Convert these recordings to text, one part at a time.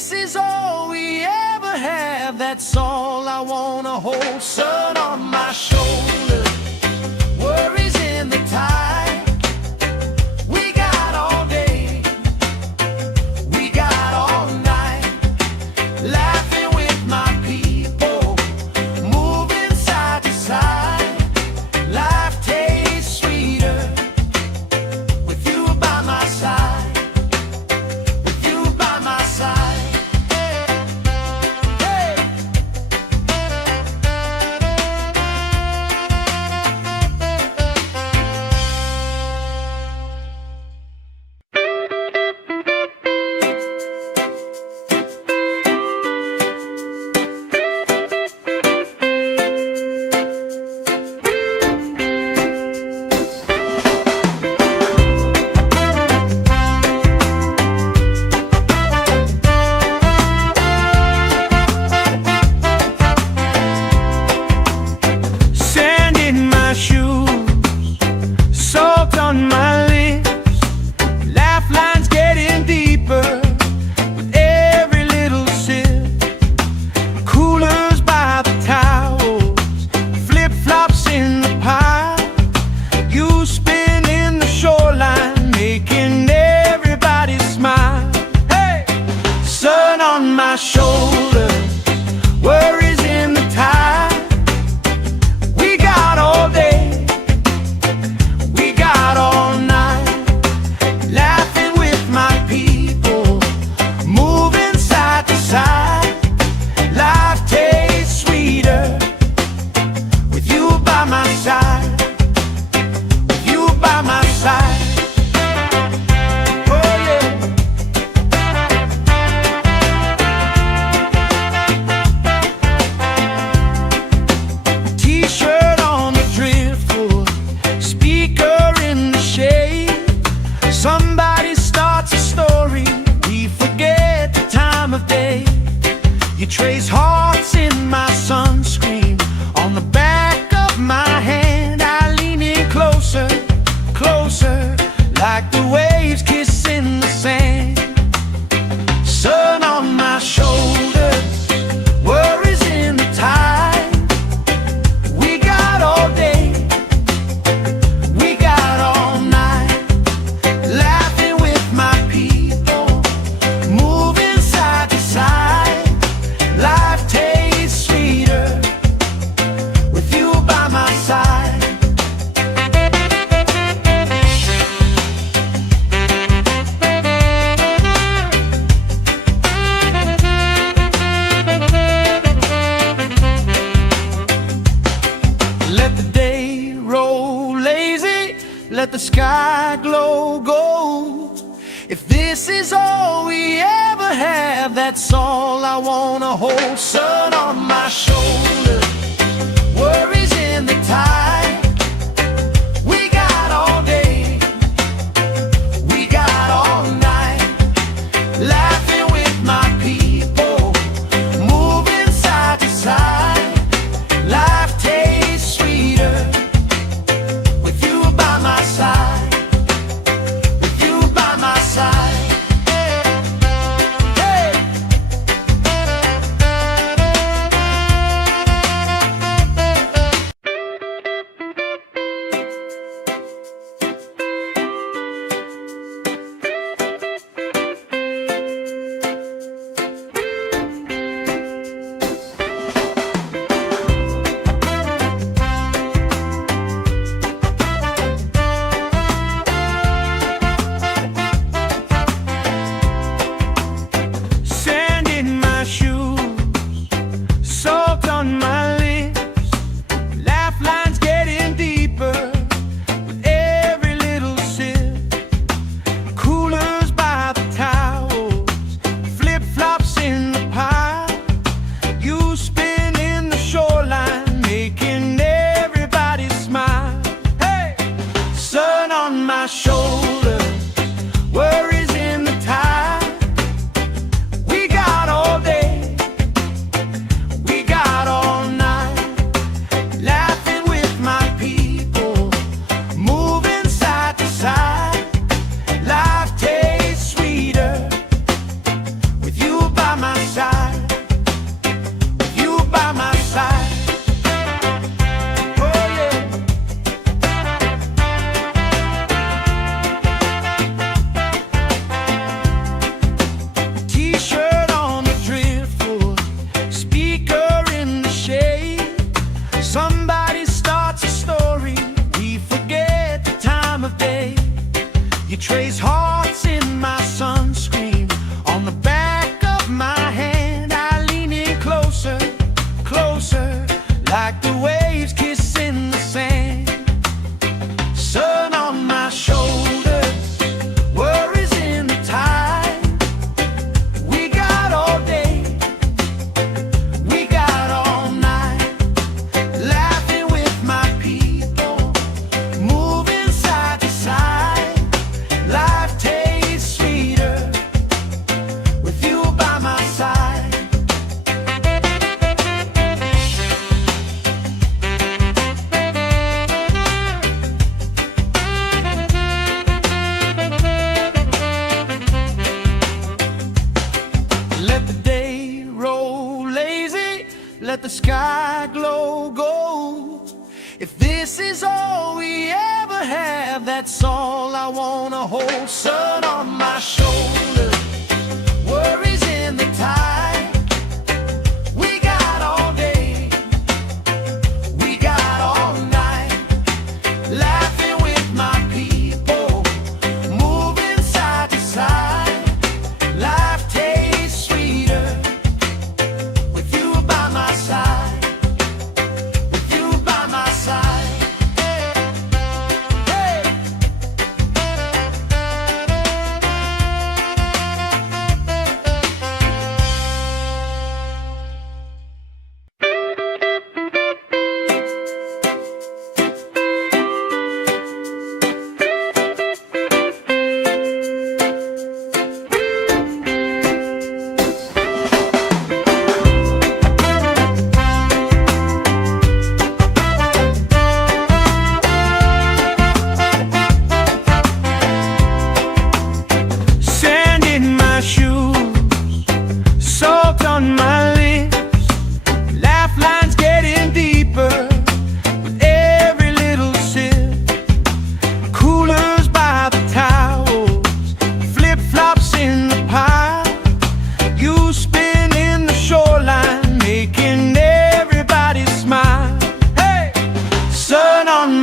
this is all we ever have, that's all I wanna hold. Sun on my shoulder, worries in the tide. We got all day, we got all night, laughing with my people, moving side to side. Life tastes sweeter with you by my side, with you by my side. Hey. Sand in my shoes, salt on my lips, laugh lines getting deeper with every little sip. Coolers by the towels, flip-flops in the pile, you spinning the shoreline, making everybody smile. Hey! Sun on my shoulder, worries in the tide. We got all day, we got all night, laughing with my people, moving side to side. Life tastes sweeter with you by my side, with you by my side. Oh yeah. T-shirt on the driftwood, speaker in the shade. Somebody starts a story, we forget the time of day. You trace hearts in my sunscreen, on the back of my hand. I lean in closer, closer, like the waves kissing the sand. Sun on my shoulders, worries in the tide. We got all day, we got all night, laughing with my people, moving side to side. Life tastes sweeter with you by my side. Let the day roll lazy, let the sky glow gold. If this is all we ever have, that's all I wanna hold. Sun on my shoulder, worries in the tide. We got all day, we got all night, laughing with my people, moving side to side. Life tastes sweeter with you by my side, with you by my side. Hey. let the sky glow gold. If this is all we ever have, that's all I wanna hold. Sun on my shoulder, worries in the tide. We got all day, we got all night, laughing with my people, moving side to side. Life tastes sweeter with you by my side.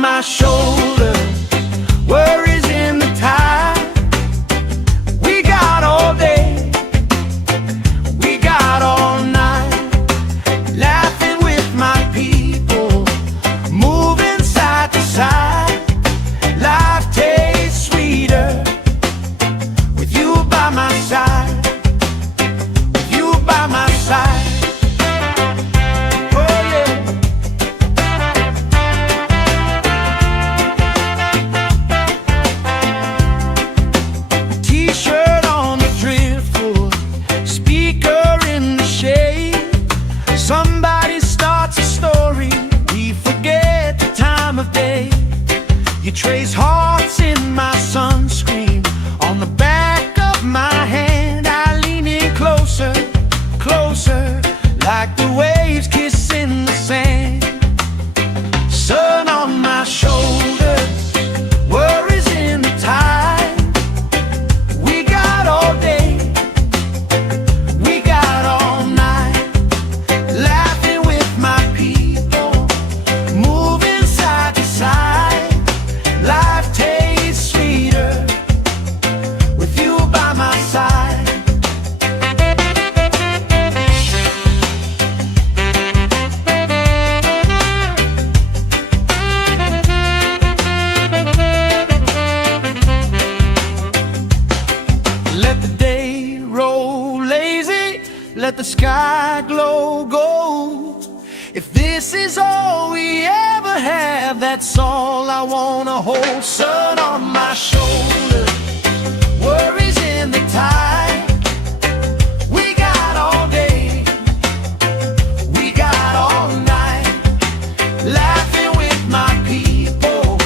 My shoulder, worries in the tide. We got all day, we got all night, laughing with my people, moving side to side. Life tastes sweeter with you by my side, with you by my side. Somebody starts a story, we forget the time of day. You trace hearts in my sunscreen, on the back of my hand. I lean in closer, closer, like the waves kissing the sand. Sun on my shoulders, worries in the tide. We got all day, we got all night, laughing with my people, moving side to side. Life tastes sweeter with you by my side. Let the day roll lazy, let the sky glow gold. If this is all we ever have, that's all I wanna hold. Sun on my shoulder, worries in the tide. We got all day, we got all night, laughing with my people,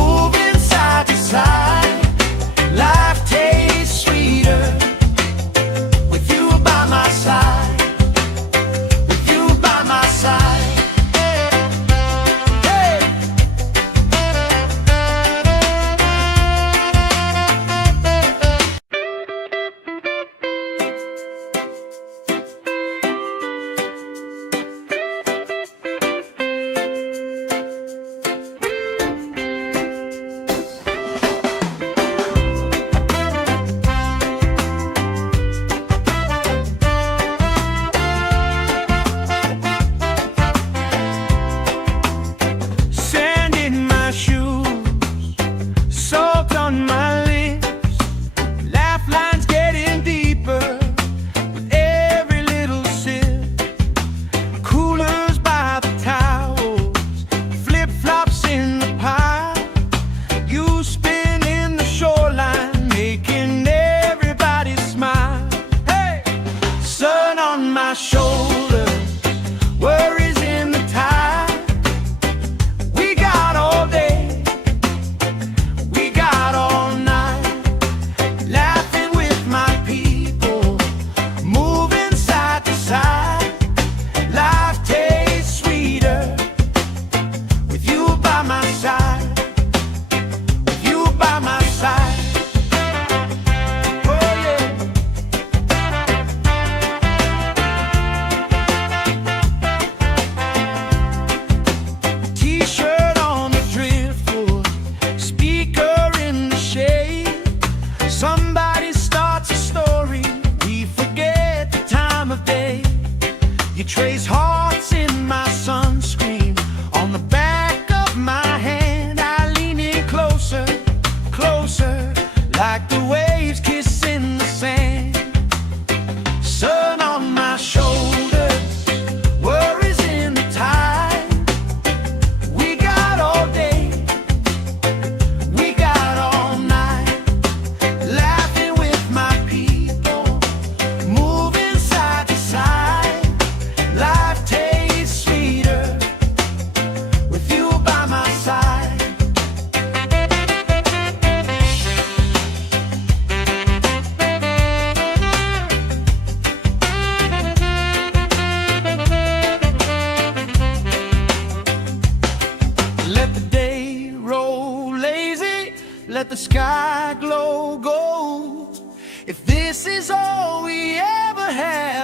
moving side to side. Life tastes sweeter with you by my side, with you by my side. Hey.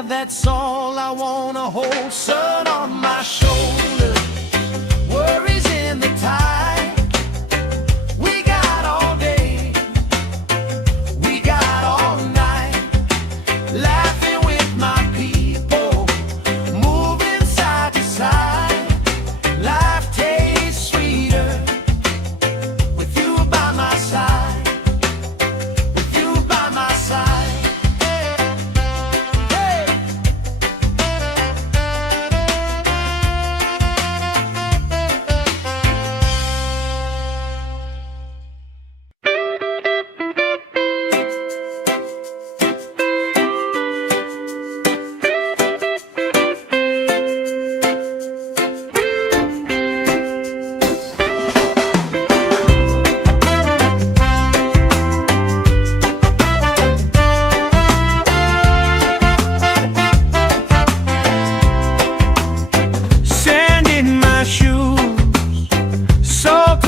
have, that's all I wanna hold. Sun on my shoulder, worries in the tide. We got all day, we got all night, laughing with my people, moving side to side. Life tastes sweeter with you by my side, with you by my side.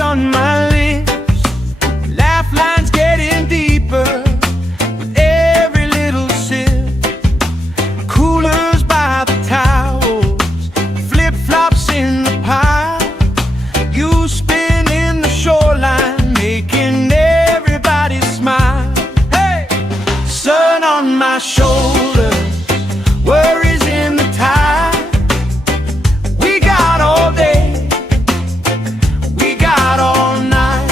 On my lips, lifelines getting deeper with every little sip. Coolers by the towels, flip-flops in the pile. You spinning the shoreline, making everybody smile. Hey, sun on my shoulders, worries in the tide. We got all day, all night,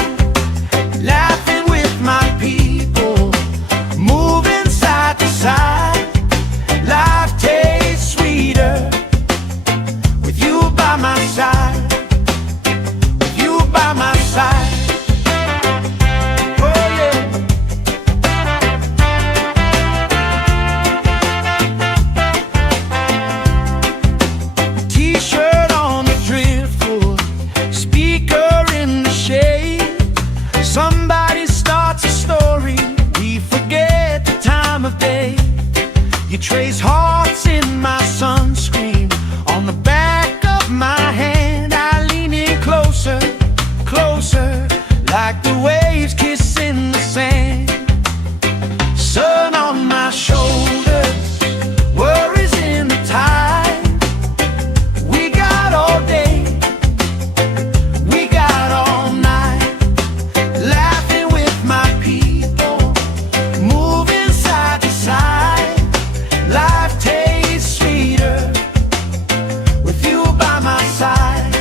laughing with my people, moving side to side. Life tastes sweeter with you by my side, with you by my side. Oh yeah. T-shirt on the driftwood, speaker in the shade. Somebody starts a story, we forget the time of day. You trace hearts in my sunscreen, on the back of my hand. I lean in closer, closer, like the waves kissing the sand. Sun on my shoulders, worries in the tide. We got all day, we got all night, laughing with my people, moving side to side. Life tastes sweeter with you by my side.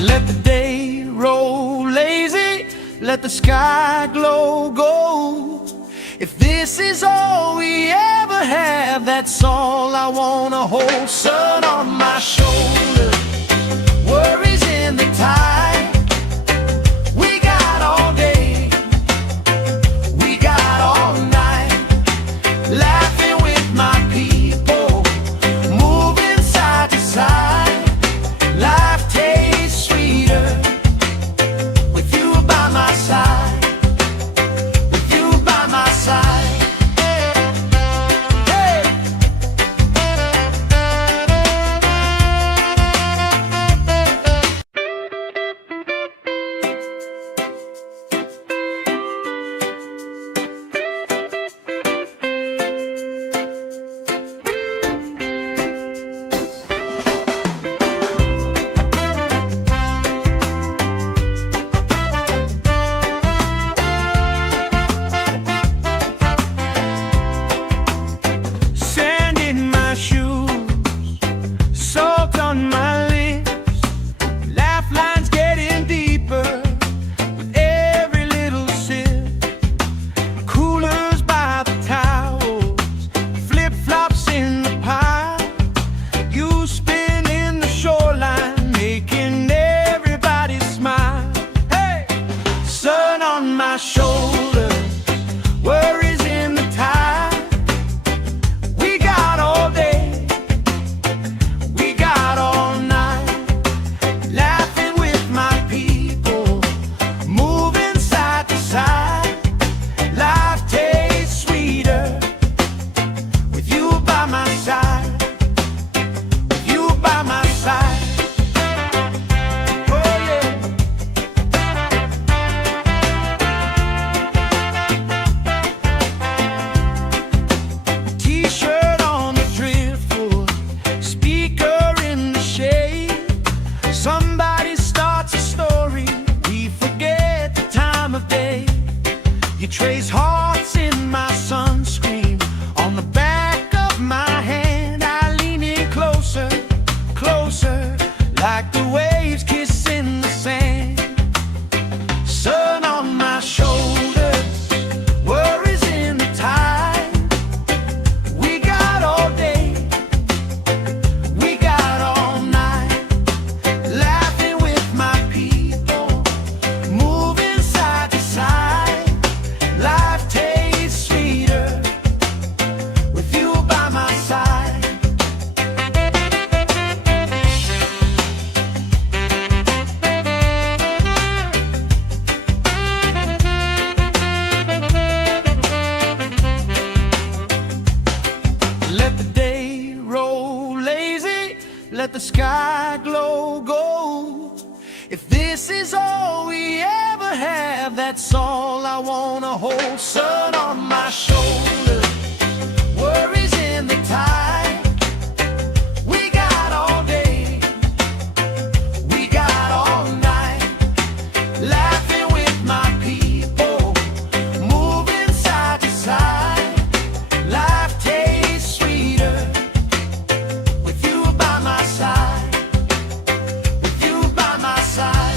Let the day roll lazy, let the sky glow gold. If this is all we ever have, that's all I wanna hold. Sun on my shoulder, worries in the tide. We got all day, we got all night, laughing with my people, moving side to side. Life tastes sweeter with you by my side, with you by my side. Hey. let the sky glow gold. If this is all we ever have, that's all I wanna hold. Sun on my shoulder, worries in the tide. We got all day, we got all night, laughing with my people, moving side to side. Life tastes sweeter with you by my side, with you by my side.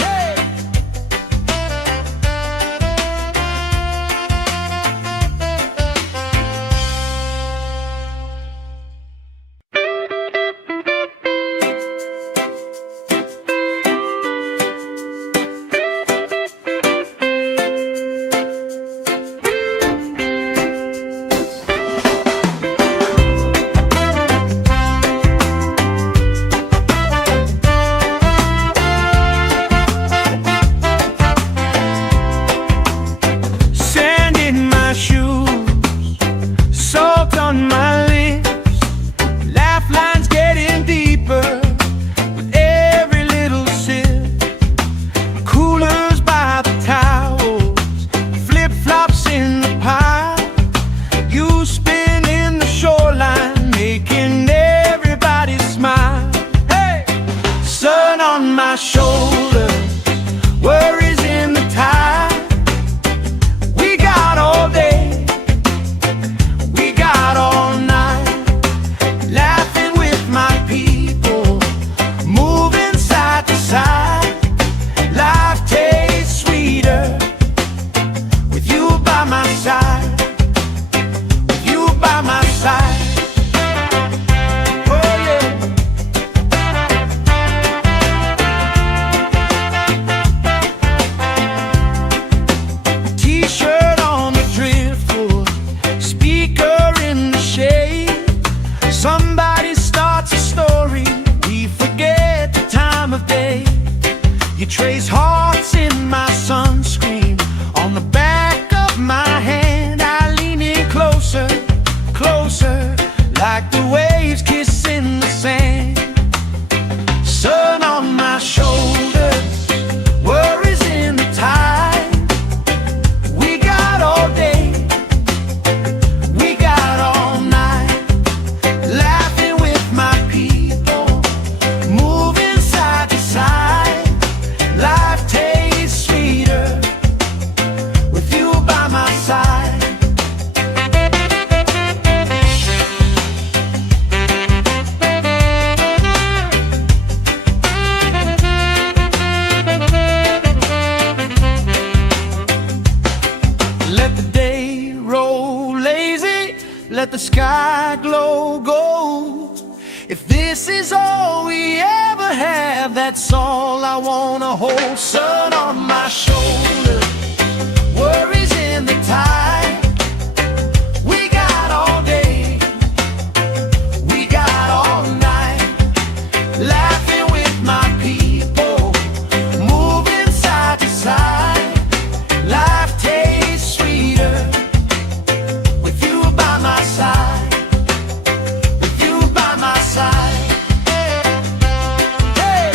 Hey. Shoulder, worries in the tide. We got all day, we got all night, laughing with my people, moving side to side. Life tastes sweeter with you by my side, with you by my side. Somebody starts a story, we forget the time of day. You trace hearts in my sunscreen, on the back of my hand. I lean in closer, closer, like the waves kissing the sand. Sun on my shoulders, worries in the tide. We got all day, we got all night, laughing with my people, moving side to side. Life tastes sweeter with you by my side. Let the day roll lazy, let the sky glow gold. If this is all we ever have, that's all I wanna hold. Sun on my shoulder, worries in the tide. We got all day, we got all night, laughing with my people, moving side to side. Life tastes sweeter with you by my side, with you by my side. Hey.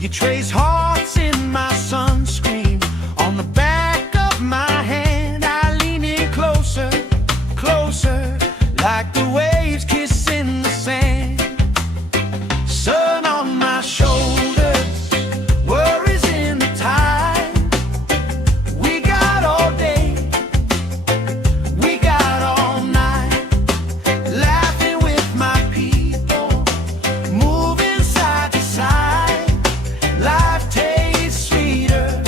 You trace hearts in my sunscreen. On the back of my hand, I lean in closer, closer, like the waves kissing the sand. Sun on my shoulders, worries in the tide. We got all day, we got all night, laughing with my people, moving side to side. Life tastes sweeter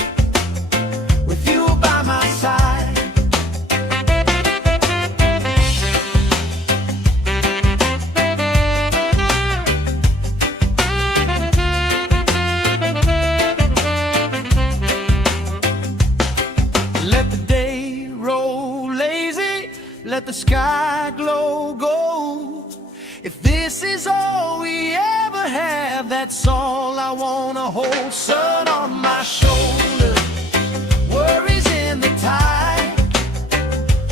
with you by my side. Let the day roll lazy, let the sky glow gold. If this is all we ever have, that's all I wanna hold. Sun on my shoulders, worries in the tide.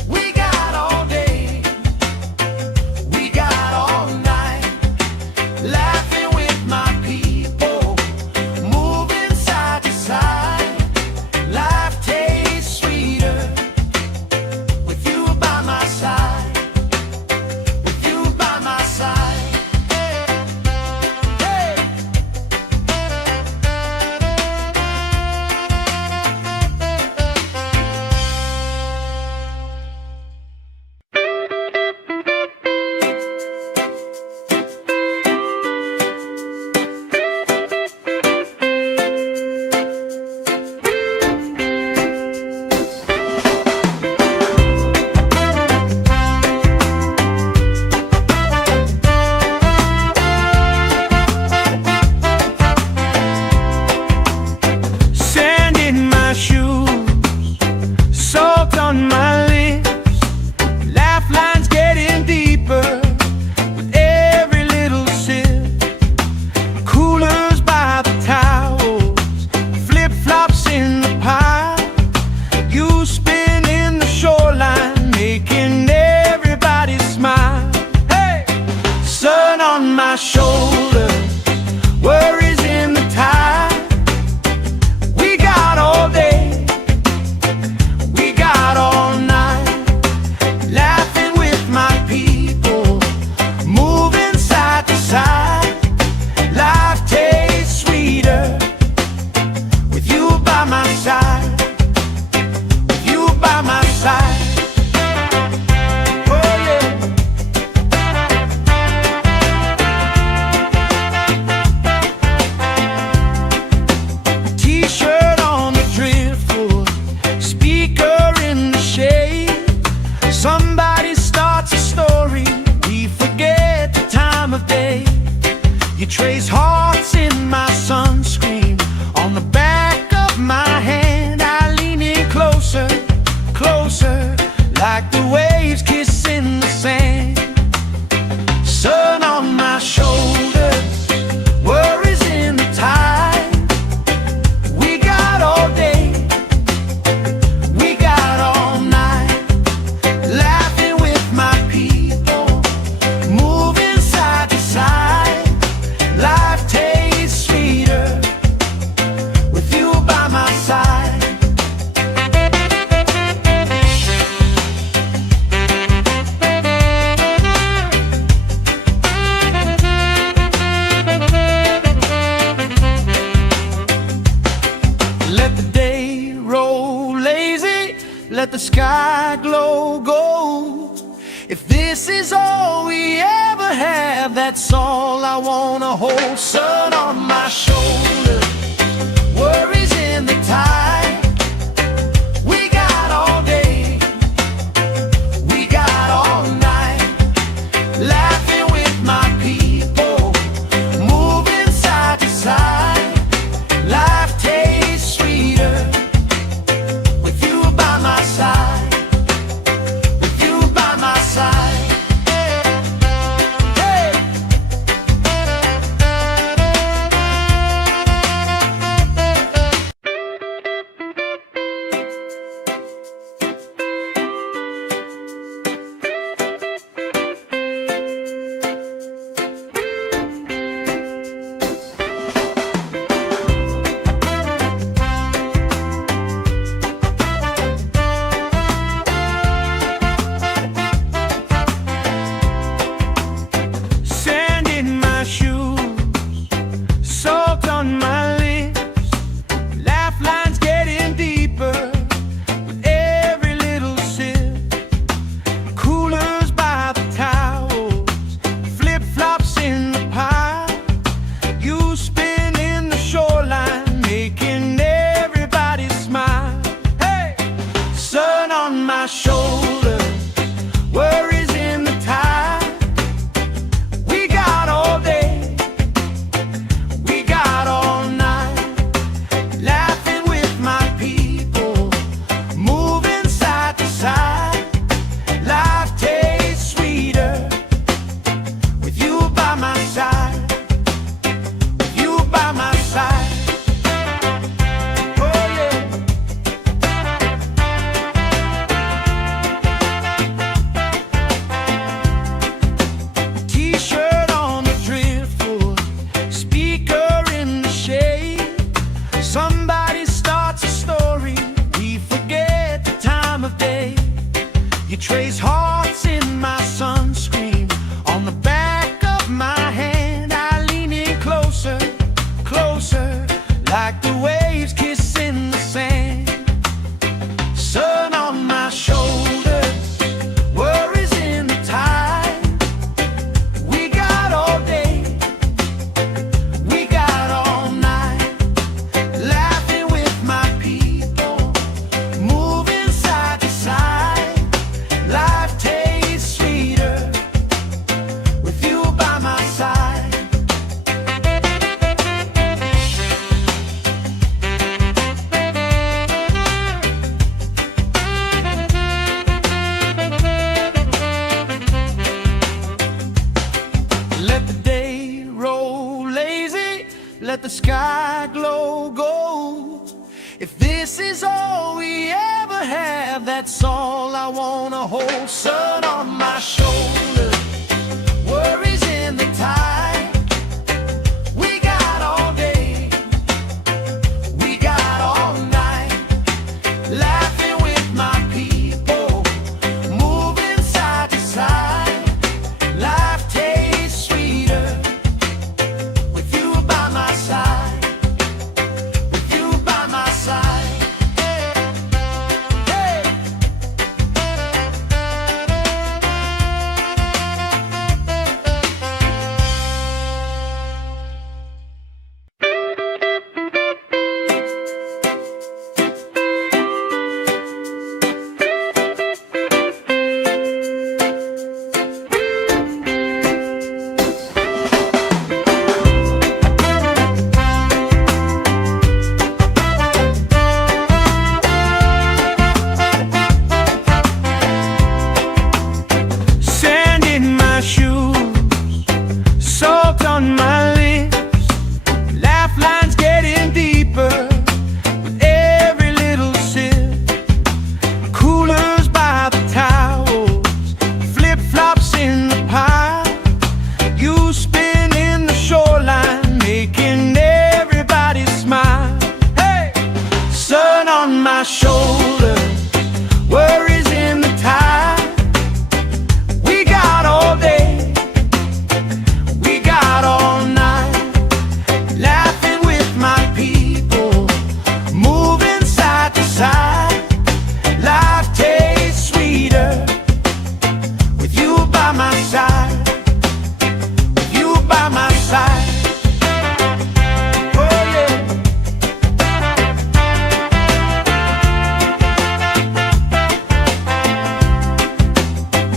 We got all day, we got all night, laughing with my people, moving side to side. Life tastes sweeter with you by my side, with you by my side. Hey. Sand in my shoes, salt on my lips, laugh lines getting deeper with every little sip. Coolers by the towels, flip-flops in the pile. You spin in the shoreline, making everybody smile. Hey! Sun on my shoulders, worries in the tide. We got all day, we got all night, laughing with my people, moving side to side. Life tastes sweeter with you by my side, with you by my side. Oh yeah. T-shirt on the driftwood, speaker in the shade. Somebody starts a story, we forget the time of day. You trace hearts in my sunscreen. On the back of my hand, I lean in closer, closer, like the waves kissing the sand. Sun on my shoulders, worries in the tide. We got all day, we got all night, laughing with my people, moving side to side. Life tastes sweeter with you by my side. Let the day roll lazy, let the sky glow gold. If this is all we ever have, that's all I wanna hold. Sun on my shoulders, worries in the tide. We got all day, we got all night, laughing with my people, moving side to side. Life tastes sweeter with you by my side, with you by my side. Hey. like the waves kissing the sand. Sun on my shoulders, worries in the tide. We got all day, we got all night, laughing with my people, moving side to side. Life tastes sweeter with you by my side. Let the day roll lazy, let the sky glow gold. If this is all we ever have, that's all I wanna hold. Sun on my shoulders, worries in the tide. We got all day, we got all night, laughing with my people, moving side to side. Life tastes sweeter with you by my side, with you by my side. Hey! Sand in my shoes, salt on my lips, laugh lines getting deeper with every little sip. Coolers by the towels, flip-flops in the pile. You spin in the shoreline, making everybody smile. Hey! Sun on my shoulders, worries in the tide. We got all day, we got all night, laughing with my people, moving side to side. Life tastes sweeter with you by my side, with you by my side. Oh yeah.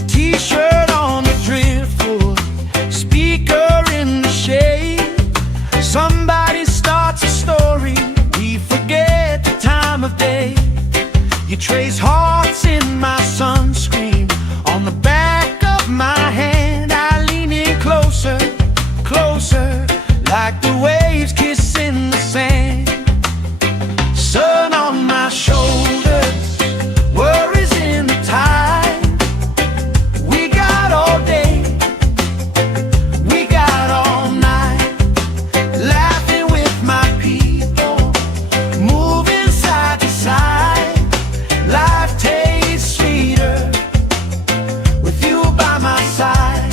T-shirt on the driftwood, speaker in the shade. Somebody starts a story, we forget the time of day. You trace hearts in my sunscreen, on the back of my hand. I lean in closer, closer, like the waves kissing the sand. Sun on my shoulders, worries in the tide. We got all day, we got all night, laughing with my people, moving side to side. Life tastes sweeter with you by my side.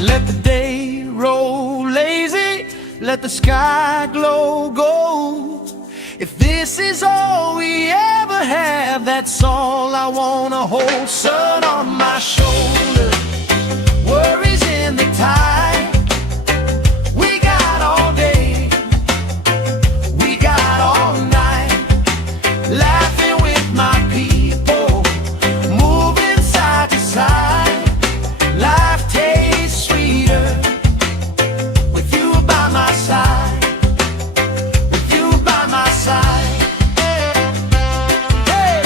Let the day roll lazy, let the sky glow gold. If this is all we ever have, that's all I wanna hold. Sun on my shoulders, worries in the tide. We got all day, we got all night, laughing with my people, moving side to side. Life tastes sweeter with you by my side, with you by my side. Hey!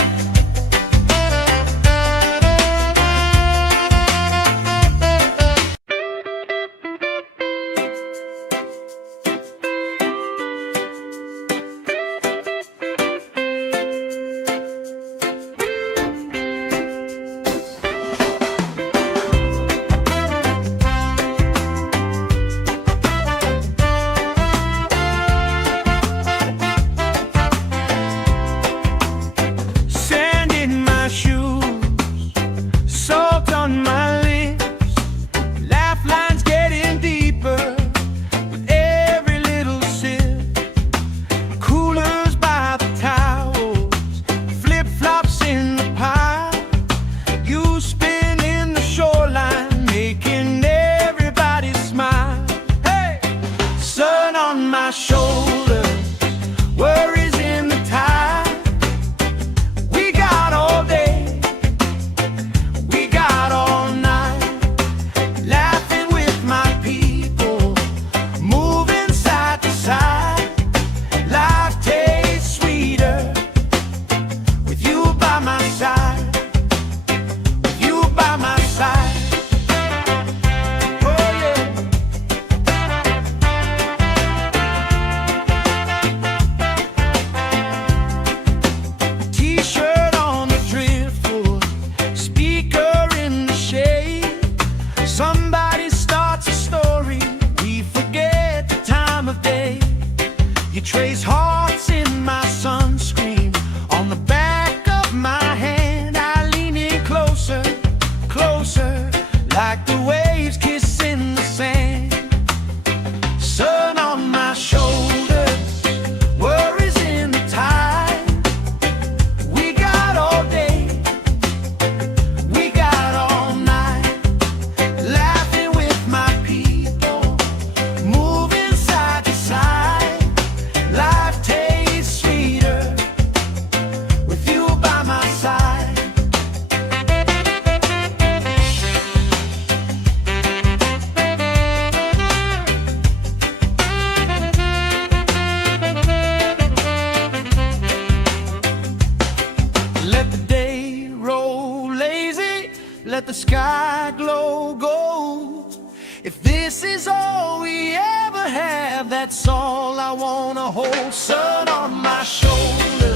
the sky glow gold. If this is all we ever have, that's all I wanna hold. Sun on my shoulder,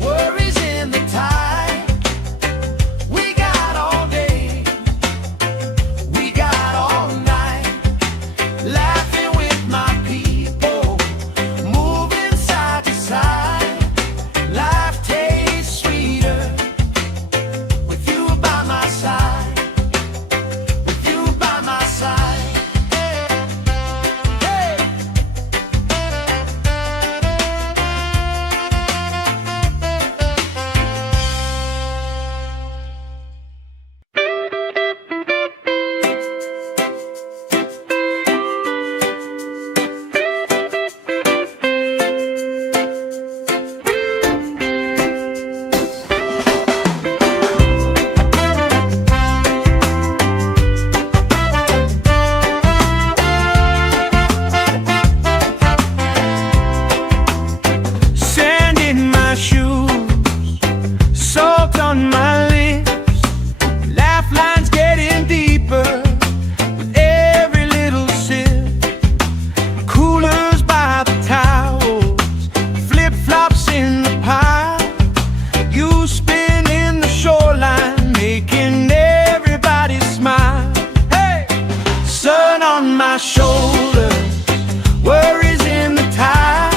worries in the tide. We got all day, we got all night, laughing with my people, moving side to side. Life tastes sweeter with you by my side, with you by my side. Hey. Sand in my shoes, salt on my lips, laugh lines getting deeper with every little sip. Coolers by the towels, flip-flops in the pile, you spinning the shoreline, making everybody smile. Hey! Sun on my shoulders, worries in the tide.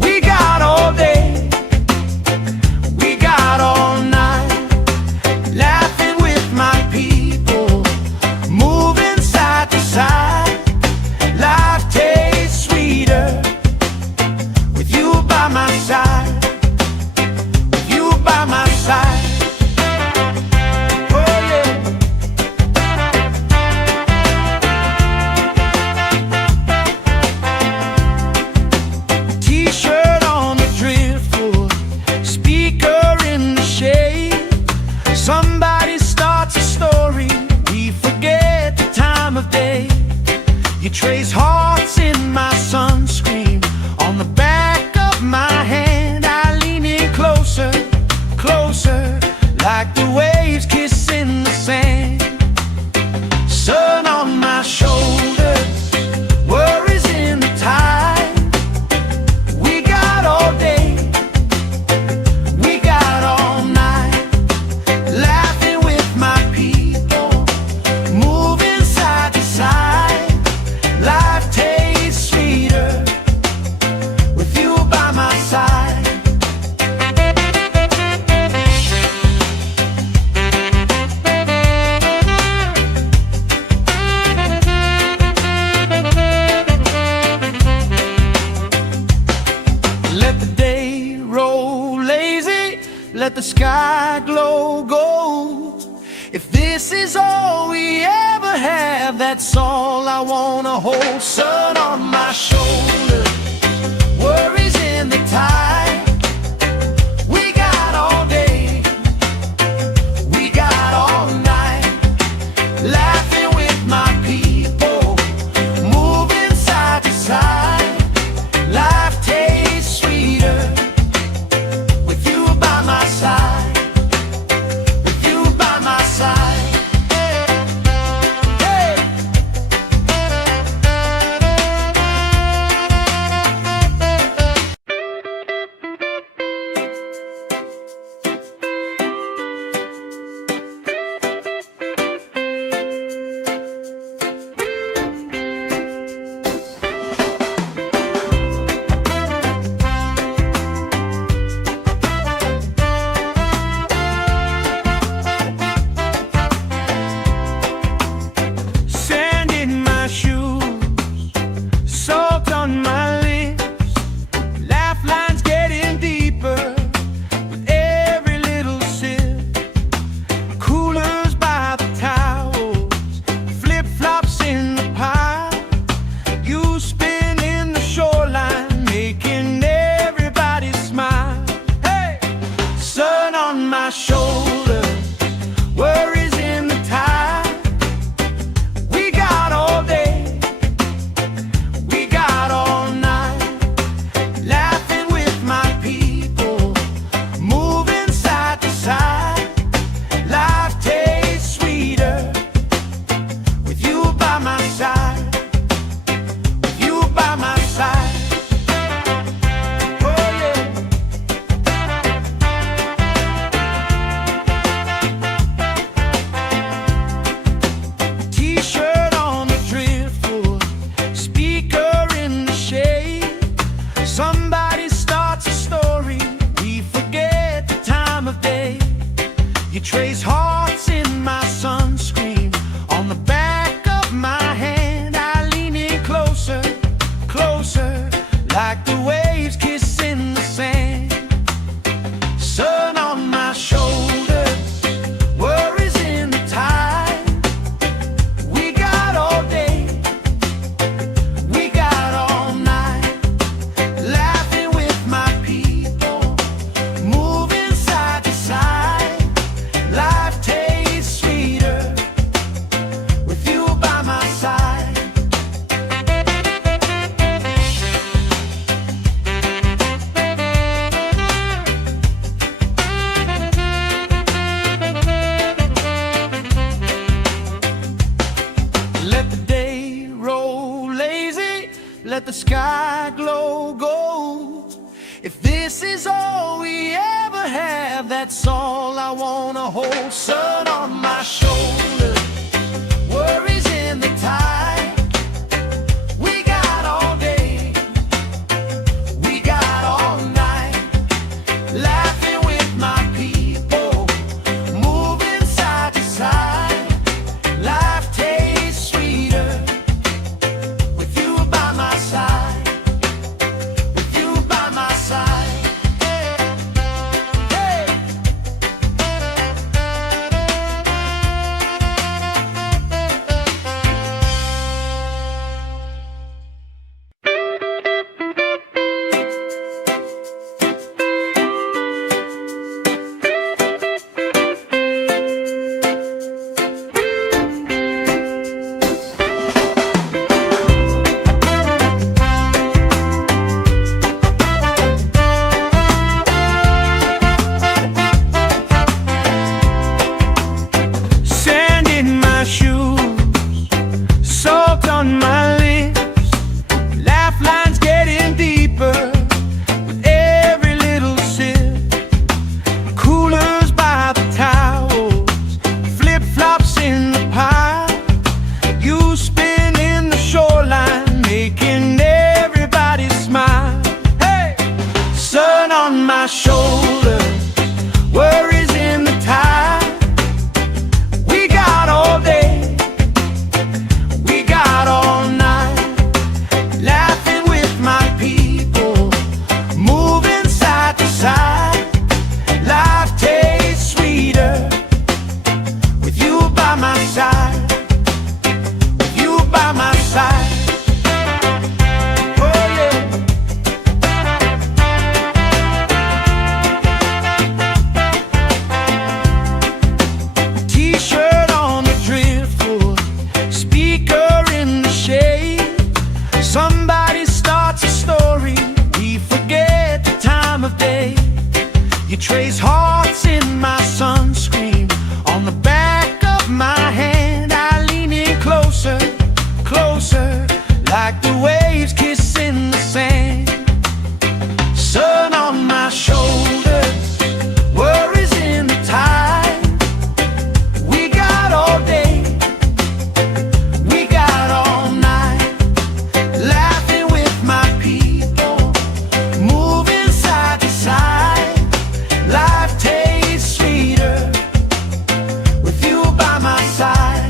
We got all day, we got all night, laughing with my people, moving side to side. Life tastes sweeter with you by my side, with you by my side. Oh yeah. T-shirt on the driftwood, speaker in the shade. Somebody starts a story, we forget the time of day. You trace hearts in my sunscreen, on the back of my hand. I lean in closer, closer, like the waves kissing the sand. Sun on my shoulders, worries in the tide. We got all day, we got all night, laughing with my people, moving side to side. Life tastes sweeter with you by my side. Let the day roll lazy, let the sky glow gold. If this is all we ever have, that's all I wanna hold. Sun on my shoulder, worries in the tide. We got all day, we got all night, laughing with my people, moving side to side. Life tastes sweeter with you by my side, with you by my side. Hey. is all we ever have, that's all I wanna hold. Sun on my shoulder, worries in the tide. We got all day, we got all night, laughing with my people, moving side to side. Life tastes sweeter with you by my side, with you by my side. Hey. Sand in my shoes, salt on my lips, laugh lines getting deeper with every little sip. Coolers by the towels, flip-flops in the pile, you spin in the shoreline, making everybody smile. Hey! Sun on my shoulder, worries in the tide. We got all day, we got all night, laughing with my people, moving side to side. Life tastes sweeter with you by my side, with you by my side. Oh yeah. T-shirt on the driftwood, speaker in the shade. Somebody starts a story, we forget the time of day. You trace hearts in my sunscreen, on the back of my hand. I lean in closer, closer, like the waves kissing the sand. Sun on my shoulders, worries in the tide. We got all day, we got all night, laughing with my people, moving side to side. Life tastes sweeter with you by my side.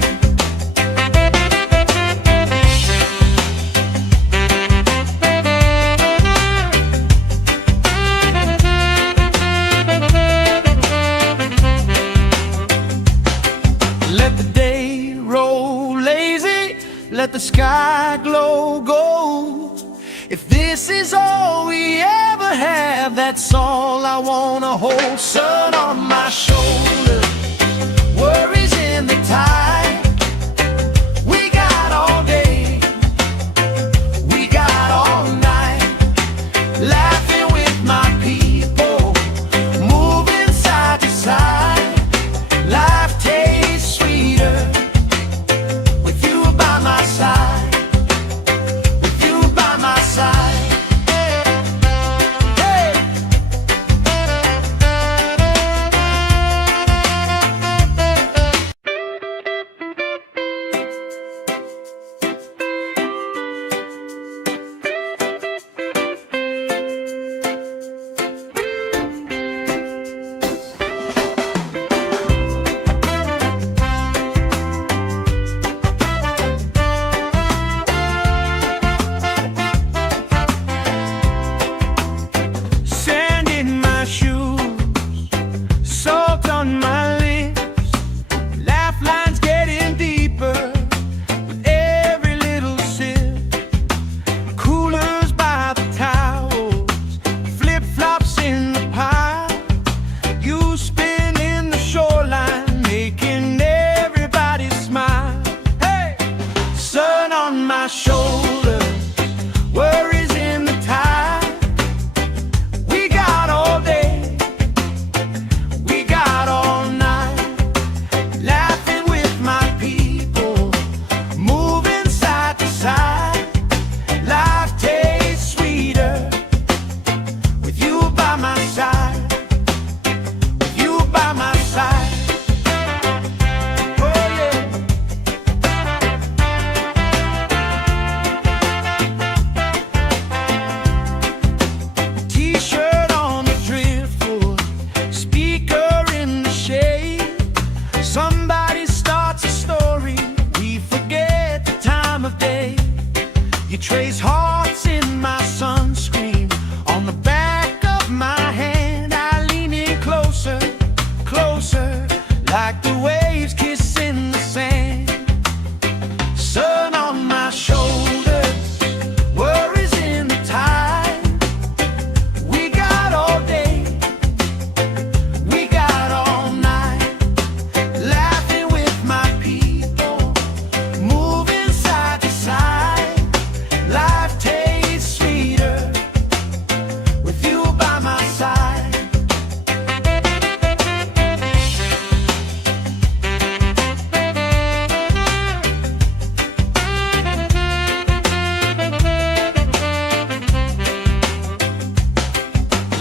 Let the day roll lazy, let the sky glow gold. If this is all we ever have, that's all I wanna hold. Sun on my shoulder, worries in the tide. We got all day, we got all night, laughing with my people, moving side to side. Life tastes sweeter with you by my side, with you by my side. Hey.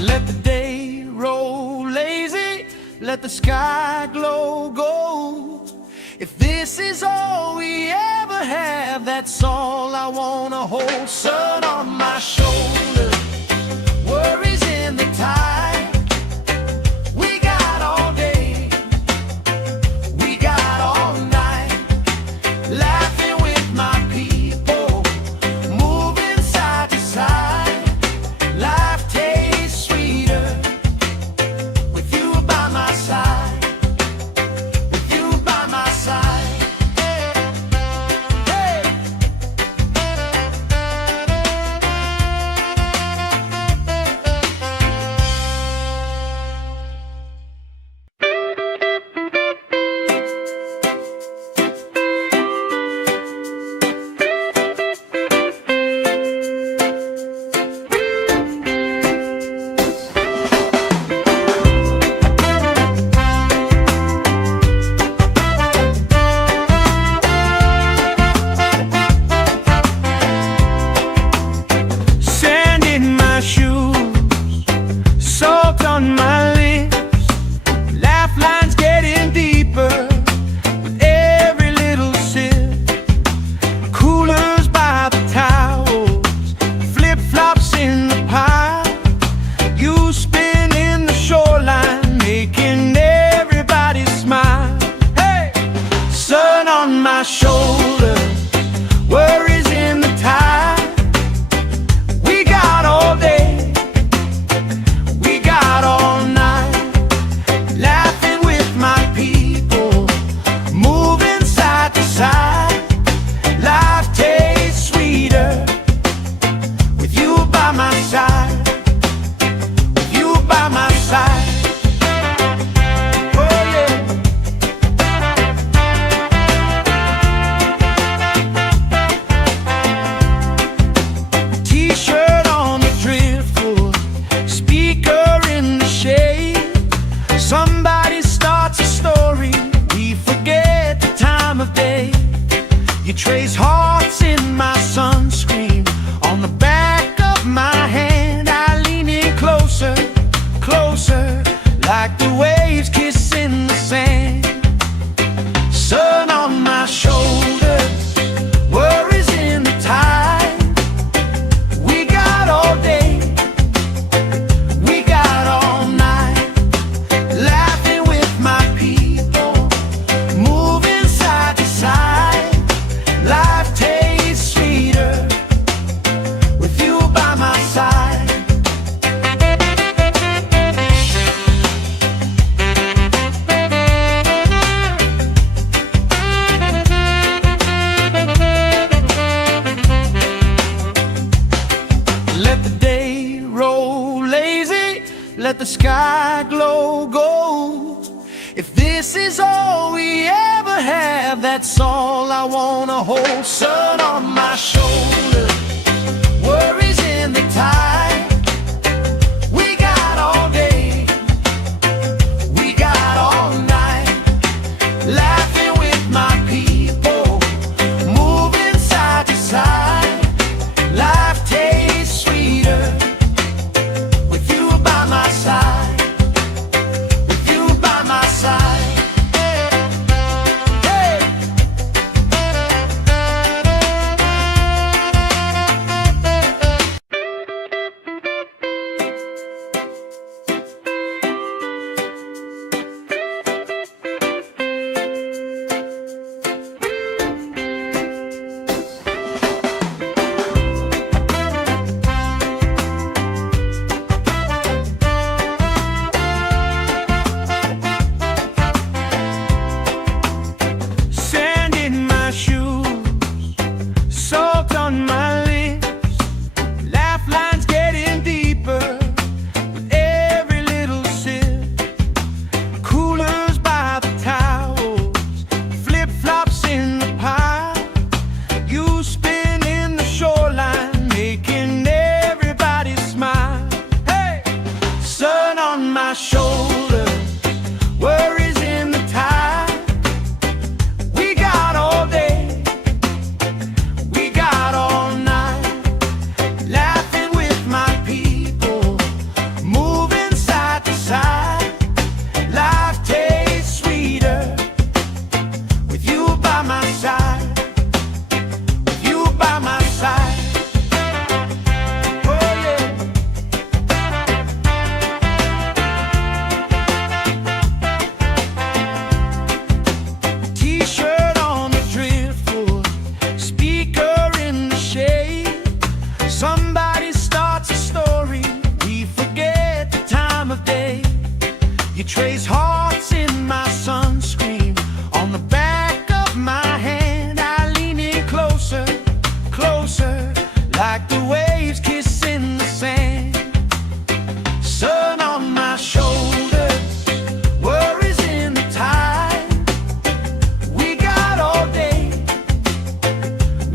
Let the day roll lazy, let the sky glow gold. If this is all we ever have, that's all I wanna hold. Sun on my shoulder, worries in the tide. We got all day, we got all night, laughing with my people, moving side to side. Life tastes sweeter with you by my side, with you by my side. Hey. Sand in my shoes, salt on my lips, laugh lines getting deeper with every little sip. Coolers by the towels, flip-flops in the pile. You spin in the shoreline, making everybody smile. Hey! Sun on my shoulder, worries in the tide. We got all day, we got all night, laughing with my people, moving side to side. Life tastes sweeter with you by my side, with you by my side. Oh yeah. T-shirt on the driftwood, speaker in the shade. Somebody starts a story, we forget the time of day. You trace hearts in my sunscreen, on the back of my hand. I lean in closer, closer, like the waves kissing the sand. Sun on my shoulders, worries in the tide. We got all day, we got all night, laughing with my people, moving side to side. Life tastes sweeter with you by my side. Let the day roll lazy, let the sky glow gold. If this is all we ever have, that's all I wanna hold. Sun on my shoulder, worries in the tide. We got all day, we got all night, laughing with my people, moving side to side. Life tastes sweeter with you by my side, with you by my side. Hey. Sand in my shoes, salt on my lips, laugh lines getting deeper with every little sip. Coolers by the towels, flip-flops in the pile. You spin in the shoreline, making everybody smile. Hey! Sun on my shoulder, worries in the tide. We got all day, we got all night, laughing with my people, moving trace hearts in my sunscreen. On the back of my hand, I lean in closer, closer, like the waves kissing the sand. Sun on my shoulders, worries in the tide. We got all day,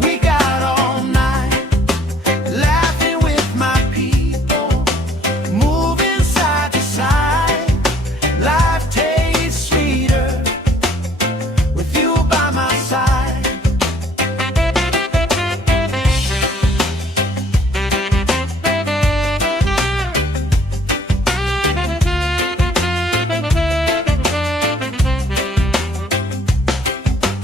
we got all night, laughing with my people, moving side to side. Life tastes sweeter with you by my side.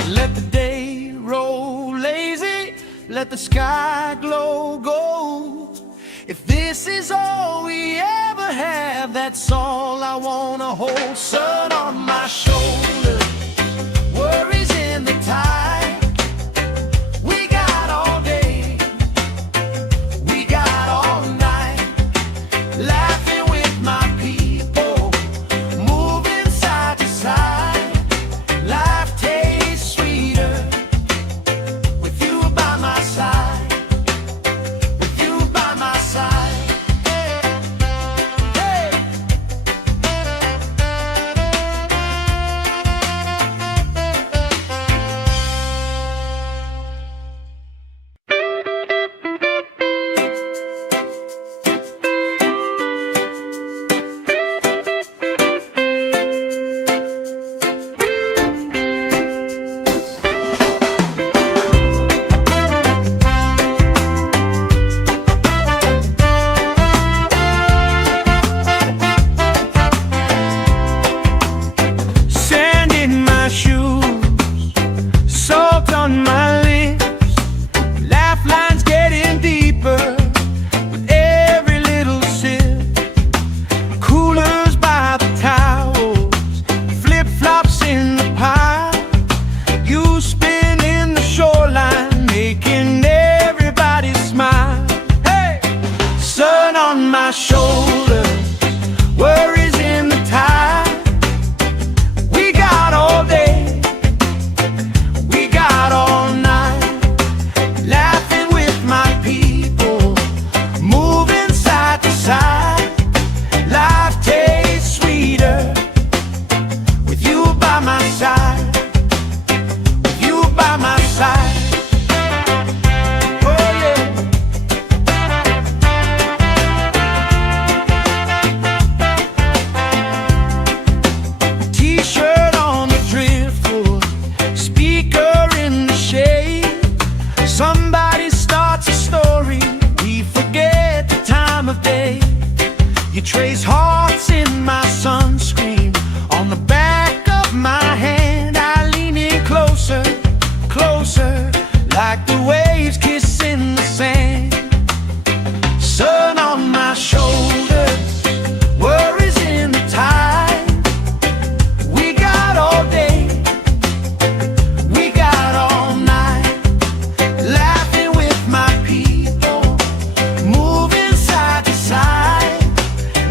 Let the day roll lazy, let the sky glow gold. If this is all we ever have, that's all I wanna hold. Sun on my shoulders, worries in the tide. We got all day, we got all night, laughing with my people, moving side to side. Life tastes sweeter with you by my side, with you by my side. Hey! Sand in my shoes, salt on my lips, laugh lines getting deeper with every little sip. Coolers by the towels, flip-flops in the pile. You spin in the shoreline, making everybody smile. Hey! Sun on my shoulders, worries in the tide. We got all day, we got all night, laughing with my people, moving side to side. Life tastes sweeter with you by my side, with you by my side. Oh yeah. T-shirt on the driftwood, speaker in the shade. Somebody starts a story, we forget the time of day. You trace hearts in my sunscreen. On the back of my hand, I lean in closer, closer, like the waves kissing the sand. Sun on my shoulders, worries in the tide. We got all day, we got all night, laughing with my people, moving side to side.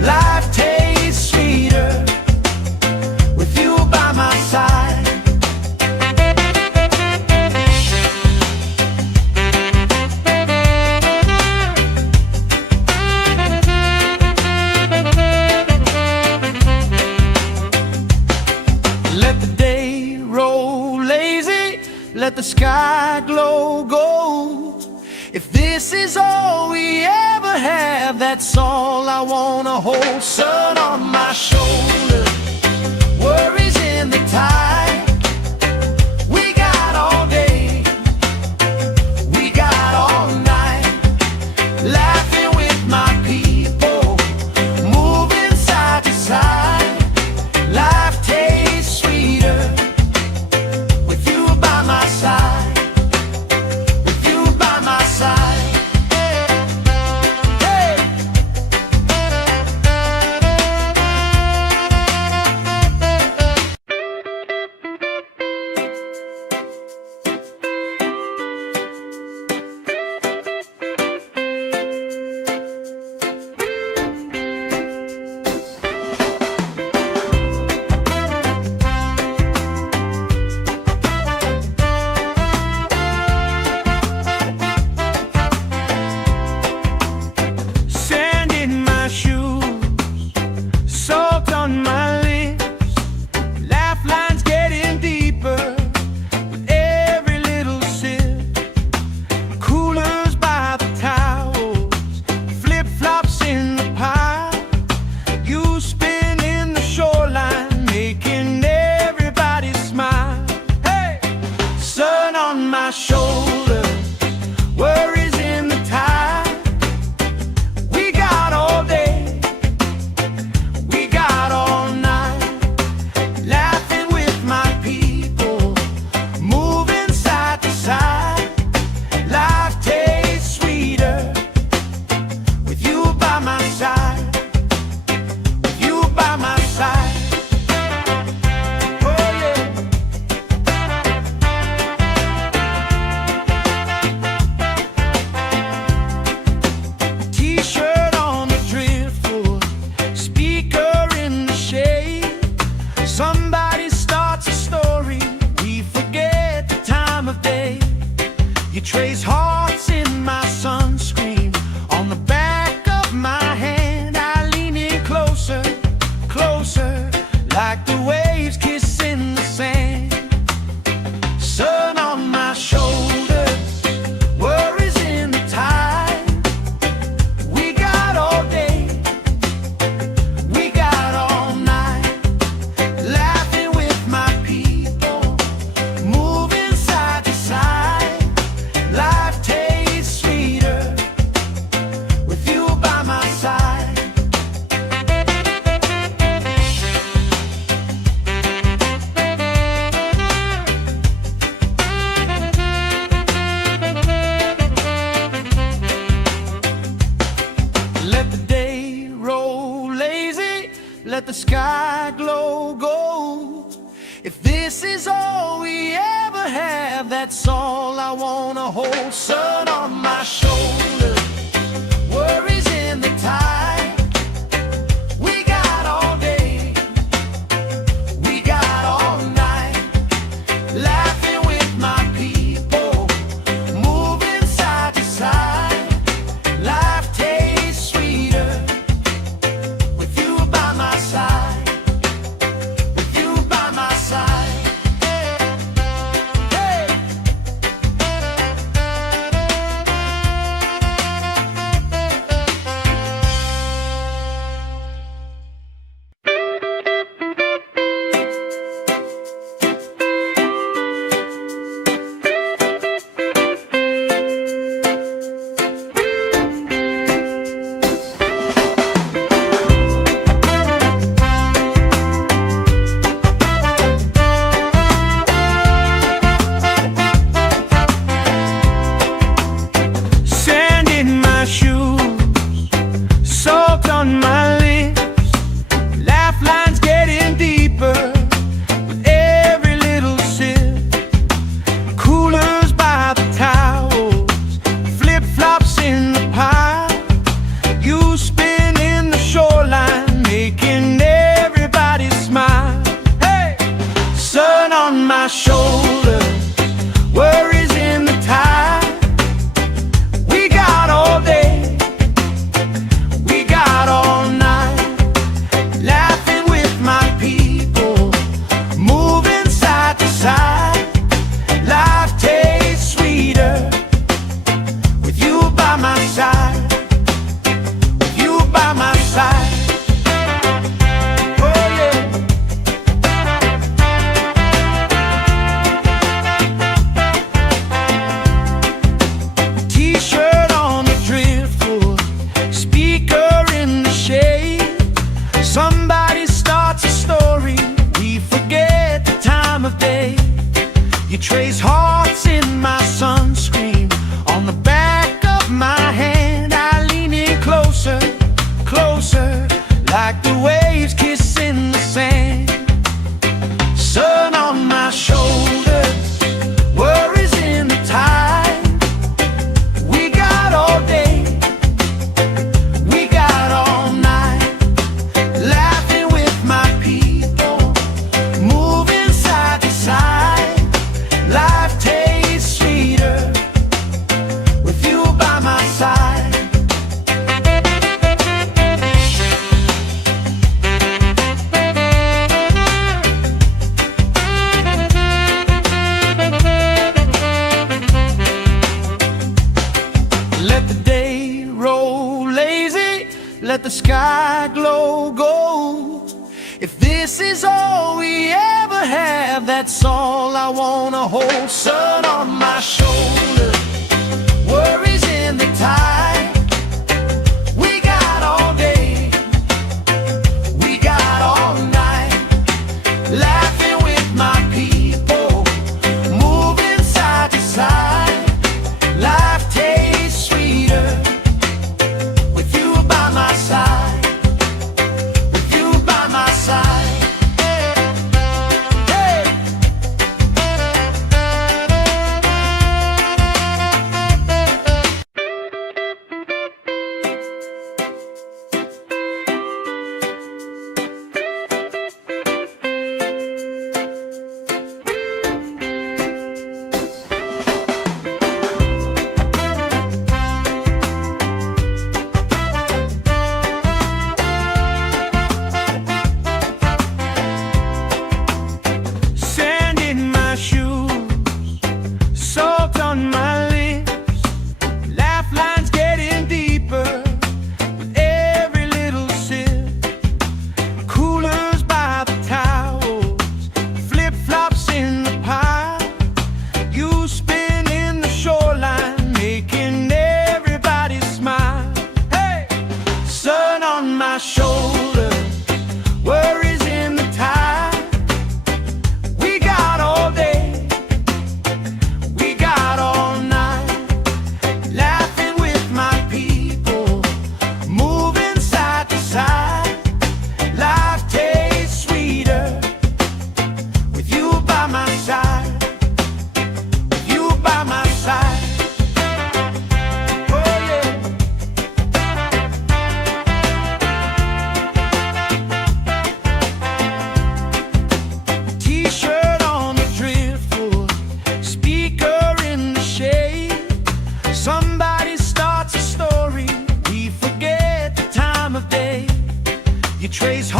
Life tastes sweeter with you by my side. Let the day roll lazy, let the sky glow gold. If this is all we ever have, that's all I wanna hold. Sun on my shoulders, worries in the tide. We got all day, we got all night, laughing with my people, moving side to side. Life tastes sweeter with you by my side, with you by my side. Hey! let the sky glow gold. If this is all we ever have, that's all I wanna hold. Sun on my shoulder, worries in the tide. We got all day, we got all night, laughing with my people, moving side to side. Life tastes sweeter with you by my side, with you by my side. Hey! Sand in my shoes, salt on my lips, laugh lines getting deeper with every little sip. Coolers by the towels, flip-flops in the pile, you spinning the shoreline, making everybody smile. Hey! Sun on my shoulders, worries in the tide. We got all day, we got all night, laughing with my people, moving side to side. Life tastes sweeter with you by my side, with you by my side. Oh yeah. T-shirt on the driftwood, speaker in the shade. Somebody starts a story, we forget the time of day. You trace hearts in my sunscreen, on the back of my hand. I lean in closer, closer, like the waves kissing the sand. Sun on my shoulders, worries in the tide. We got all day, we got all night, laughing with my people, moving side to side. Life tastes sweeter with you by my side. Let the day roll lazy, let the sky glow gold. If this is all we ever have, that's all I wanna hold. Sun on my shoulder, worries in the tide. We got all day, we got all night, laughing with my people, moving side to side. Life tastes sweeter with you by my side, with you by my side. Hey!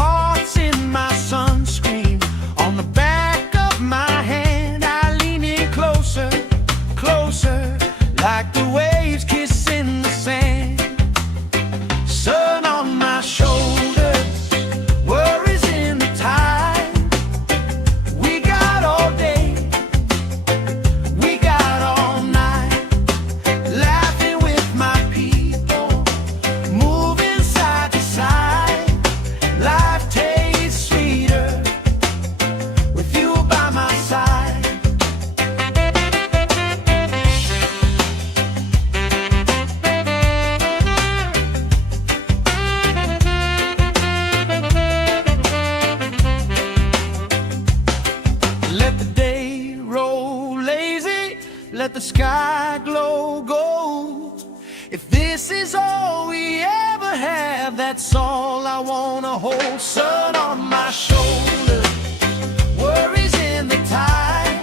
hearts in my sunscreen. On the back of my hand, I lean in closer, closer, like the waves kissing the sand. Sun on my shoulders, worries in the tide. We got all day, we got all night, laughing with my people, moving side to side. Life tastes sweeter with you by my side. Let the day roll lazy, let the sky glow gold. If this is all we ever have, that's all I wanna hold. Sun on my shoulders, worries in the tide.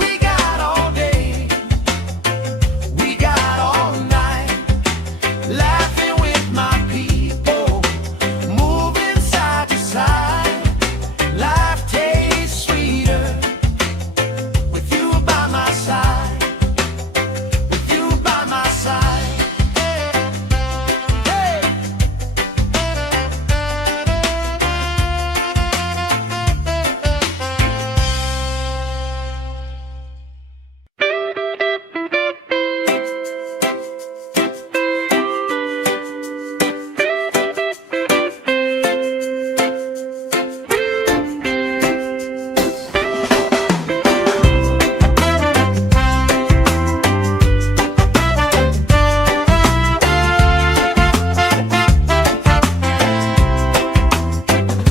We got all day, we got all night, laughing with my people, moving side to side. Life tastes sweeter with you by my side, with you by my side. Hey.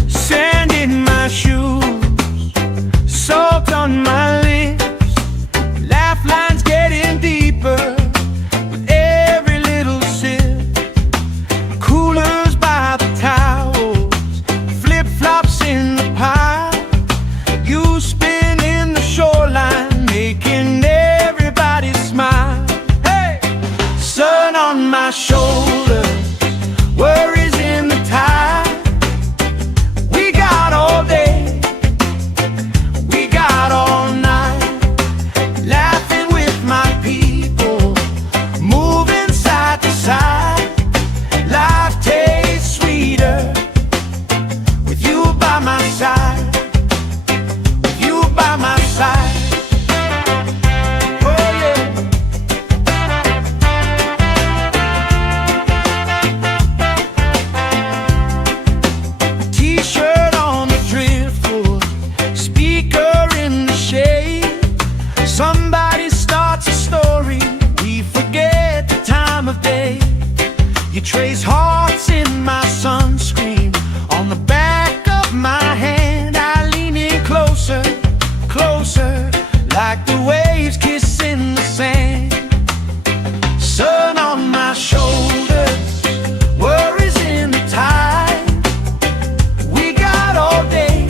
Sand in my shoes, salt on my lips, laugh lines getting deeper with every little sip. Coolers by the towels, flip-flops in the pile. You spin in the shoreline, making everybody smile. Hey! Sun on my shoulders, worries in the tide. We got all day, we got all night, laughing with my people, moving side to side. Life tastes sweeter with you by my side, with you by my side. Oh yeah. T-shirt on the driftwood, speaker in the shade. Somebody starts a story, we forget the time of day. You trace hearts in my sunscreen. On the back of my hand, I lean in closer, closer, like the waves kissing the sand. Sun on my shoulders, worries in the tide. We got all day,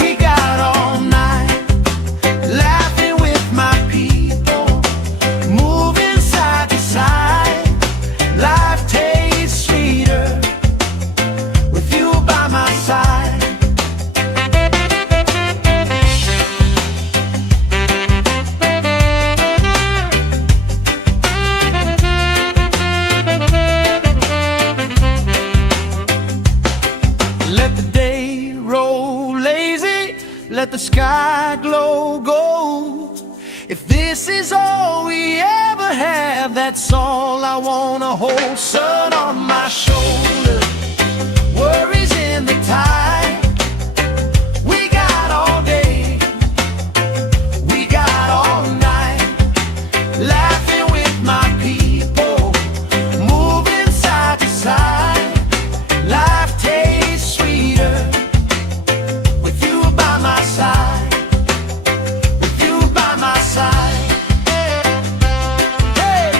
we got all night, laughing with my people, moving side to side. Life tastes sweeter with you by my side. Let the day roll lazy, let the sky glow gold. If this is all we ever have, that's all I wanna hold. Sun on my shoulders, worries in the tide. We got all day, we got all night, laughing with my people, moving side to side. Life tastes sweeter with you by my side, with you by my side. Hey.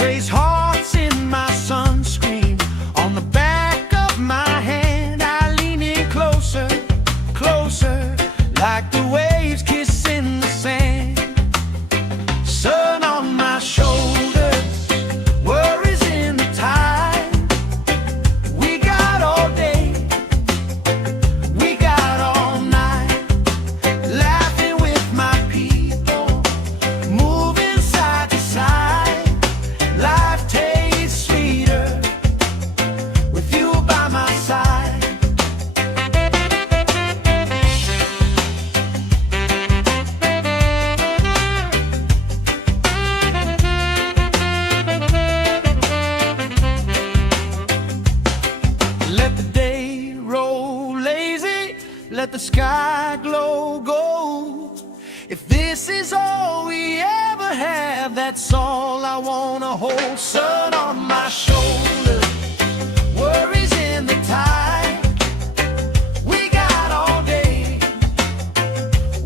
trace hearts in my sunscreen. On the back of my hand, I lean in closer, closer, like the waves kissing the sand. Sun on my shoulders, worries in the tide. We got all day, we got all night, laughing with my people, moving side to side. Life tastes sweeter with you by my side. Let the day roll lazy, let the sky glow gold. If this is all we ever have, that's all I wanna hold. Sun on my shoulders, worries in the tide. We got all day,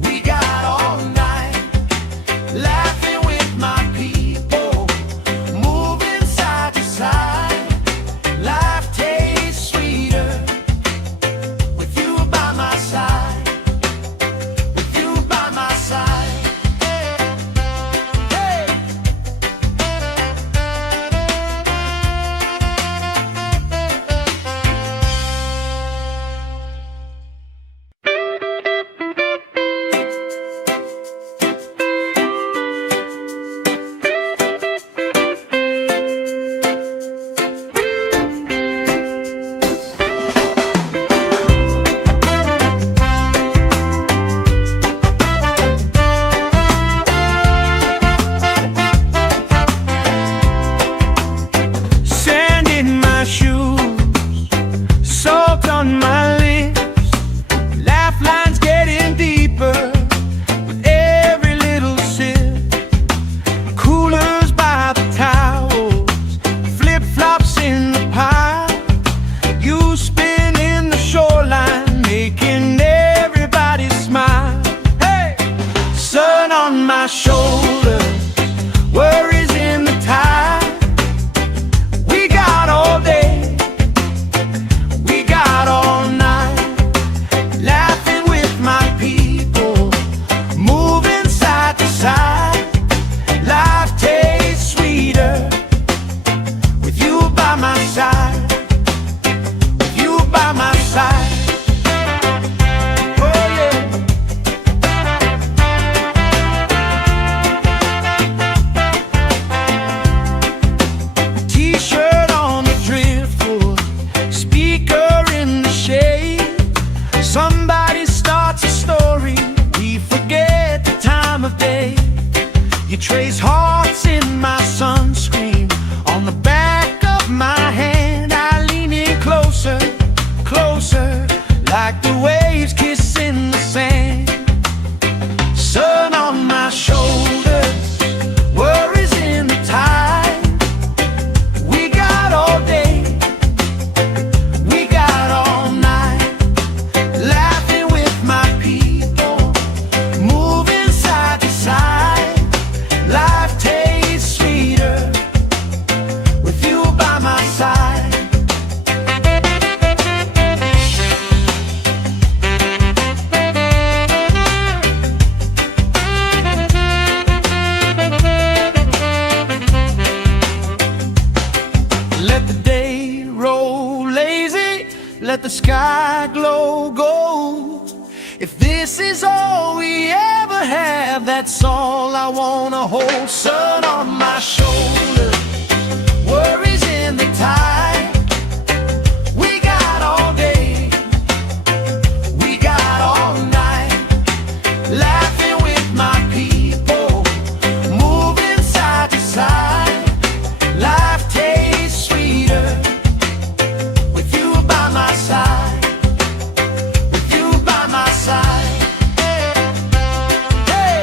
we got all night, laughing with my people, moving side to side. Life tastes sweeter with you by my side, with you by my side. Hey! Sand in my shoes, salt on my lips, laugh lines getting deeper with every little sip. Coolers by the towels, flip-flops in the pile. You spin in the shoreline, making everybody smile. Hey! Sun on my shoulders, worries in the tide. We got all day, we got all night, laughing with my people, moving side to side. Life tastes sweeter with you by my side, with you by my side. Oh yeah. T-shirt on the driftwood, speaker in the shade. Somebody starts a story, we forget the time of day. You trace hearts in my sunscreen. On the back of my hand, I lean in closer, closer, like the waves kissing the sand. Sun on my shoulders, worries in the tide. We got all day, we got all night, laughing with my people, moving side to side. Life tastes sweeter with you by my side. Let the day roll lazy, let the sky glow gold. If this is all we ever have, that's all I wanna hold. Sun on my shoulders, worries in the tide. We got all day, we got all night, laughing with my people, moving side to side. Life tastes sweeter with you by my side, with you by my side. Hey!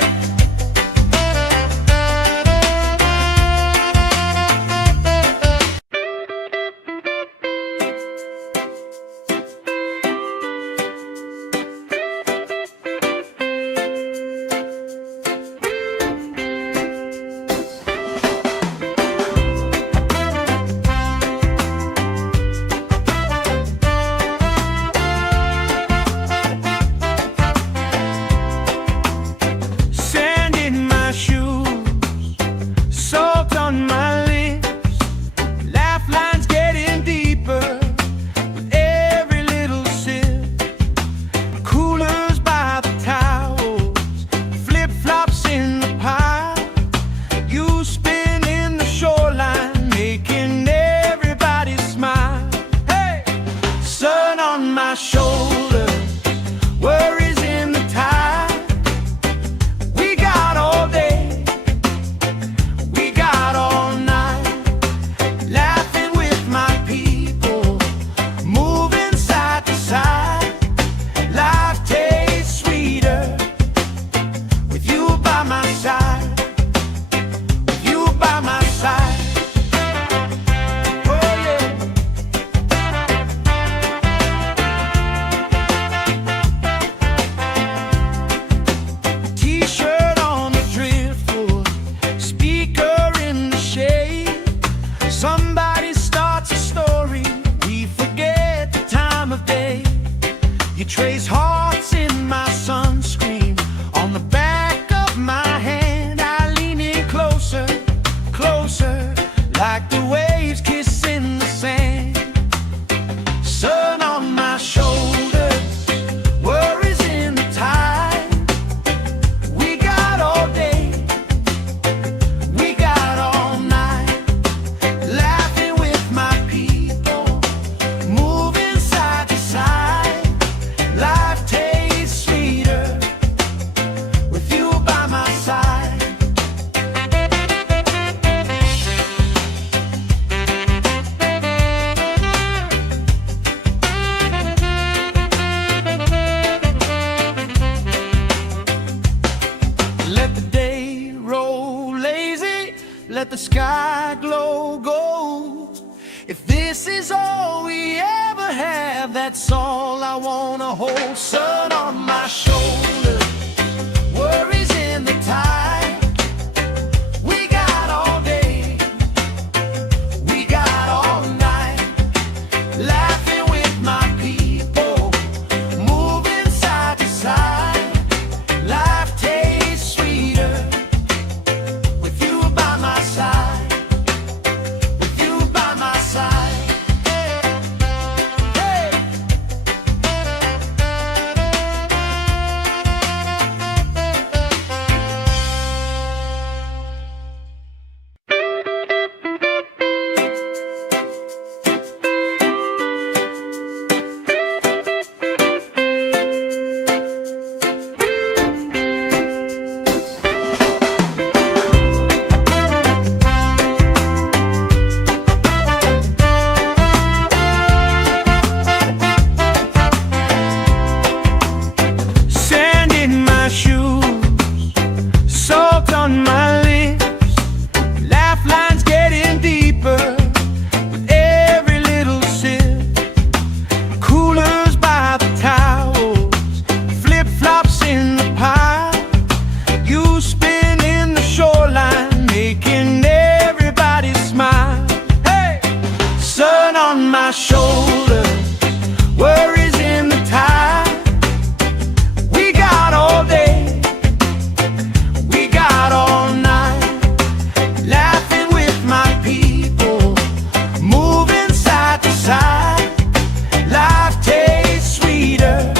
let the sky glow gold. If this is all we ever have, that's all I wanna hold. Sun on my shoulder, worries in the tide. We got all day, we got all night, laughing with my people, moving side to side. Life tastes sweeter with you by my side, with you by my side. Hey. Sand in my shoes, salt on my lips, laugh lines getting deeper with every little sip. Coolers by the towels, flip-flops in the pile. You spin in the shoreline, making everybody smile. Hey! Sun on my shoulders, worries in the tide. We got all day, we got all night, laughing with my people, moving side to side. Life tastes sweeter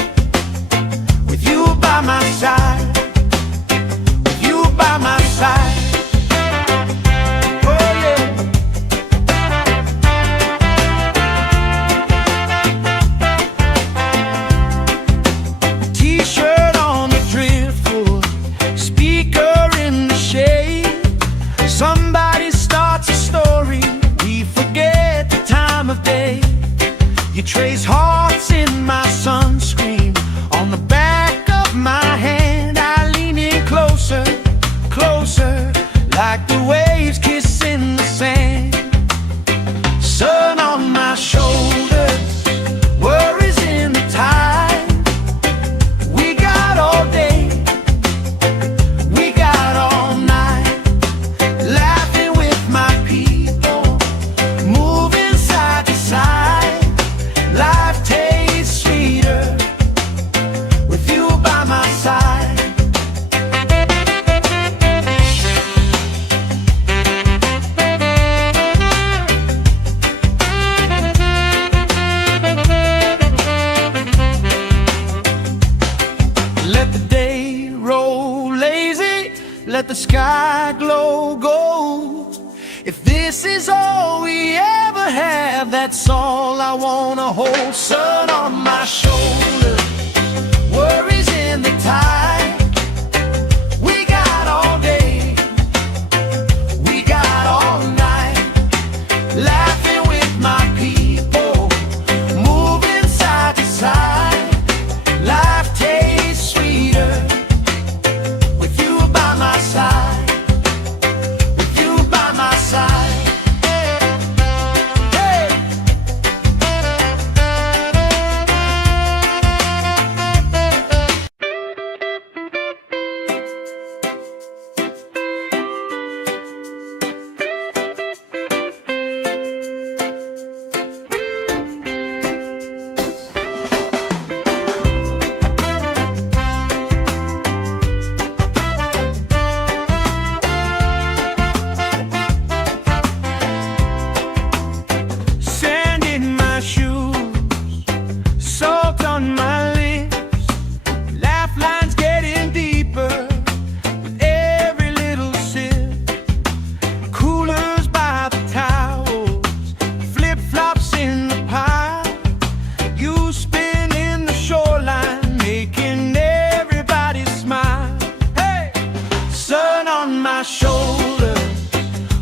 with you by my side, with you by my side. Oh yeah. T-shirt on the driftwood, speaker in the shade. Somebody starts a story, we forget the time of day. You trace hearts in my sunscreen, on the back of my hand. I lean in closer, closer, like the waves kissing the sand. Sun on my shoulders, worries in the tide. We got all day, we got all night, laughing with my people, moving side to side. Life tastes sweeter with you by my side. Let the day roll lazy, let the sky glow gold. If this is all we ever have, that's all I wanna hold. Sun on my shoulder, worries in the tide. We got all day, we got all night, laughing with my people, moving side to side. Life tastes sweeter with you by my side, with you by my side. Hey. Sand in my shoes, salt on my lips, laugh lines getting deeper with every little sip. Coolers by the towels, flip-flops in the pile. You spin in the shoreline, making everybody smile. Hey! Sun on my shoulders,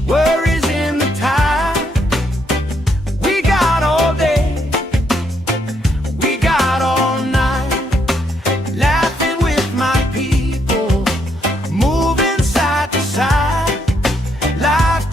worries in the tide. We got all day, we got all night, laughing with my people, moving side to side. Life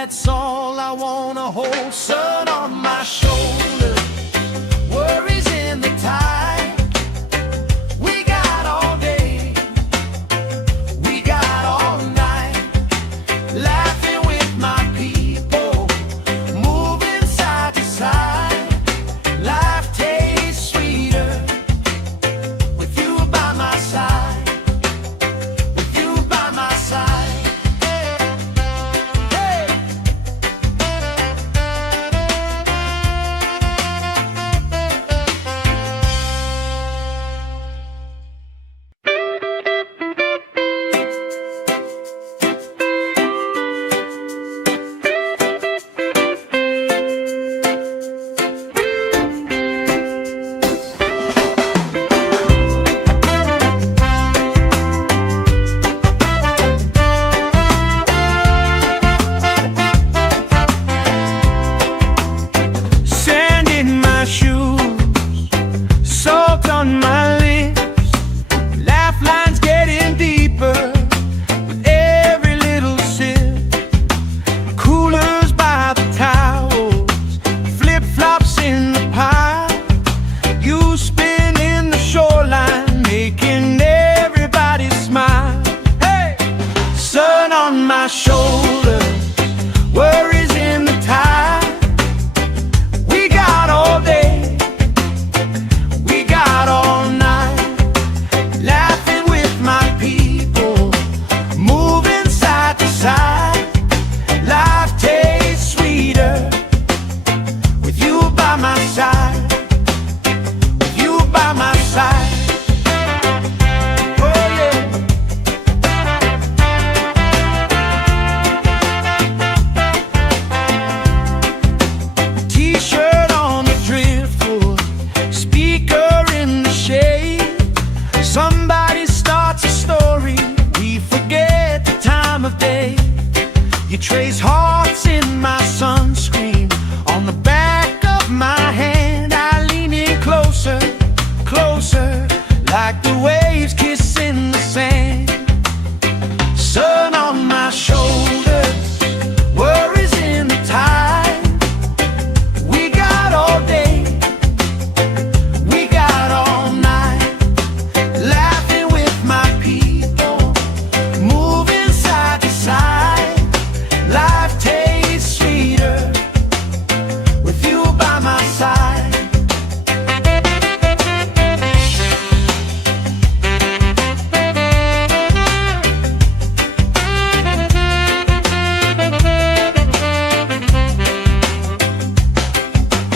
that's all I wanna hold. Sun on my shoulder, worries in the tide. We got all day, we got all night, laughing with my people, moving side to side. Life tastes sweeter with you by my side, with you by my side. On my lips, lifelines getting deeper with every little sip. Coolers by the towels, flip-flops in the pile. You spinning the shoreline, making everybody smile. Hey, sun on my shoulder, worries in the tide. We got all day, all night, laughing with my people, moving side to side. Life tastes sweeter with you by my side, with you by my side. Oh yeah. T-shirt on the driftwood, speaker in the shade. Somebody starts a story, we forget the time of day. You trace hearts in my sunscreen, on the back of my hand. I lean in closer, closer, like the waves kissing the sand. Sun on my shoulders, worries in the tide. We got all day, we got all night, laughing with my people, moving side to side. Life tastes sweeter with you by my side.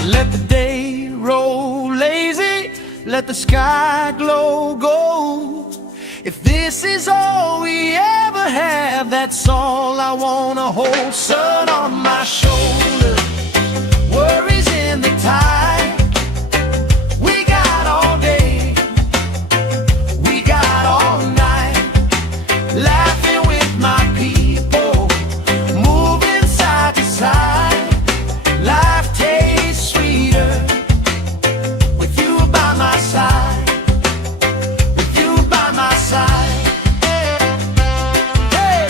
Let the day roll lazy, let the sky glow gold. If this is all we ever have, that's all I wanna hold. Sun on my shoulder, worries in the tide. We got all day, we got all night, laughing with my people, moving side to side. Life tastes sweeter with you by my side, with you by my side. Hey.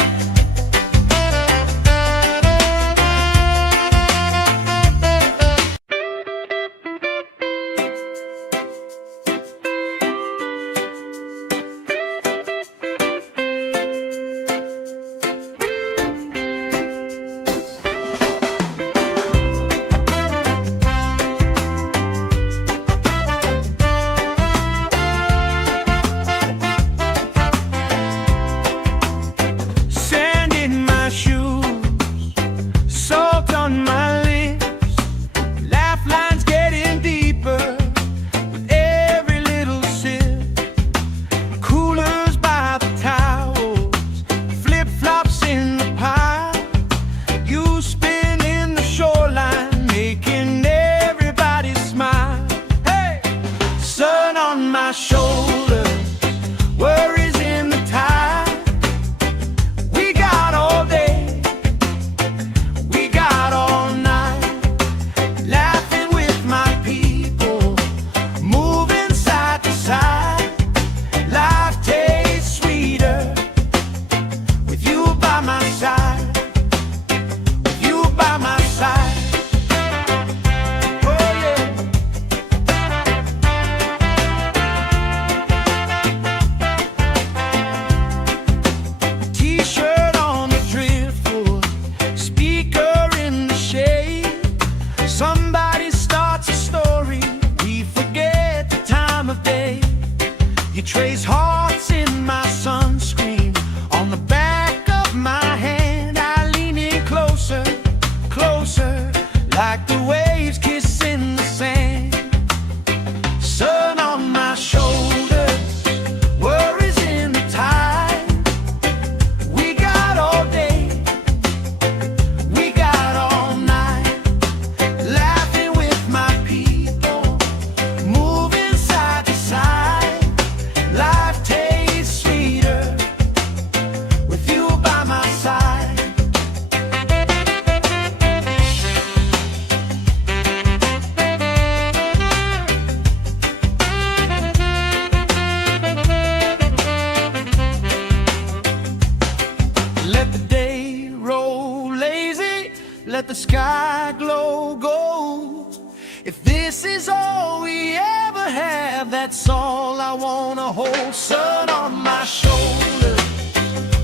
let the sky glow gold. If this is all we ever have, that's all I wanna hold. Sun on my shoulder,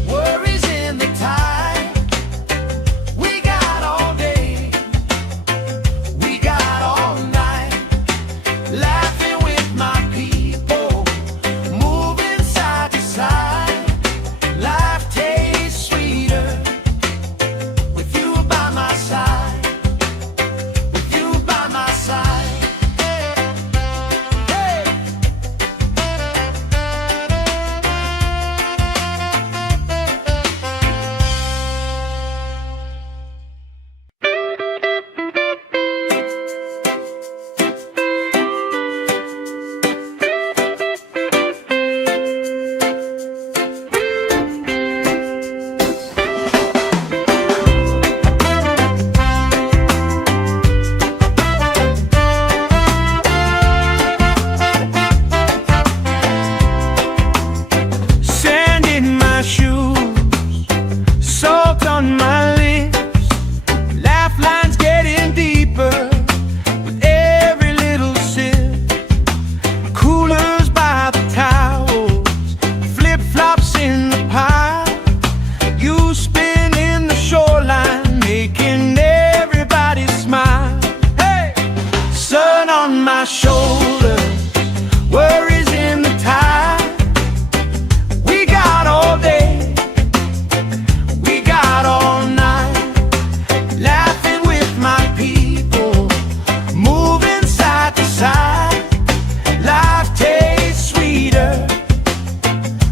worries in the tide. We got all day, we got all night, laughing with my people, moving side to side. Life tastes sweeter with you by my side, with you by my side. Hey. Sand in my shoes, salt on my lips, laugh lines getting deeper with every little sip. Coolers by the towels, flip-flops in the pile, you spin in the shoreline, making everybody smile. Hey! Sun on my shoulder, worries in the tide. We got all day, we got all night, laughing with my people, moving side to side. Life tastes sweeter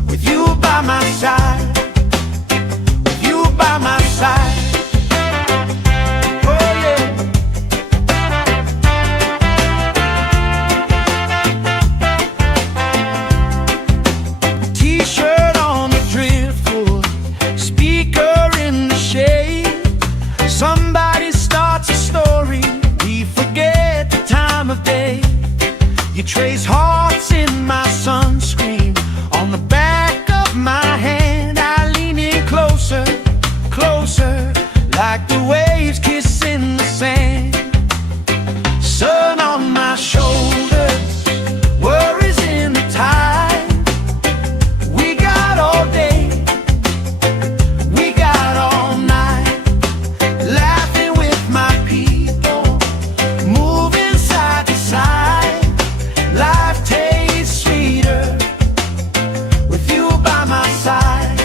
with you by my side, with you by my side. Oh yeah. T-shirt on the driftwood, speaker in the shade. Somebody starts a story, we forget the time of day. You trace hearts in my sunscreen, on the back of my hand. I lean in closer, closer, like the waves kissing the sand. Sun on my shoulders, worries in the tide. We got all day, we got all night, laughing with my people, moving side to side. Life tastes sweeter with you by my side.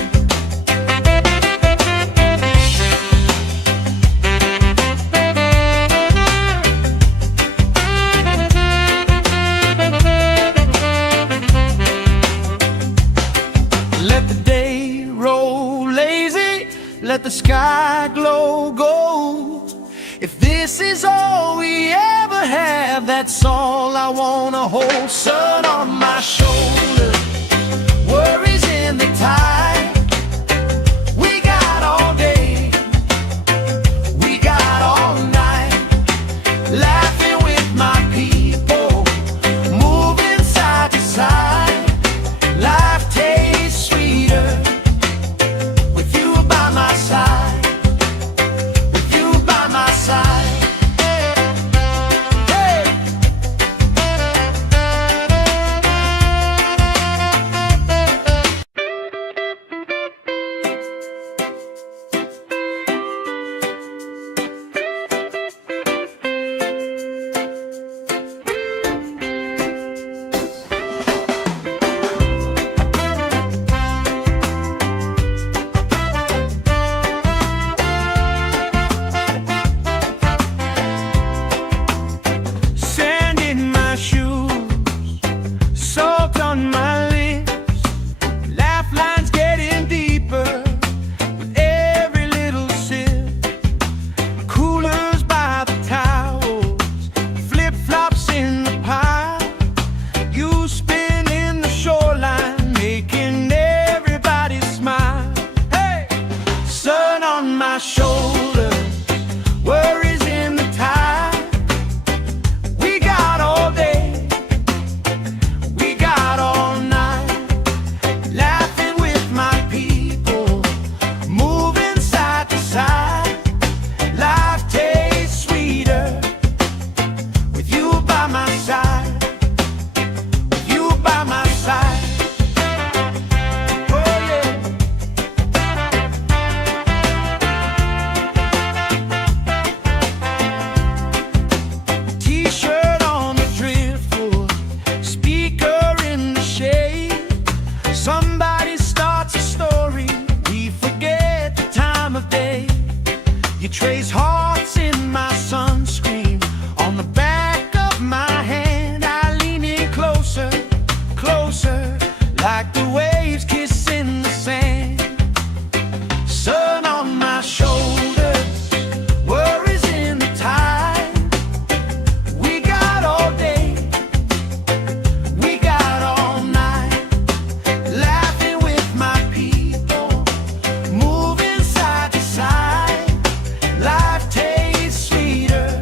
Let the day roll lazy, let the sky glow gold. If this is all we ever have, that's all I wanna hold. Sun on my shoulder, worries in the tide. We got all day, we got all night, laughing with my people, moving side to side. Life tastes sweeter with you by my side, with you by my side. Hey. trace hearts in my sunscreen. On the back of my hand, I lean in closer, closer, like the waves kissing the sand. Sun on my shoulders, worries in the tide. We got all day, we got all night, laughing with my people, moving side to side. Life tastes sweeter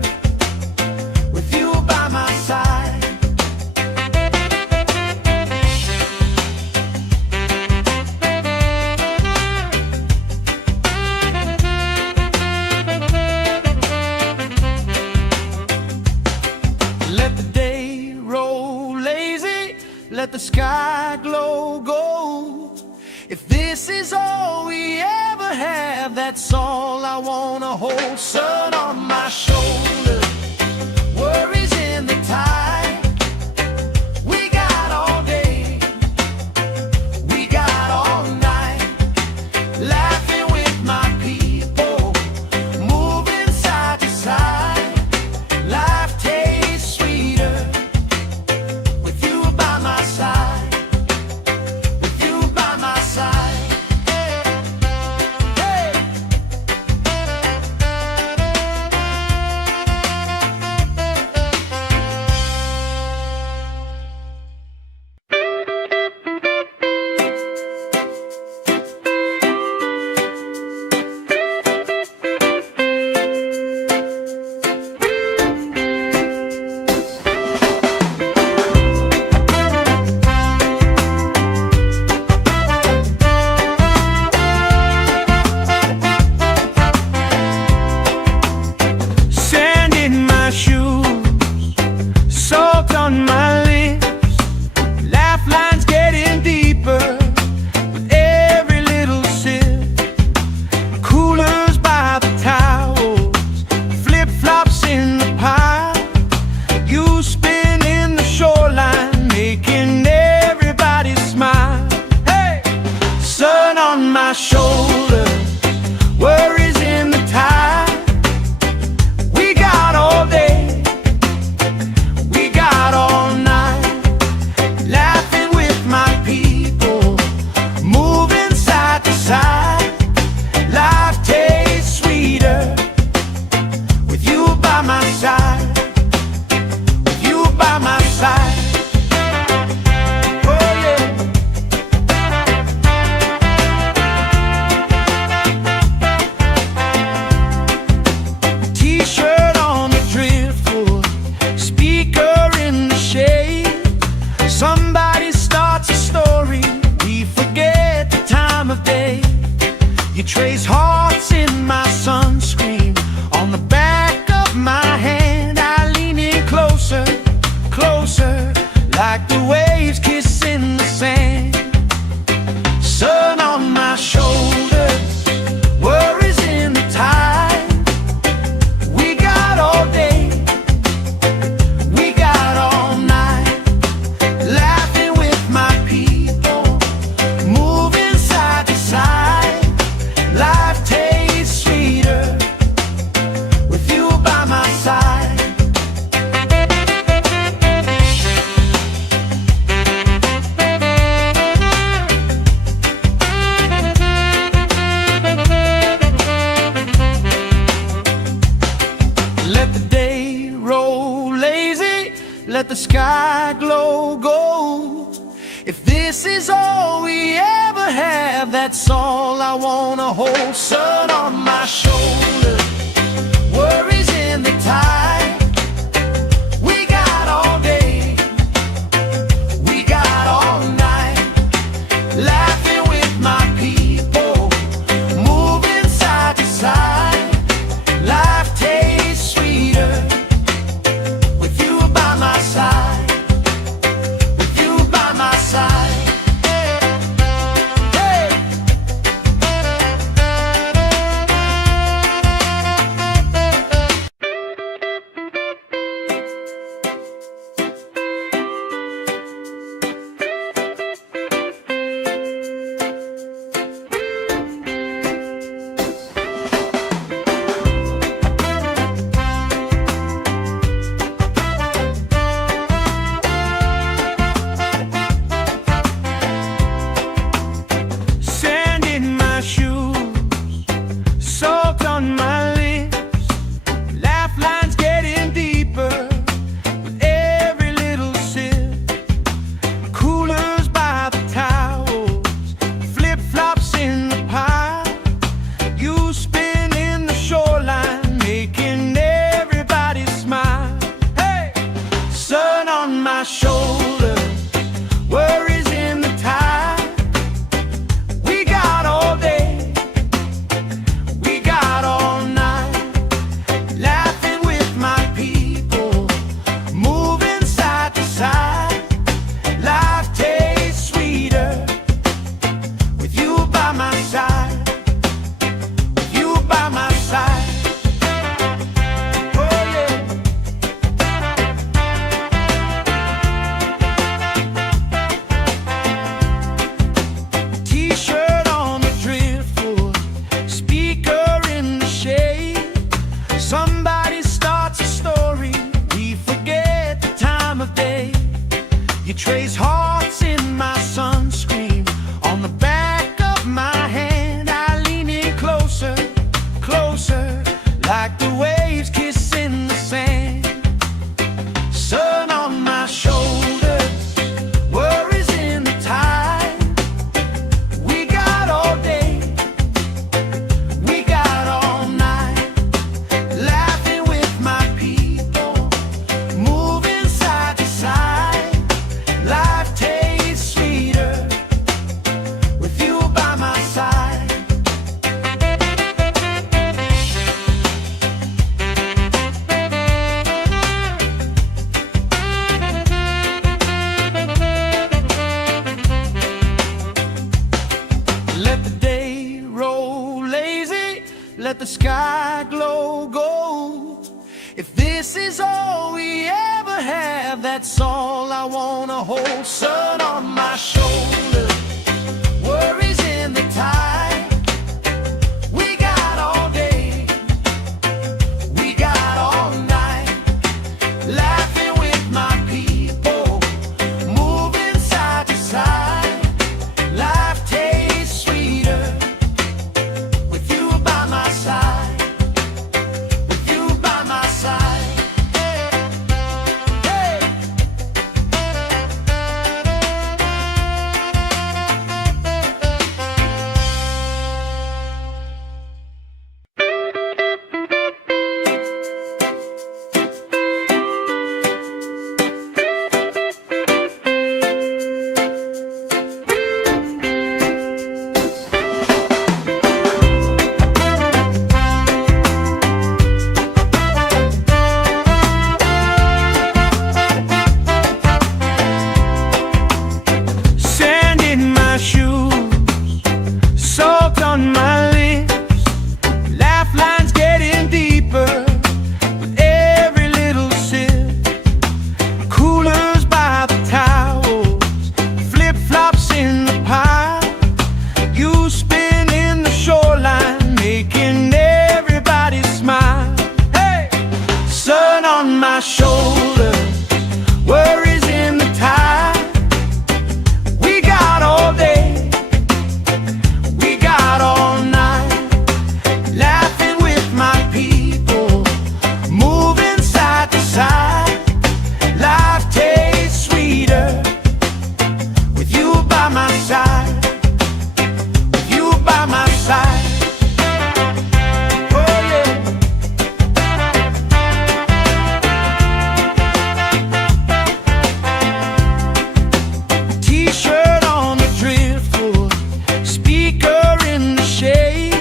with you by my side. Let the day roll lazy, let the sky glow gold. If this is all we ever have, that's all I wanna hold. Sun on my shoulders, worries in the tide. We got all day, we got all night, laughing with my people, moving side to side. Life tastes sweeter with you by my side, with you by my side. Hey! Sand in my shoes, salt on my lips, laugh lines getting deeper with every little sip. Coolers by the towels, flip-flops in the pile. You spin in the shoreline, making everybody smile. Hey! Sun on my shoulders, worries in the tide. We got all day, we got all night, laughing with my people, moving side to side. Life tastes sweeter with you by my side, with you by my side. Oh yeah. T-shirt on the driftwood, speaker in the shade. Somebody starts a story, we forget the time of day. You trace hearts in my sunscreen. On the back of my hand, I lean in closer, closer, like the waves kissing the sand. Sun on my shoulders, worries in the tide. We got all day, we got all night, laughing with my people, moving side to side. Life tastes sweeter with you by my side. Let the day roll lazy, let the sky glow gold. If this is all we ever have, that's all I wanna hold. Sun on my shoulders, worries in the tide. We got all day, we got all night, laughing with my people, moving side to side. Life tastes sweeter with you by my side, with you by my side. Hey! like the waves kissing the sand. Sun on my shoulders, worries in the tide. We got all day, we got all night, laughing with my people, moving side to side. Life tastes sweeter with you by my side. Let the day roll lazy, let the sky glow gold. If this is all we ever have, that's all I wanna hold. Sun on my shoulders, worries in the tide. We got all day, we got all night, laughing with my people, moving side to side. Life tastes sweeter with you by my side, with you by my side. Hey. Sand in my shoes, salt on my lips, laugh lines getting deeper with every little sip. Coolers by the towels, flip-flops in the pile, you spinning the shoreline, making everybody smile. Hey! Sun on my shoulders, worries in the tide. We got all day, we got all night, laughing with my people, moving side to side. Life tastes sweeter with you by my side, with you by my side. Oh yeah. T-shirt on the driftwood, speaker in the shade.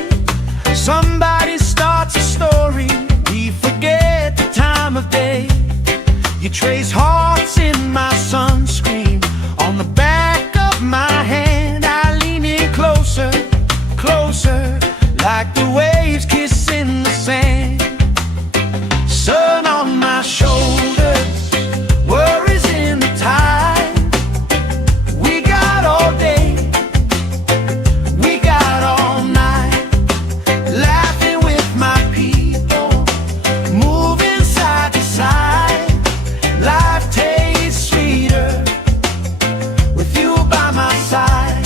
Somebody starts a story, we forget the time of day. You trace hearts in my sunscreen, on the back of my hand. I lean in closer, closer, like the waves kissing the sand. Sun on my shoulders, worries in the tide. We got all day, we got all night, laughing with my people, moving side to side. Life tastes sweeter with you by my side.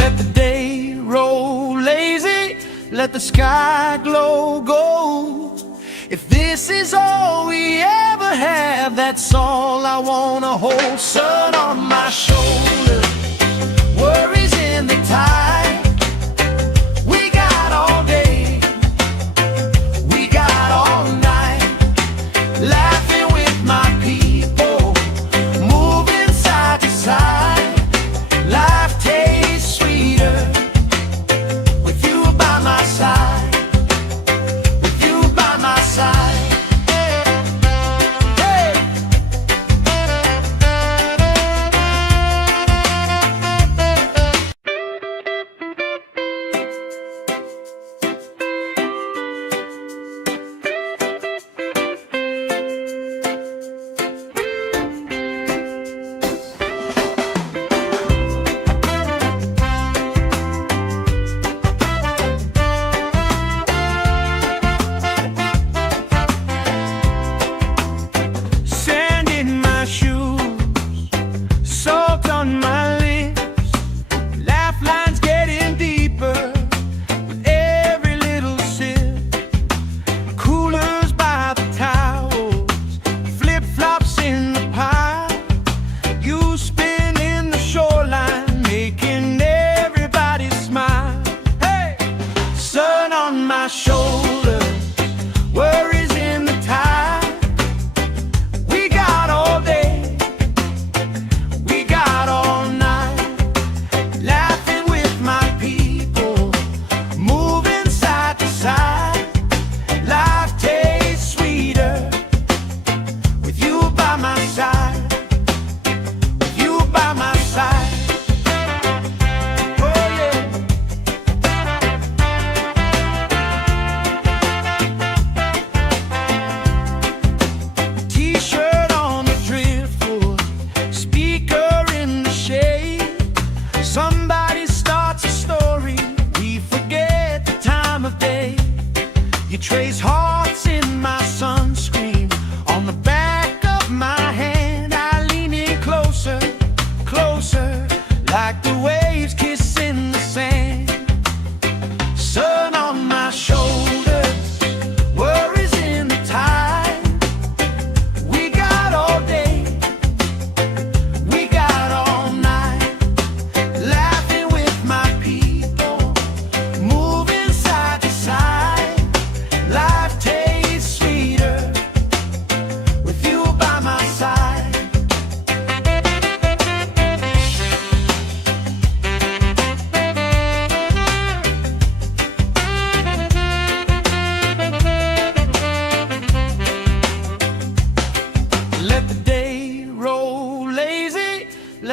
Let the day roll lazy, let the sky glow gold. If this is all we ever have, that's all I wanna hold. Sun on my shoulders, worries in the tide. We got all day, we got all night, laughing with my people, moving side to side. Life tastes sweeter with you by my side, with you by my side. Hey.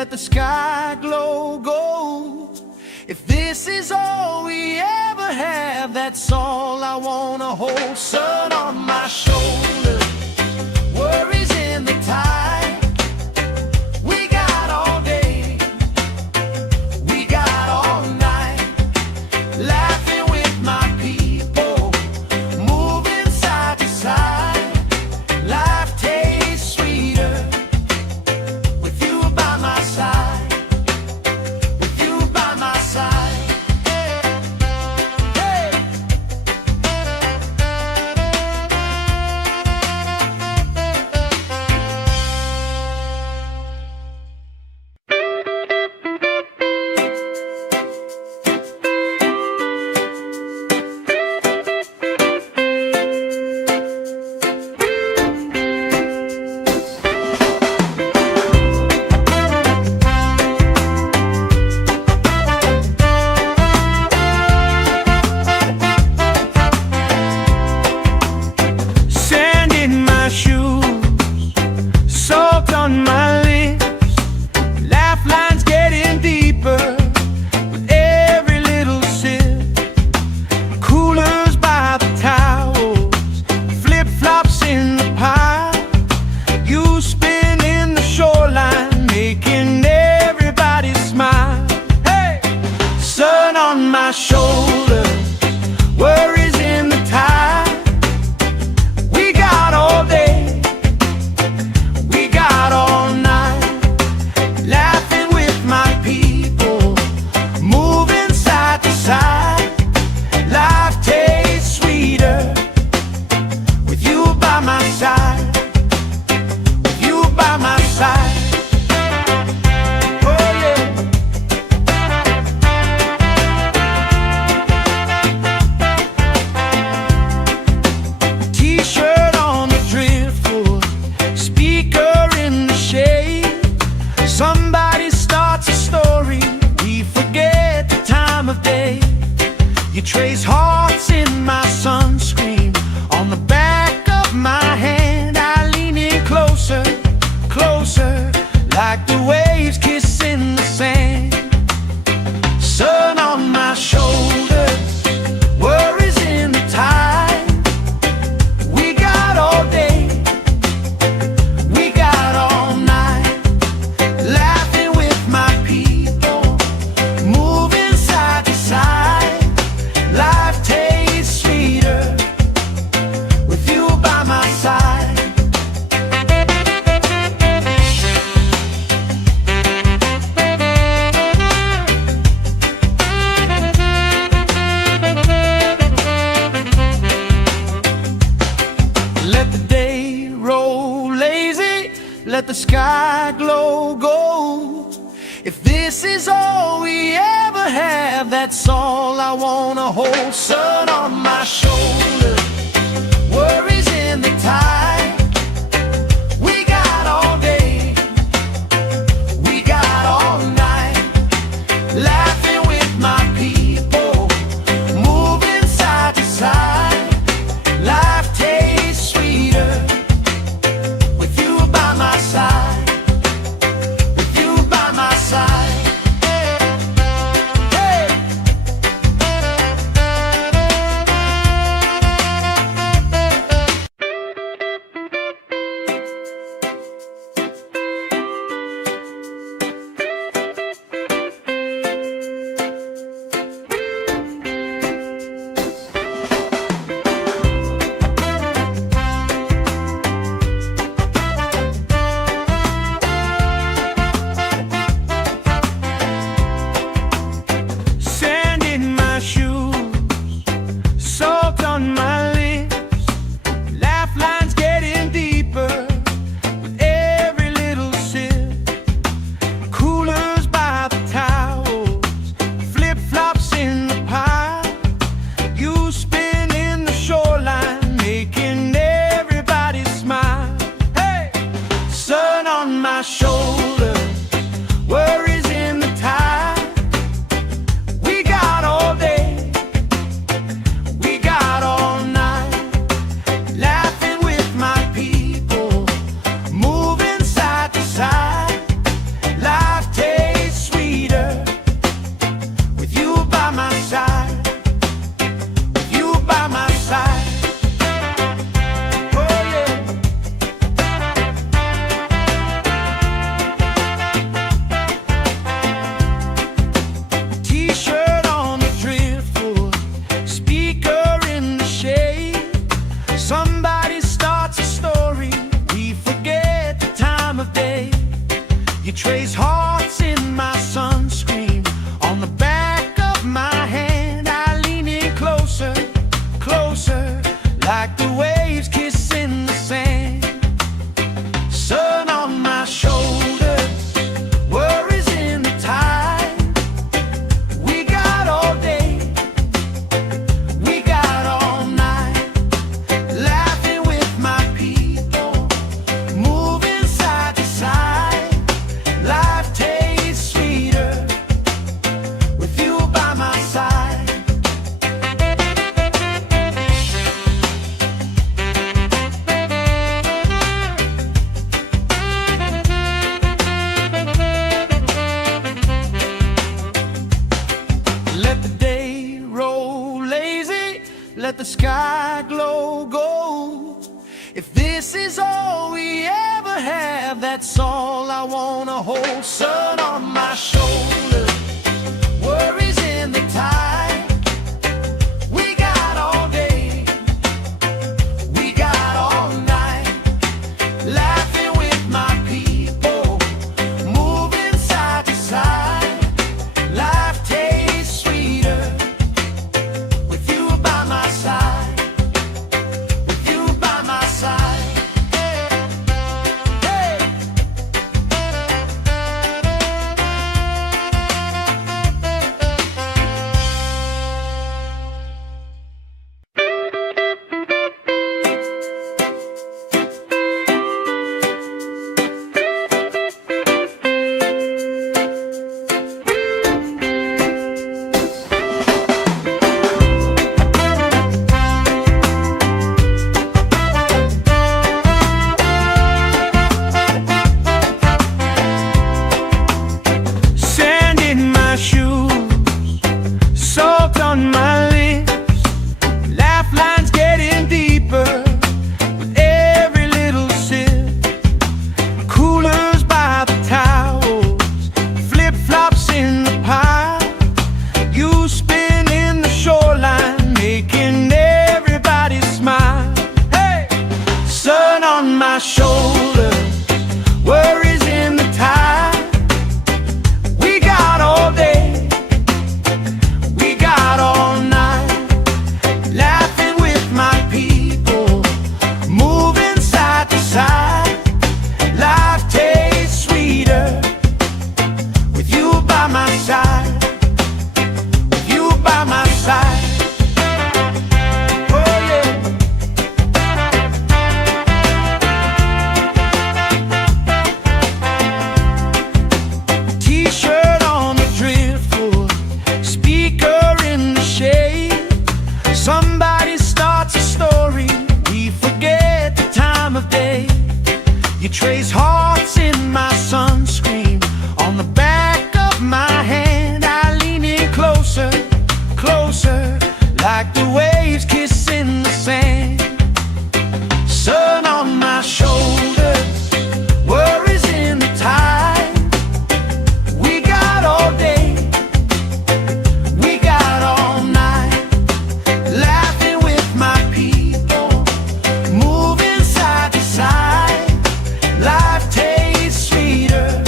let the sky glow gold. If this is all we ever have, that's all I wanna hold. Sun on my shoulder, worries in the tide. We got all day, we got all night, laughing with my people, moving side to side. Life tastes sweeter with you by my side, with you by my side. Hey. Sand in my shoes, salt on my lips, laugh lines getting deeper with every little sip. Coolers by the towels, flip-flops in the pile, you spin in the shoreline, making everybody smile. Hey! Sun on my shoulder, worries in the tide. We got all day, we got all night, laughing with my people, moving side to side. Life tastes sweeter with you by my side, with you by my side. Oh yeah. T-shirt on the driftwood, speaker in the shade. Somebody starts a story, we forget the time of day. You trace hearts in my sunscreen, on the back of my hand. I lean in closer, closer, like the waves kissing the sand. Sun on my shoulders, worries in the tide. We got all day, we got all night, laughing with my people, moving side to side. Life tastes sweeter with you by my side. Let the day roll lazy, let the sky glow gold. If this is all we ever have, that's all I wanna hold. Sun on my shoulder, worries in the tide. We got all day, we got all night, laughing with my people, moving side to side. Life tastes sweeter with you by my side, with you by my side. Hey. If this is all we ever have, that's all I wanna hold. Sun on my shoulder, worries in the tide. We got all day, we got all night, laughing with my people, moving side to side. Life tastes sweeter with you by my side. My shoulder, worries in the tide. We got all day, we got all night, laughing with my people, moving side to side. Life tastes sweeter with you by my side, with you by my side. Somebody starts a story, we forget the time of day. You trace hearts in my sunscreen, on the back of my hand. I lean in closer, closer, like the waves kissing the sand. Sun on my shoulders, worries in the tide. We got all day, we got all night, laughing with my people, moving side to side. Life tastes sweeter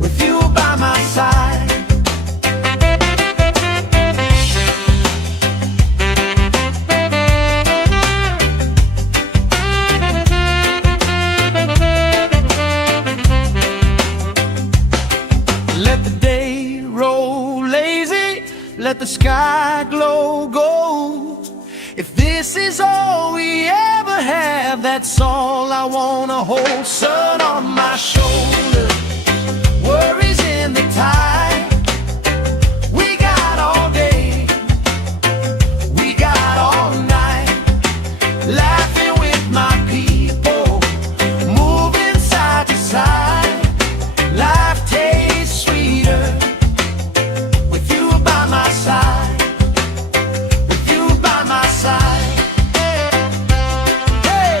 with you by my side. Let the day roll lazy, let the sky glow gold. If this is all we ever have, that's all I wanna hold. Sun on my shoulder, worries in the tide. We got all day, we got all night, laughing with my people, moving side to side. Life tastes sweeter with you by my side, with you by my side. Hey.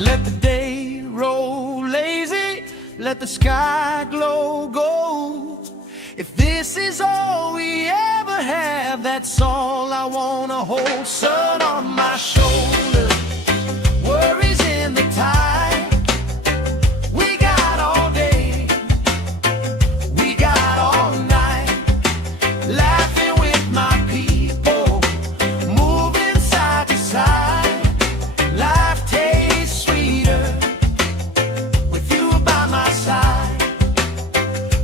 Let the day roll lazy, let the sky glow gold. If this is all we ever have, that's all I wanna hold. Sun on my shoulder, worries in the tide. We got all day, we got all night, laughing with my people, moving side to side. Life tastes sweeter with you by my side,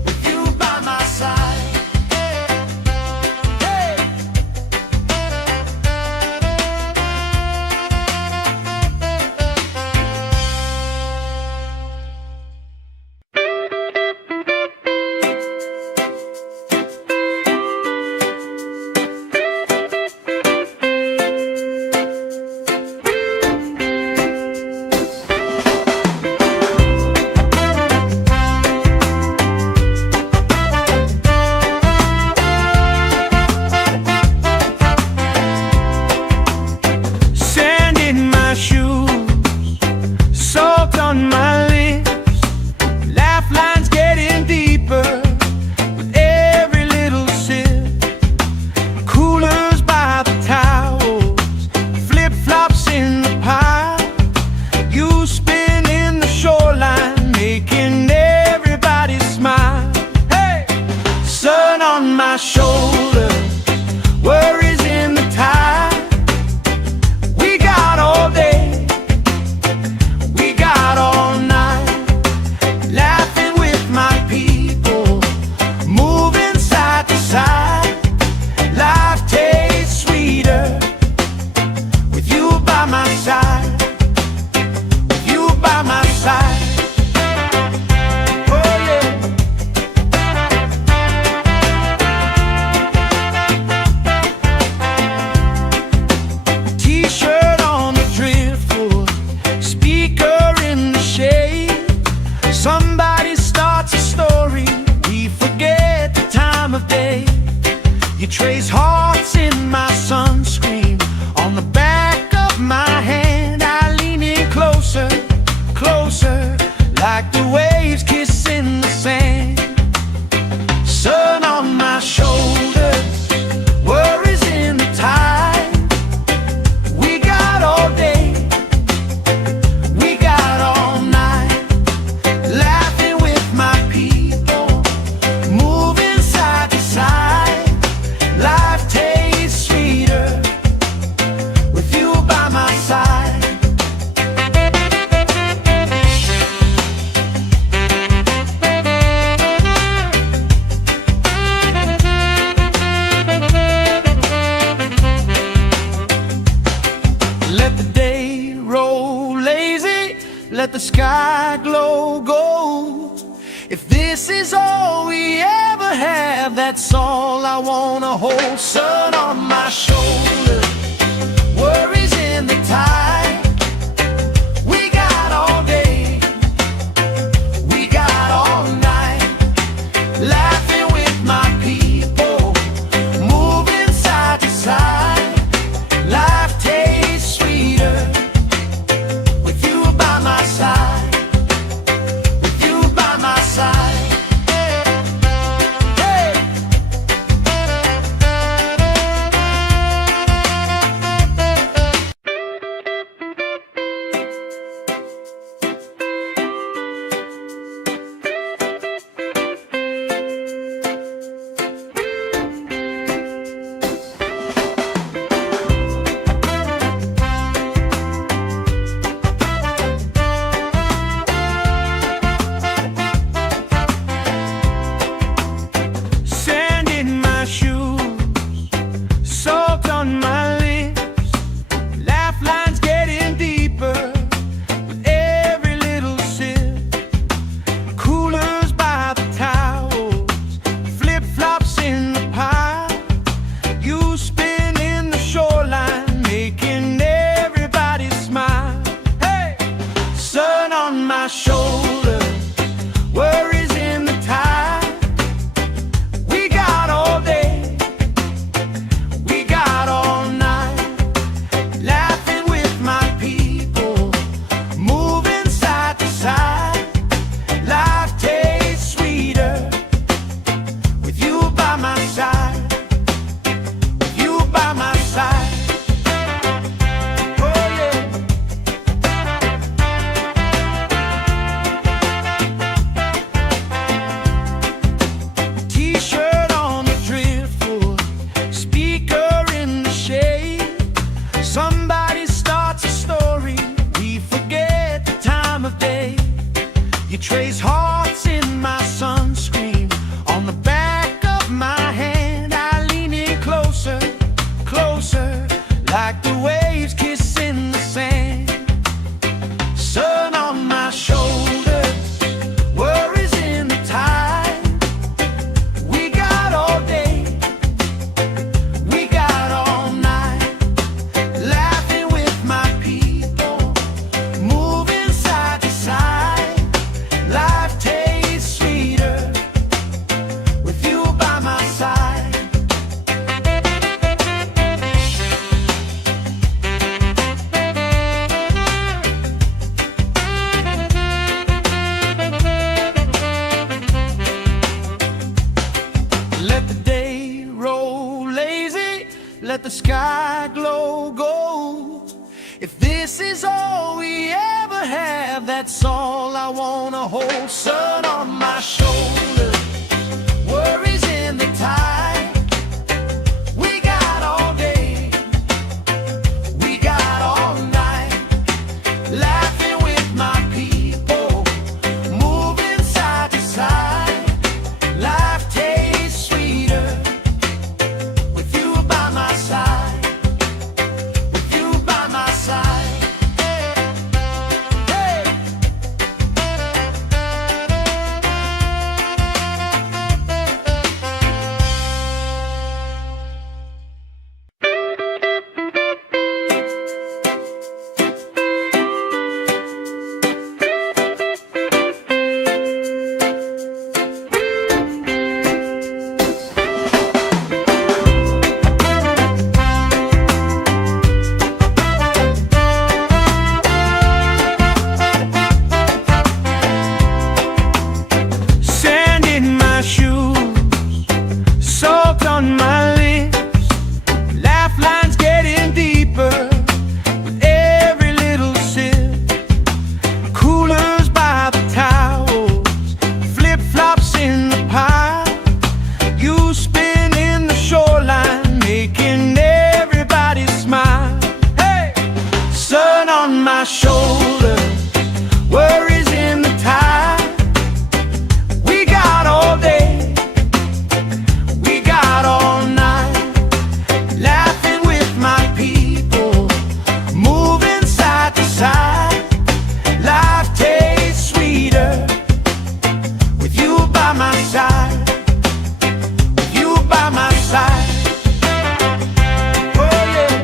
with you by my side. Hey. Sand in my shoes, salt on my lips, laugh lines getting deeper with every little sip. Coolers by the towels, flip-flops in the pile. You spin in the shoreline, making everybody smile. Hey! Sun on my shoulders, worries in the tide. We got all day, we got all night, laughing with my people, moving side to side. Life tastes sweeter with you by my side, with you by my side. Oh yeah. T-shirt on the driftwood, speaker in the shade. Somebody starts a story, we forget the time of day. You trace hearts in my sunscreen, on the back of my hand. I lean in closer, closer, like the waves kissing the sand. Sun on my shoulders, worries in the tide. We got all day, we got all night, laughing with my people, moving side to side. Life tastes sweeter with you by my side. Let the day roll lazy, let the sky glow gold. If this is all we ever have, that's all I wanna hold. Sun on my shoulder, worries in the tide. We got all day, we got all night, laughing with my people, moving side to side. Life tastes sweeter with you by my side, with you by my side. Hey. Sand in my shoes, salt on my lips, laugh lines getting deeper with every little sip. Coolers by the towels, flip-flops in the pile. You spin in the shoreline, making everybody smile. Hey! Sun on my shoulders, worries in the tide. We got all day, we got all night, laughing with my people, moving You trace hearts in my sunscreen on the back of my hand. I lean in closer, closer, like the waves kissing the sand. Sun on my shoulders, worries in the tide. We got all day, we got all night, laughing with my people, moving side to side. Life tastes sweeter with you by my side. Let the day roll lazy, let the sky glow gold. If this is all we ever have, that's all I wanna hold. Sun on my shoulders, worries in the tide. We got all day, we got all night, laughing with my people, moving side to side. Life tastes sweeter with you by my side, with you by my side. Hey! Sand in my shoes, salt on my lips, laugh lines getting deeper with every little sip. Coolers by the towels, flip-flops in the pile. You spin in the shoreline, making everybody smile. Hey! Sun on my shoulders, worries in the tide. We got all day, we got all night, laughing with my people, moving side to side. Life tastes sweeter with you by my side, with you by my side. Oh yeah.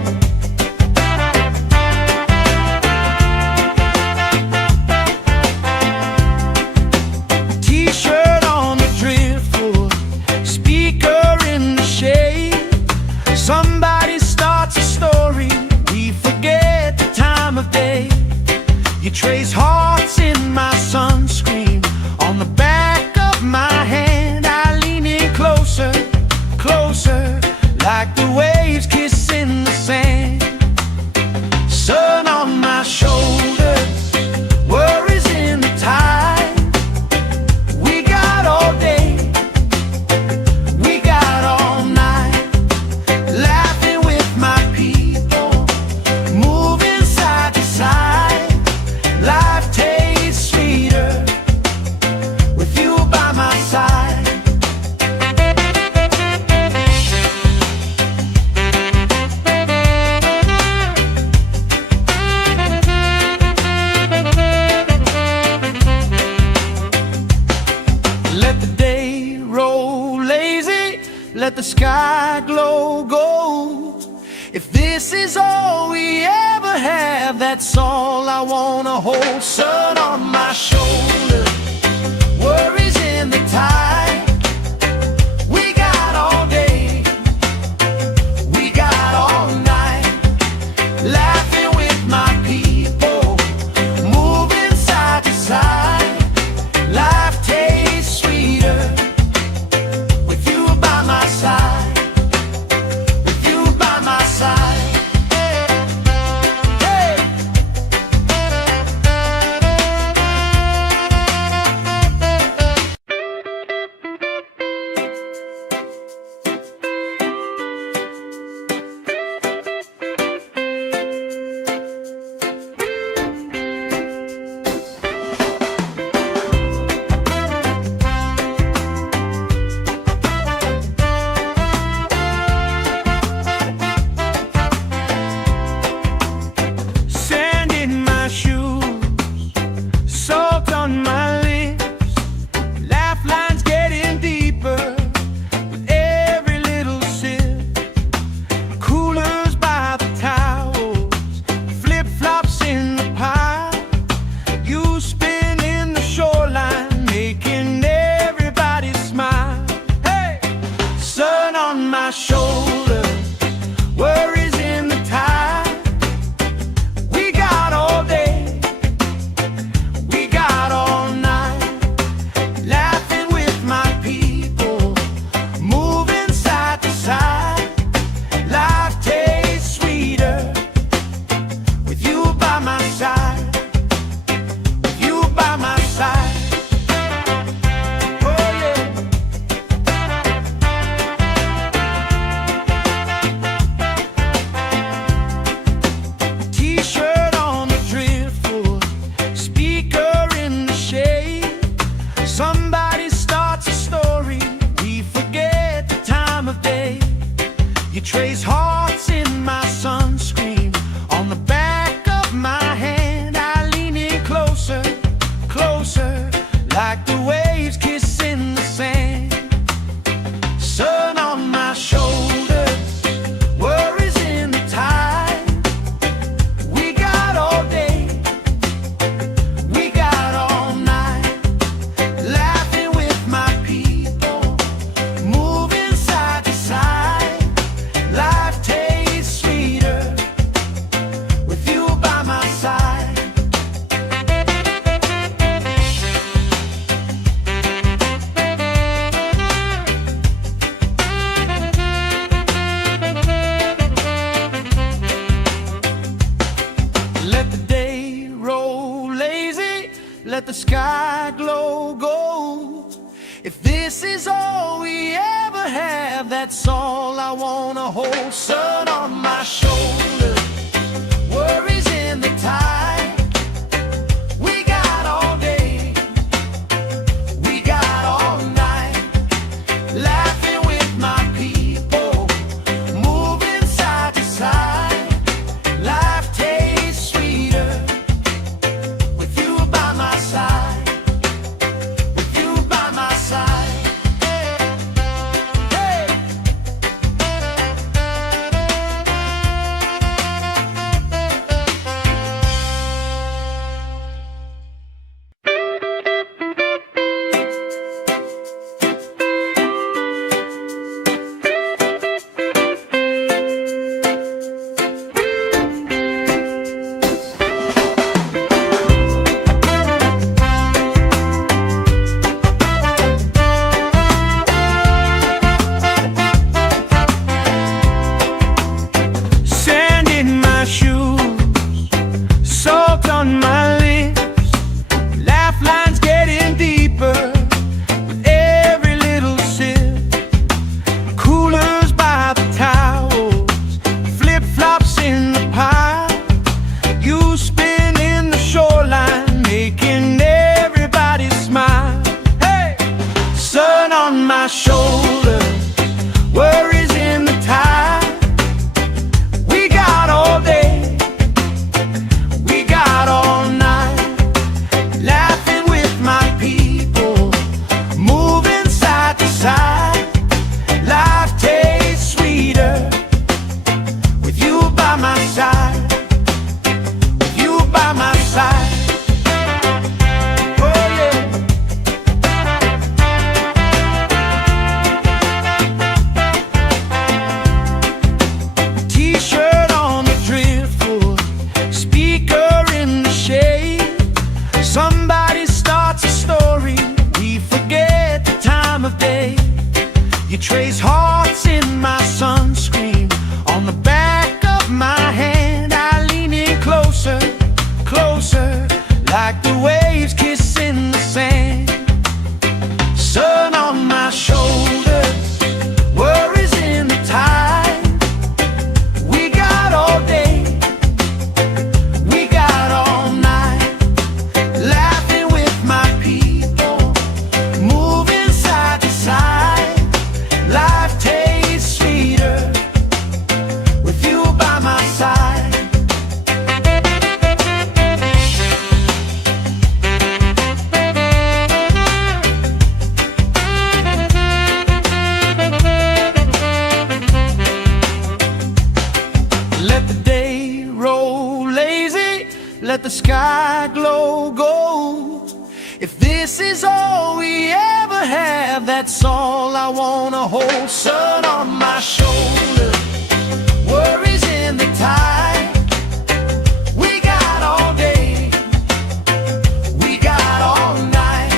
T-shirt on the driftwood, speaker in the shade. Somebody starts a story, we forget the time of day. You trace hearts in my sunscreen on the back of my hand. I lean in closer, closer, like the waves kissing the sand. Sun on my shoulders, worries in the tide. We got all day, we got all night, laughing with my people, moving side to side. Life tastes sweeter with you by my side. Let the day roll lazy, let the sky glow gold. If this is all we ever have, that's all I wanna hold. Sun on my shoulders, worries in the tide. We got all day, we got all night, laughing with my people, moving side to side. Life tastes sweeter with you by my side, with you by my side. Hey! let the sky glow gold. If this is all we ever have, that's all I wanna hold. Sun on my shoulder, worries in the tide. We got all day, we got all night, laughing with my people, moving side to side. Life tastes sweeter with you by my side, with you by my side. Hey. Sand in my shoes, salt on my lips, laugh lines getting deeper with every little sip. Coolers by the towels, flip-flops in the pile. You spin in the shoreline, making everybody smile. Hey! Sun on my shoulder, worries in the tide. We got all day, we got all night, laughing with my people, moving side to side. Life tastes sweeter with you by my side, with you by my side. Oh yeah. T-shirt on the driftwood, speaker in the shade. Somebody starts a story, we forget the time of day. You trace hearts in my sunscreen, on the back of my hand. I lean in closer, closer, like the waves kissing the sand. Sun on my shoulders, worries in the tide. We got all day, we got all night, laughing with my people, moving side to side. Life tastes sweeter with you by my side. Let the day roll lazy, let the sky glow gold. If this is all we ever have, that's all I wanna hold. Sun on my shoulder, worries in the tide. We got all day, we got all night,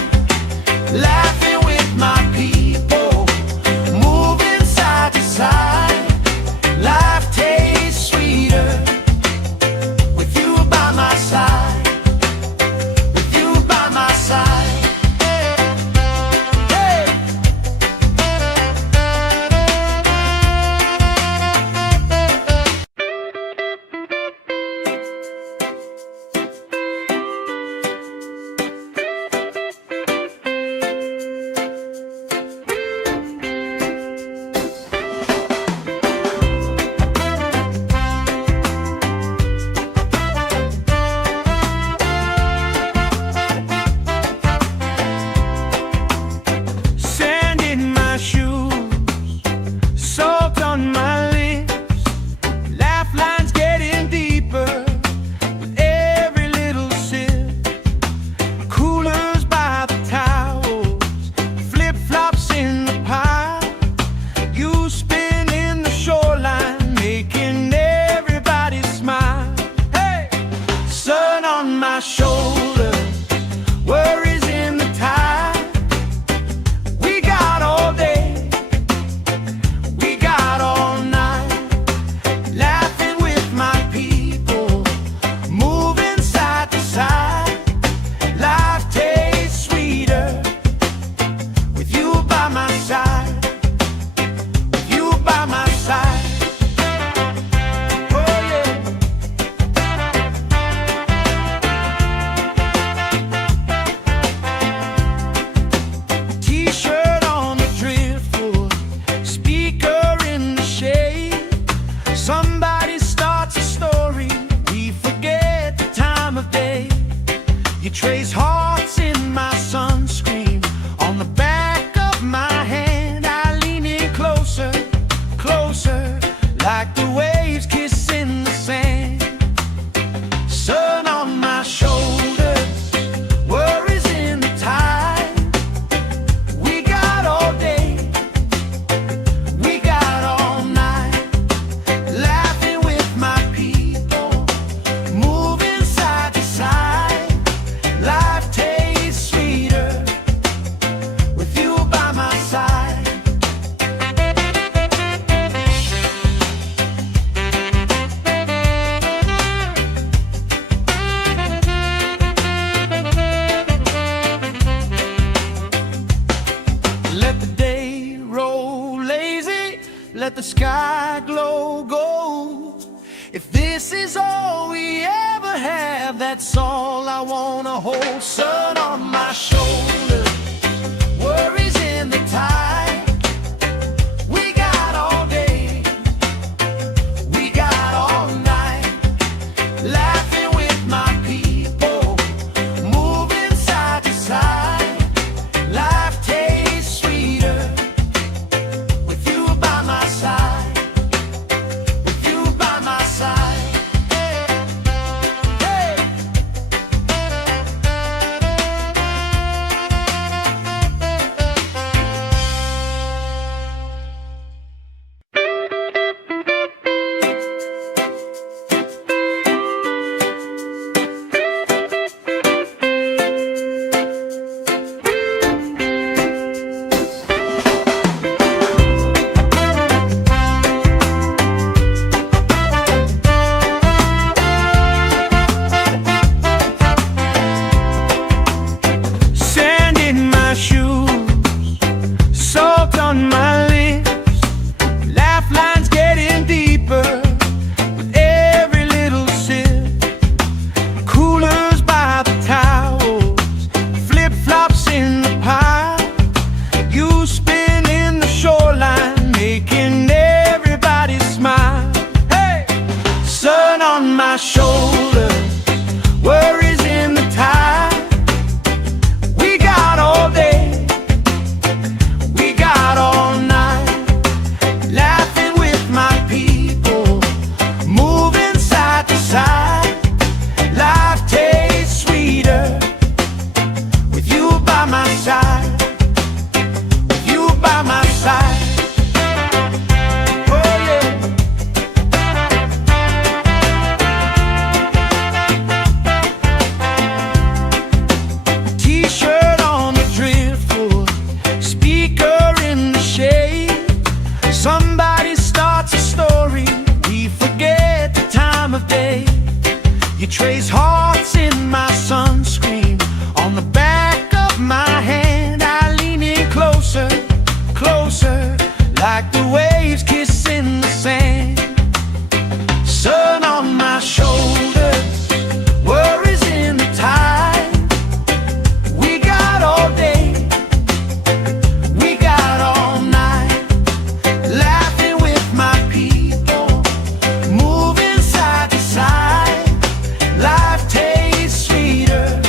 laughing with my people, moving side to side. Life tastes sweeter with you by my side, with you by my side. Hey. hearts in my sunscreen. On the back of my hand, I lean in closer, closer, like the waves kissing the sand. Sun on my shoulders, worries in the tide. We got all day, we got all night, laughing with my people, moving side to side. Life tastes sweeter with you by my side. Let the day roll lazy, let the sky glow gold. If this is all we ever have, that's all I wanna hold. Sun on my shoulders, worries in the tide. We got all day, we got all night, laughing with my people, moving side to side. Life tastes sweeter with you by my side, with you by my side. Hey! Sand in my shoes, salt on my lips, laugh lines getting deeper with every little sip. Coolers by the towels, flip-flops in the pile. You spin in the shoreline, making everybody smile. Hey! Sun on my shoulders, worries in the tide. We got all day, we got all night, laughing with my people, moving side to side. Life tastes sweeter with you by my side, with you by my side. Oh yeah. T-shirt on the driftwood, speaker in the shade. Somebody starts a story, we forget the time of day. You trace hearts in my sunscreen. On the back of my hand, I lean in closer, closer, like the waves kissing the sand. Sun on my shoulders, worries in the tide. We got all day, we got all night, laughing with my people, moving side to side. Life tastes sweeter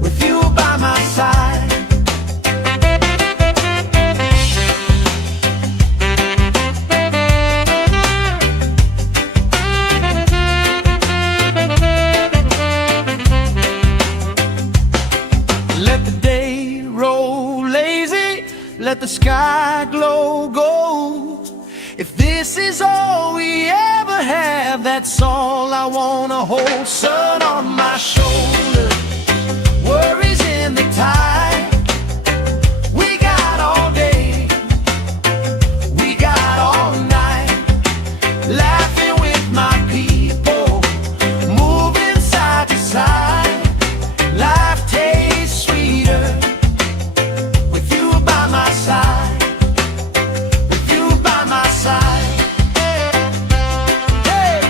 with you by my side. Let the day roll lazy, let the sky glow gold. If this is all we ever have, that's all I wanna hold. Sun on my shoulders, worries in the tide. We got all day, we got all night, laughing with my people, moving side to side. Life tastes sweeter with you by my side, with you by my side. Hey!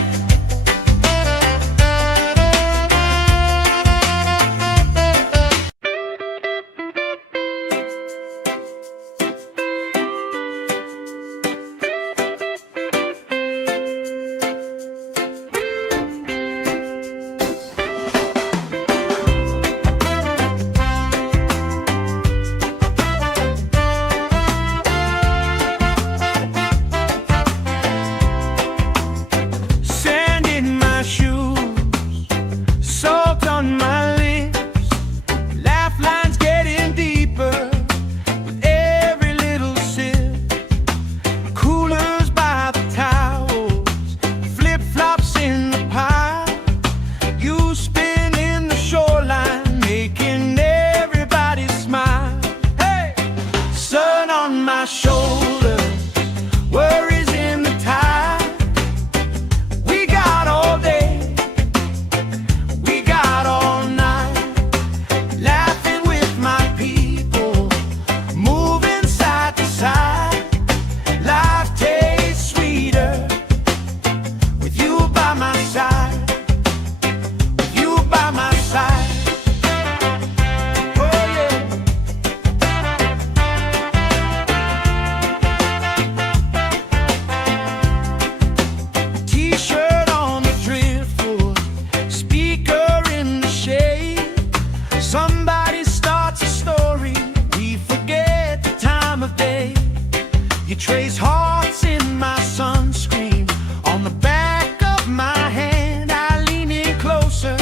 trace hearts in my sunscreen. On the back of my hand, I lean in closer,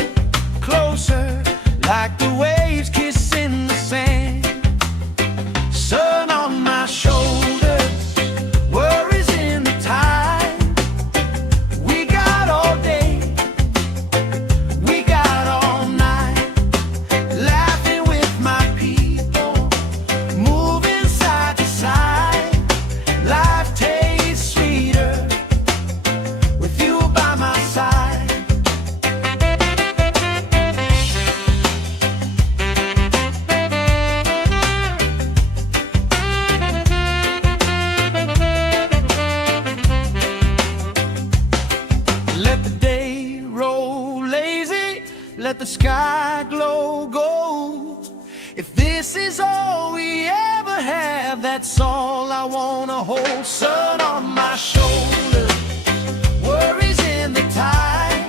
closer, like the waves kissing the sand. Sun on my shoulders, worries in the tide. We got all day, we got all night, laughing with my people, moving side to side. Life tastes sweeter with you by my side. Let the day roll lazy, let the sky glow gold. If this is all we ever have, that's all I wanna hold. Sun on my shoulders, worries in the tide.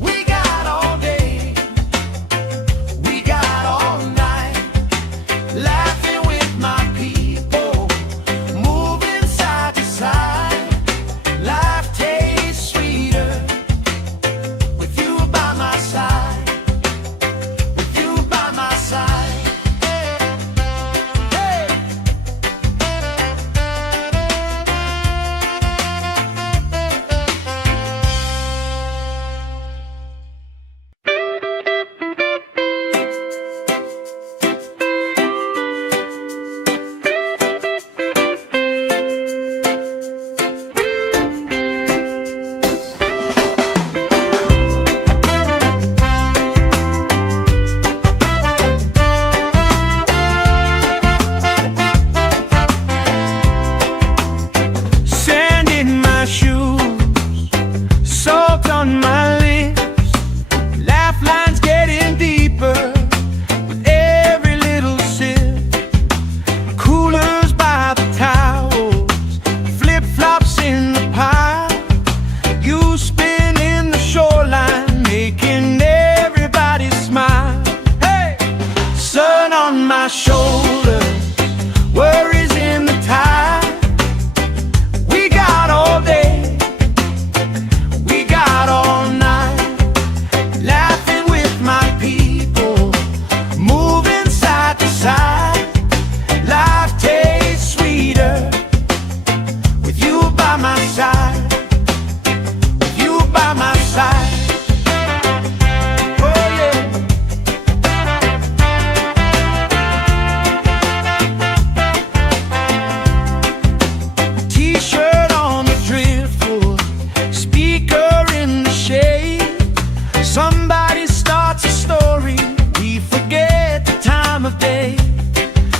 We got all day, we got all night, laughing with my people, moving side to side. Life tastes sweeter with you by my side, with you by my side. Hey! Sand in my shoes, salt on my lips, laugh lines getting deeper with every little sip. Coolers by the towels, flip-flops in the pile, you spinning the shoreline, making everybody smile. Hey! Sun on my shoulders, worries in the tide. We got all day, we got all night, laughing with my people, moving side to side. Life tastes sweeter with you by my side, with you by my side. Oh yeah. T-shirt on the driftwood, speaker in the shade. Somebody starts a story, we forget the time of day.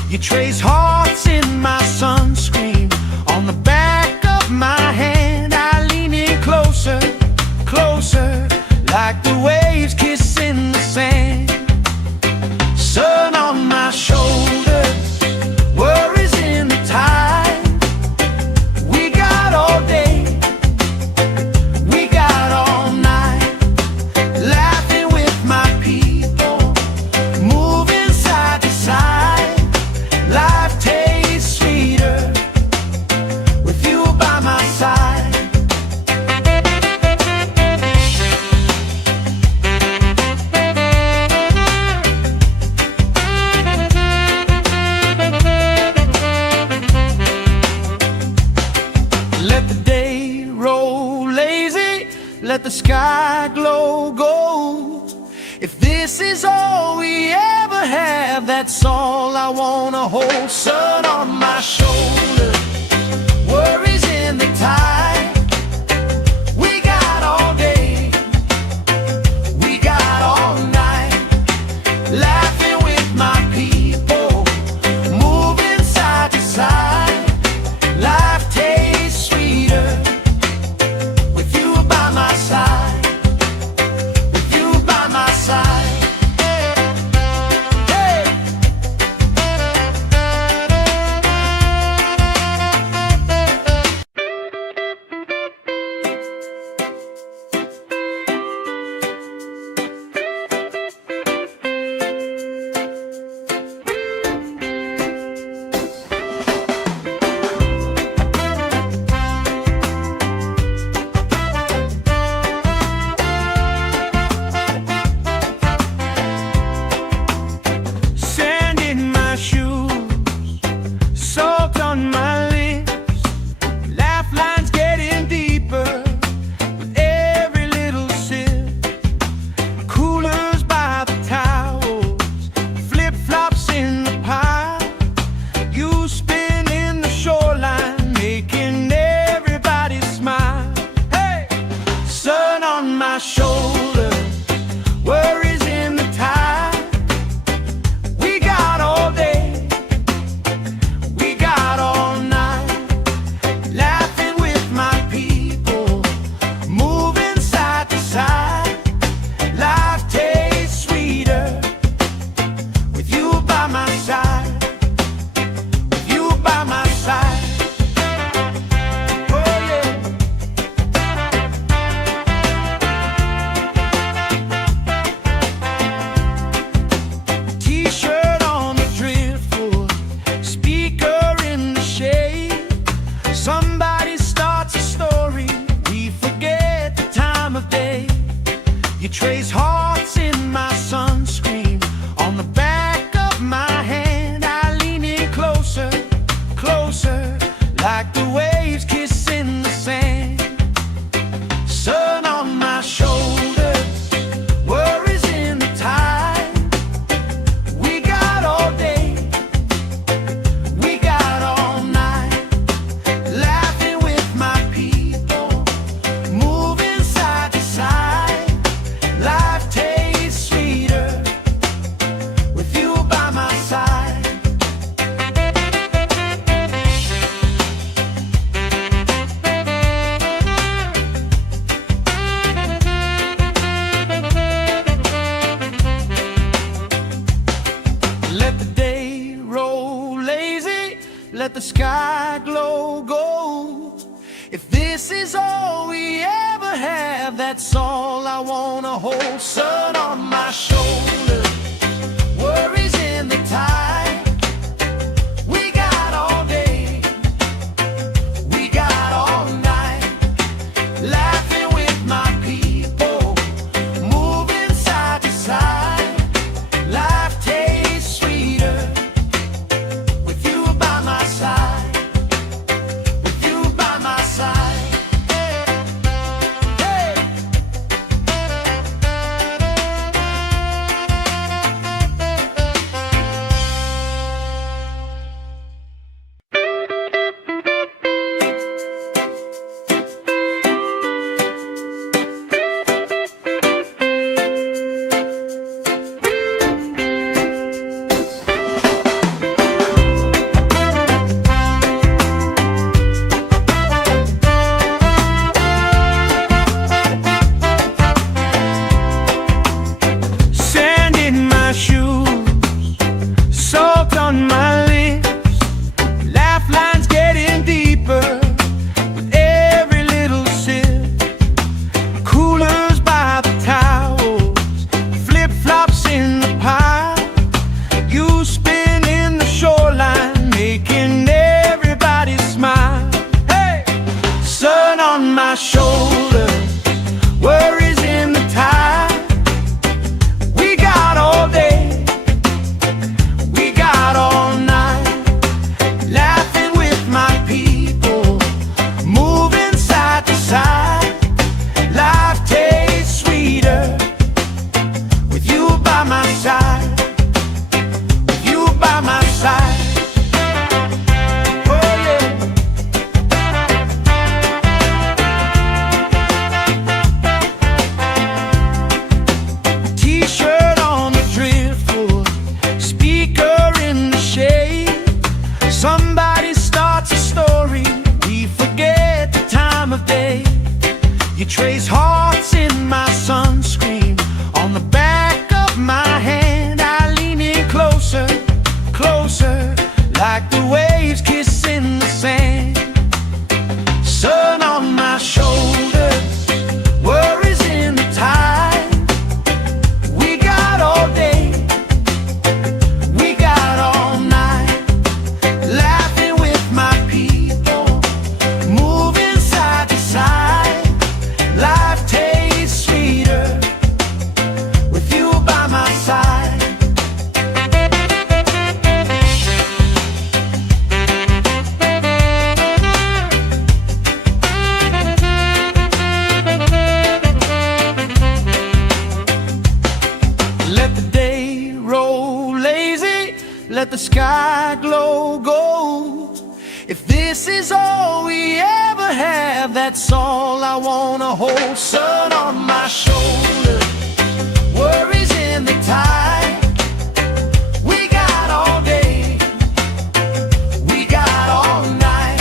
You trace hearts in my sunscreen. On the back of my hand, I lean in closer, closer, like the waves kissing the sand. Sun on my shoulders, worries in the tide. We got all day, we got all night, laughing with my people, moving side to side. Life tastes sweeter with you by my side. Let the day roll lazy, let the sky glow gold. If this is all we ever have, that's all I wanna hold. Sun on my shoulders, worries in the tide. We got all day, we got all night, laughing with my people, moving side to side. Life tastes sweeter with you by my side, with you by my side. Hey! let the sky glow gold. If this is all we ever have, that's all I wanna hold. Sun on my shoulder, worries in the tide. We got all day, we got all night, laughing with my people, moving side to side. Life tastes sweeter with you by my side, with you by my side. Hey. Sand in my shoes, salt on my lips, laugh lines getting deeper with every little sip. Coolers by the towels, flip-flops in the pile, you spin in the shoreline, making everybody smile. Hey! Sun on my shoulder, worries in the tide. We got all day, we got all night, laughing with my people, moving side to side. Life tastes sweeter with you by my side, with you by my side. Oh yeah. T-shirt on the driftwood, speaker in the shade. Somebody starts a story, we forget the time of day. You trace hearts in my sunscreen, on the back of my hand. I lean in closer, closer, like the waves kissing the sand. Sun on my shoulders, worries in the tide. We got all day, we got all night, laughing with my people, moving side to side. Life tastes sweeter with you by my side. Let the day roll lazy, let the sky glow gold. If this is all we ever have, that's all I wanna hold. Sun on my shoulder, worries in the tide. We got all day, we got all night,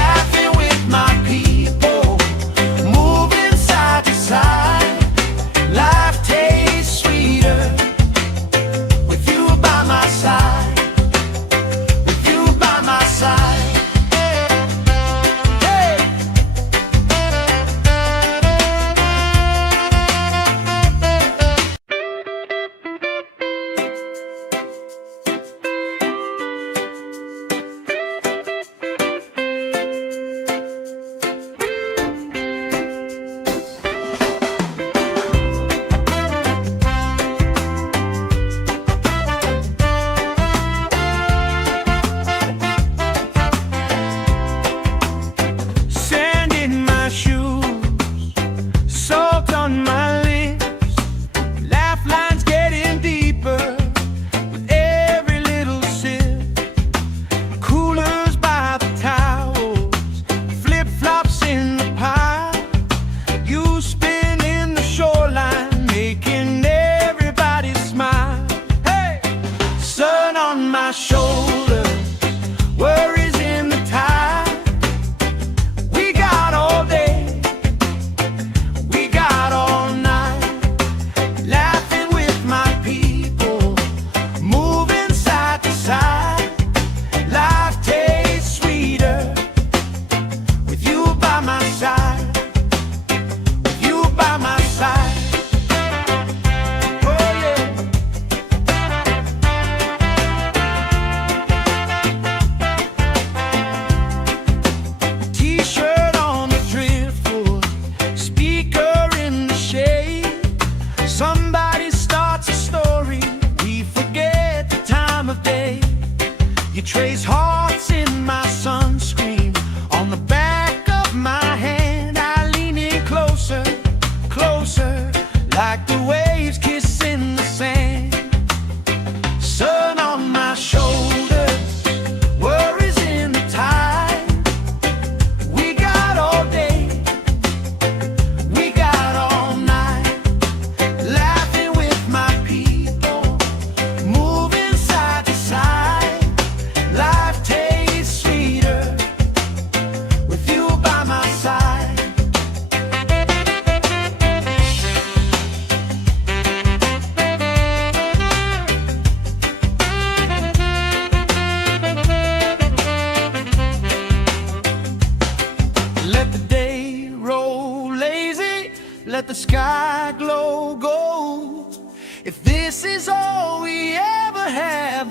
laughing with my people, moving side to side. Life tastes sweeter with you by my side, with you by my side. Hey. Sand in my shoes, salt on my lips, laugh lines getting deeper with every little sip. Coolers by the towels, flip-flops in the pile, you spin in the shoreline, making everybody smile. Hey! Sun on my shoulder, worries in the tide. We got all day, we got all night, laughing with my people, moving side to side. Life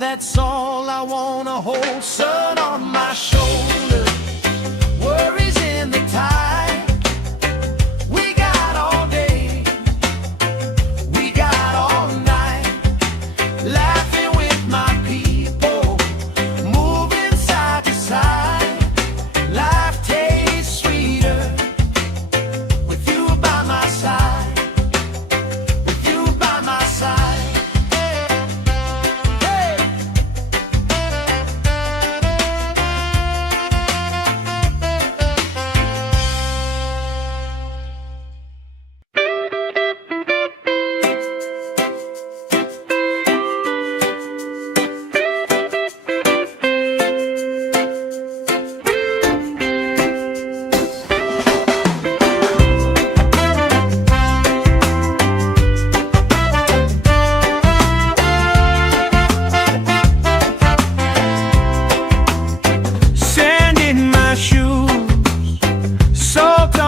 that's all I wanna hold. Sun on my shoulder, worries in the tide. We got all day, we got all night, laughing with my people, moving side to side. Life tastes sweeter with you by my side, with you by my side.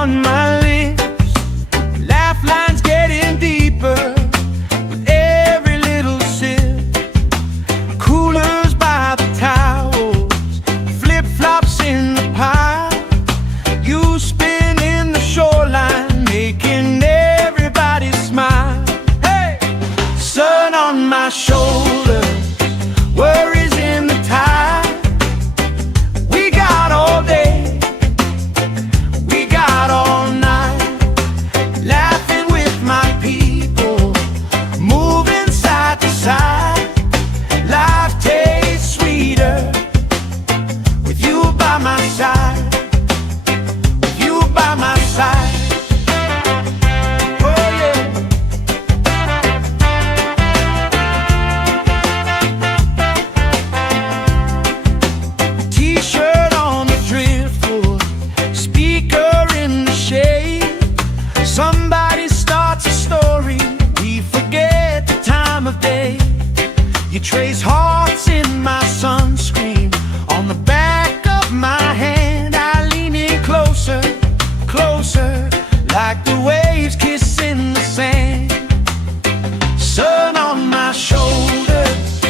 On my lips, laugh lines getting deeper with every little sip. Coolers by the towels, flip-flops in the pile. You spin in the shoreline, making everybody smile. Hey! Sun on my shoulder, worries in the tide. We got all day, all night, laughing with my people, moving side to side. Life tastes sweeter with you by my side, with you by my side. Oh yeah. T-shirt on the driftwood, speaker in the shade. Somebody starts a story, we forget the time of day. You trace hearts in my sunscreen, on the back of my hand. I lean in closer, closer, like the waves kissing the sand. Sun on my shoulders,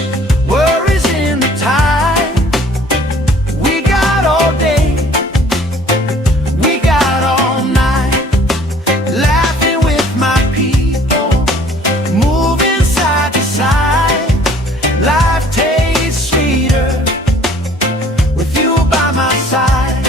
worries in the tide. We got all day, we got all night, laughing with my people, moving side to side. Life tastes sweeter with you by my side.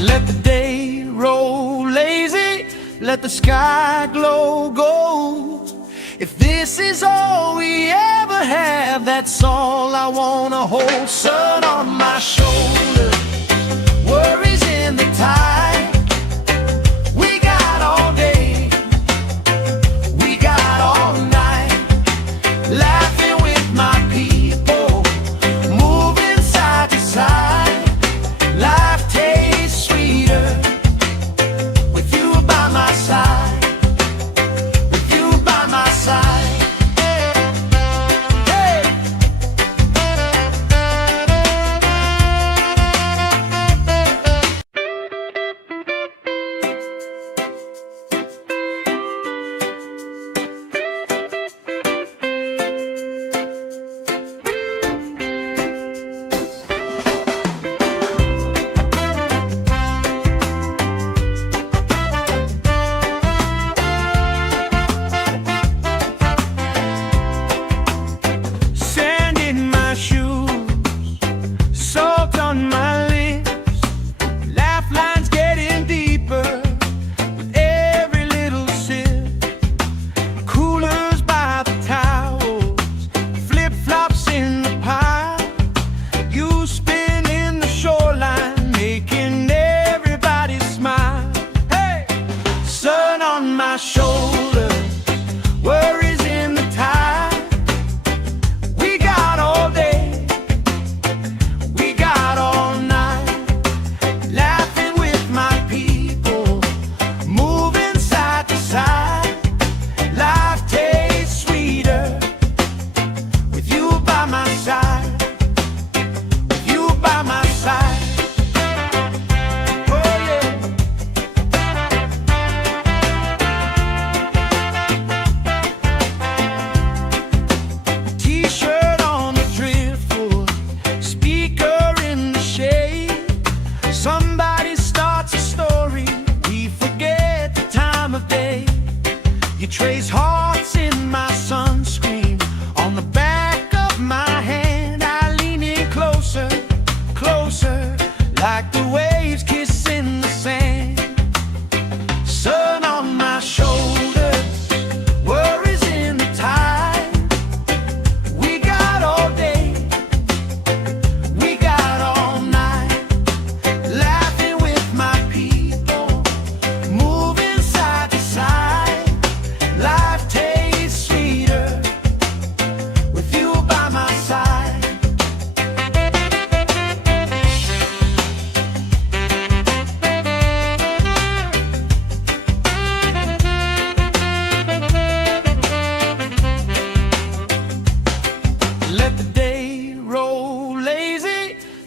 Let the day roll lazy, let the sky glow gold. If this is all we ever have, that's all I wanna hold. Sun on my shoulder, worries in the tide. We got all day, we got all night, laughing with my people, moving side to side. Life tastes sweeter with you by my side, with you by my side. Hey!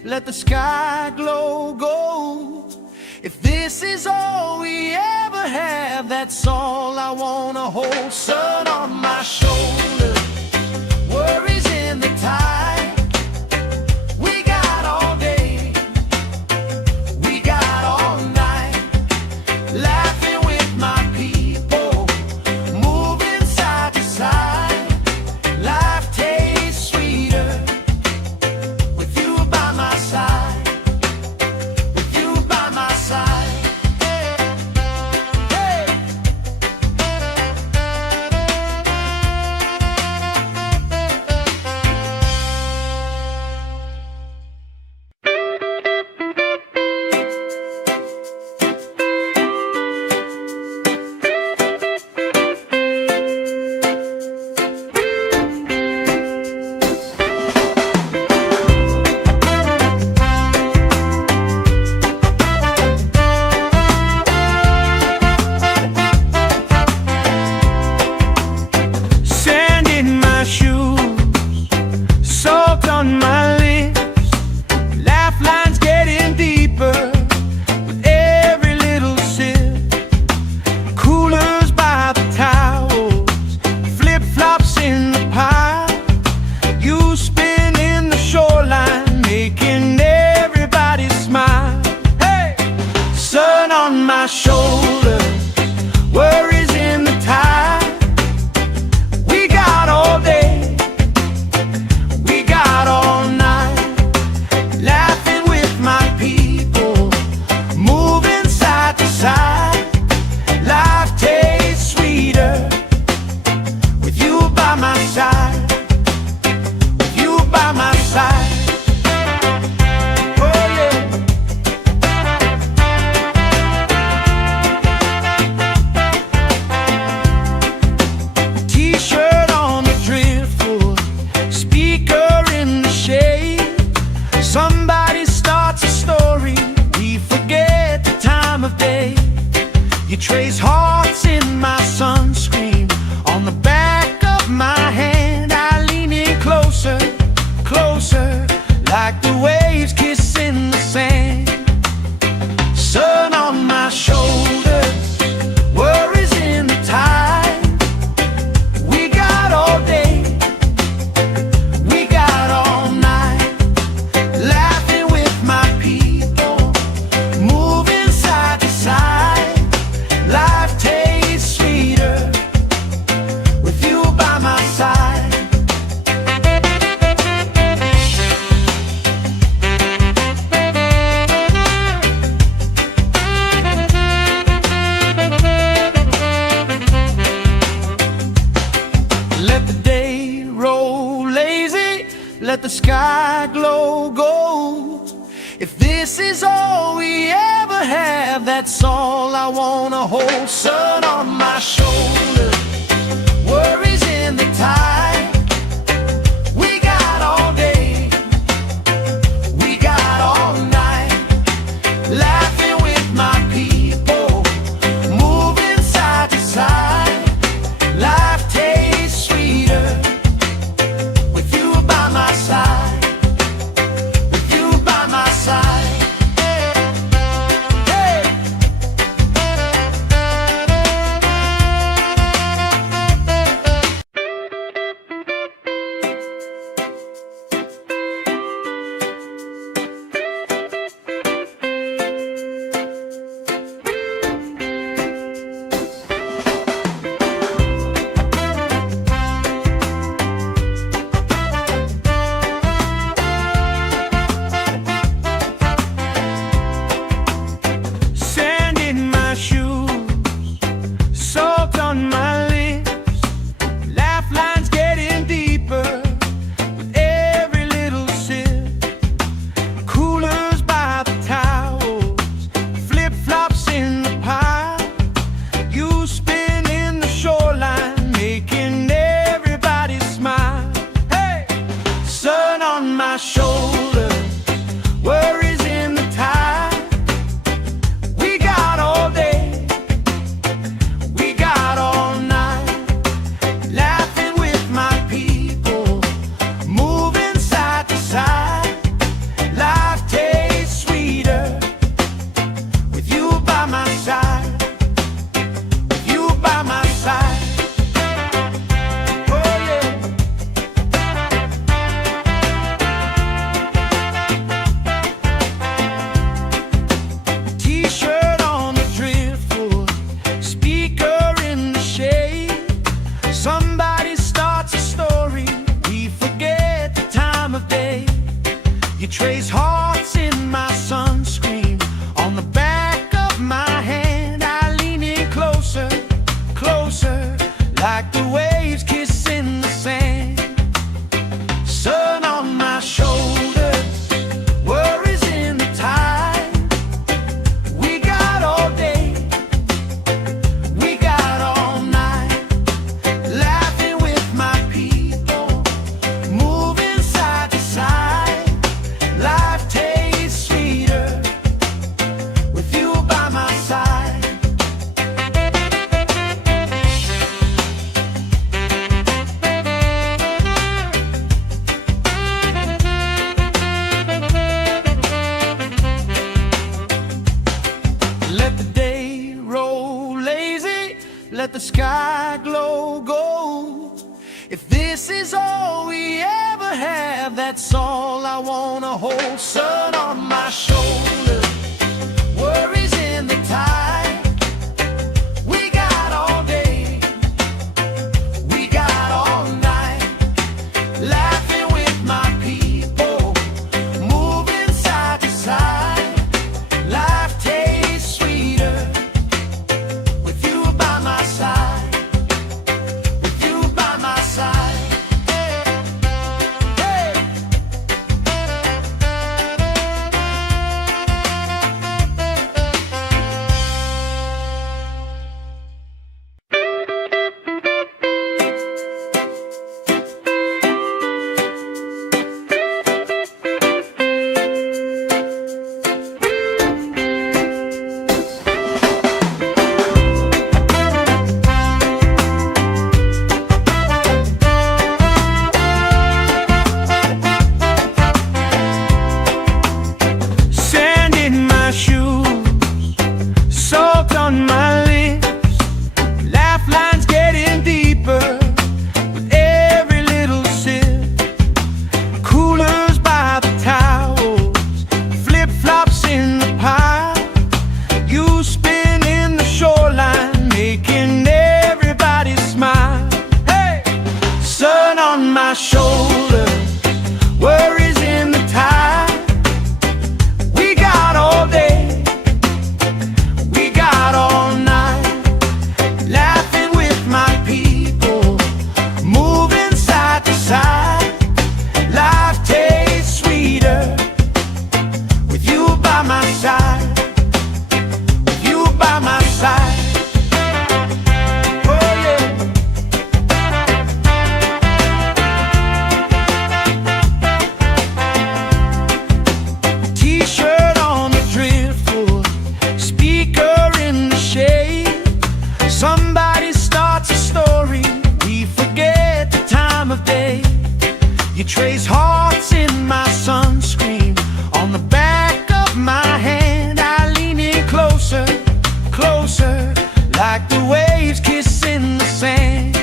let the sky glow gold. If this is all we ever have, that's all I wanna hold. Sun on my shoulder, worries in the tide. We got all day, we got all night, laughing with my people, moving side to side. Life tastes sweeter with you by my side, with you by my side. Hey. Sand in my shoes, salt on my lips, laugh lines getting deeper with every little sip. Coolers by the towels, flip-flops in the pile. You spin in the shoreline, making everybody smile. Hey! Sun on my shoulders, worries in the tide. We got all day, we got all night, laughing with my people, moving side to side. Life tastes sweeter with you by my side, with you by my side. Oh yeah. T-shirt on the driftwood, speaker in the shade. Somebody starts a story, we forget the time of day. You trace hearts in my sunscreen, on the back of my hand. I lean in closer, closer, like the waves kissing the sand. Sun on my shoulders, worries in the tide. We got all day, we got all night, laughing with my people, moving side to side. Life tastes sweeter with you by my side. Let the day roll lazy, let the sky glow gold. If this is all we ever have, that's all I wanna hold. Sun on my shoulder, worries in the tide. We got all day, we got all night, laughing with my people, moving side to side. Life tastes sweeter with you by my side, with you by my side. Hey. Sand in my shoes, salt on my lips, laugh lines getting deeper with every little sip. Coolers by the towels, flip-flops in the pile. You spin in the shoreline, making everybody smile. Hey! Sun on my shoulders, worries in the tide. We got all day, we got all night, laughing with my people, moving side to side. Life You trace hearts in my sunscreen on the back of my hand. I lean in closer, closer, like the waves kissing the sand. Sun on my shoulders, worries in the tide. We got all day, we got all night, laughing with my people, moving side to side. Life tastes sweeter with you by my side. Let the day roll lazy, let the sky glow gold. If this is all we ever have, that's all I wanna hold. Sun on my shoulders, worries in the tide. We got all day, we got all night, laughing with my people, moving side to side. Life tastes sweeter with you by my side, with you by my side. Hey. Sand in my shoes, salt on my lips, laugh lines getting deeper with every little sip. Coolers by the towels, flip-flops in the pile. You spinning the shoreline, making everybody smile. Hey! Sun on my shoulders, worries in the tide. We got all day, we got all night, laughing with my people, moving side to side. Life tastes sweeter with you by my side, with you by my side. Oh yeah. T-shirt on the driftwood, speaker in the shade. Somebody starts a story, we forget the time of day. You trace hearts in my sunscreen on the back of my hand. I lean in closer, closer, like the waves kissing the sand.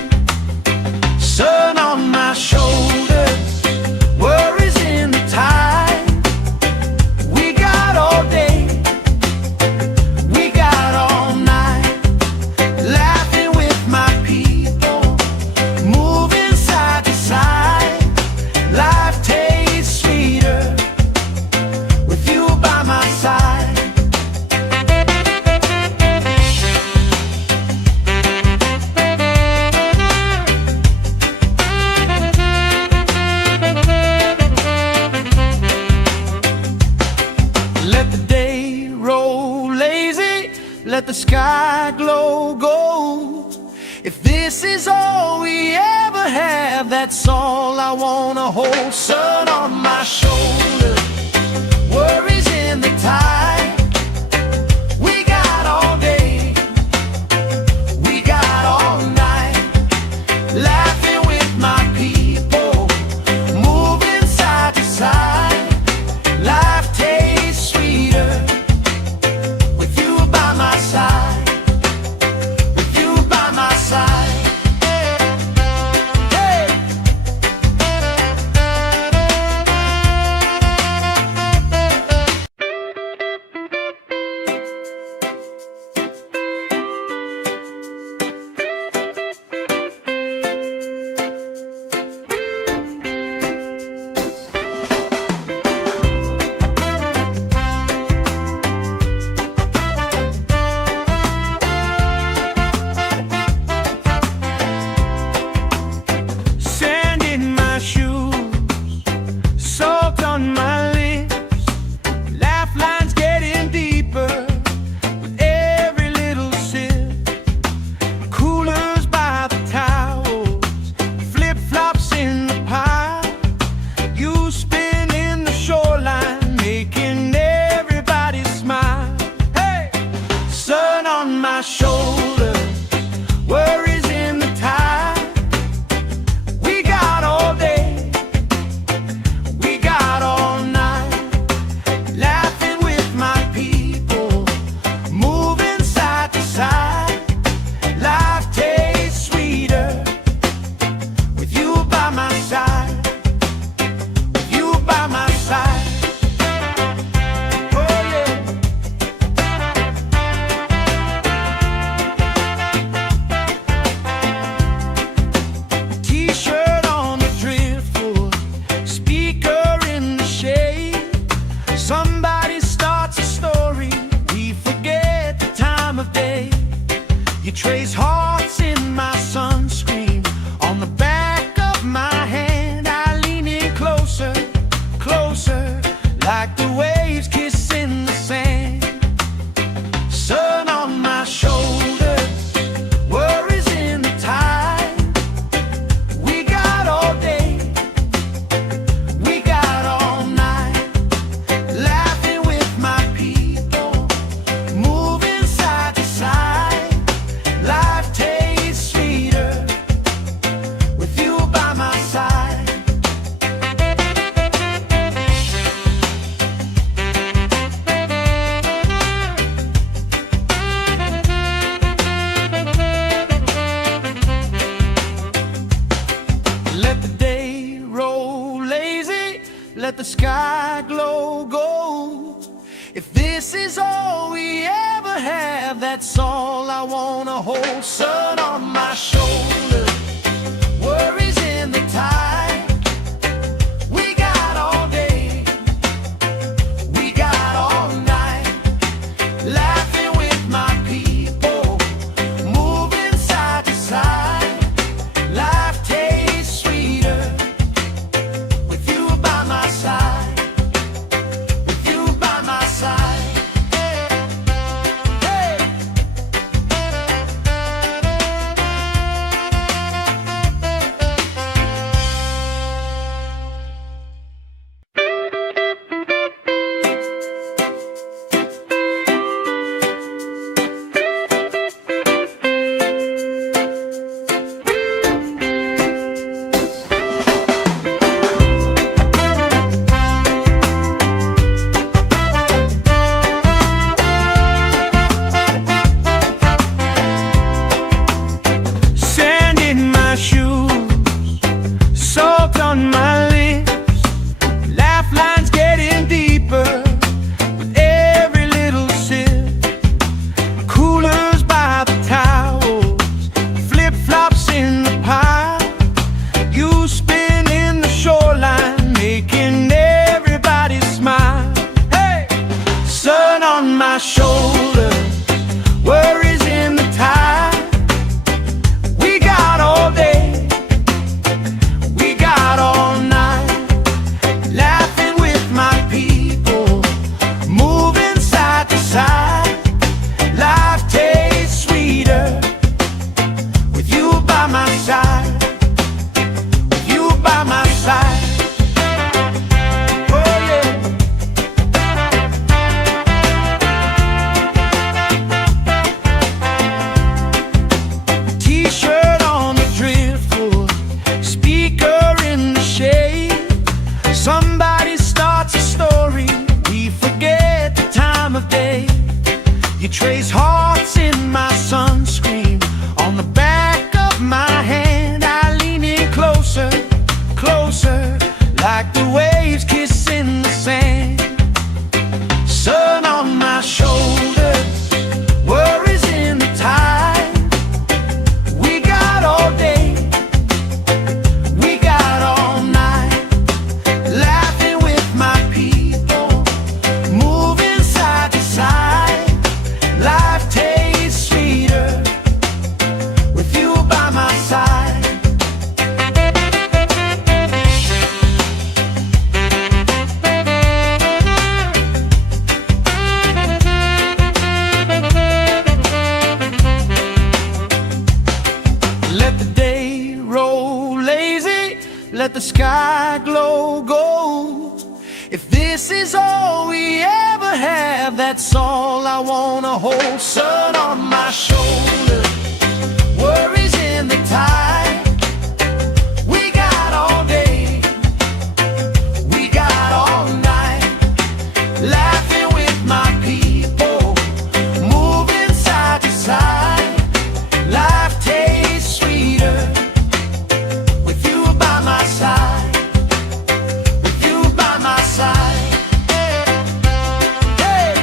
Sun on my shoulders, worries in the tide. We got all day, we got all night, laughing with my people, moving side to side. Life tastes sweeter with you by my side. Let the day roll lazy, let the sky glow gold. If this is all we ever have, that's all I wanna hold. Sun on my shoulders, worries in the tide. We got all day, we got all night, laughing with my people, moving side to side. Life tastes sweeter with you by my side, with you by my side. Hey. sky glow gold. If this is all we ever have, that's all I wanna hold. Sun on my shoulder, worries in the tide. We got all day, we got all night, laughing with my people, moving side to side. Life tastes sweeter with you by my side, with you by my side. Hey. Sand in my shoes, salt on my lips, laugh lines getting deeper with every little sip. Coolers by the towels, flip-flops in the pile, you spin in the shoreline, making everybody smile. Hey! Sun on my shoulder, worries in the tide. We got all day, we got all night, laughing with my people, moving side to side. Life tastes sweeter with you by my side, with you by my side. Oh yeah. T-shirt on the driftwood, speaker in the shade. Somebody starts a story, we forget the time of day. You trace hearts in my sunscreen, on the back of my hand. I lean in closer, closer, like the waves kissing the sand. Sun on my shoulders, worries in the tide. We got all day, we got all night, laughing with my people, moving side to side. Life tastes sweeter with you by my side. Let the day roll lazy, let the sky glow gold. If this is all we ever have, that's all I wanna hold. Sun on my shoulder, worries in the tide. We got all day, we got all night, laughing with my people, moving side to side. Life tastes sweeter with you by my side, with you by my side. Hey.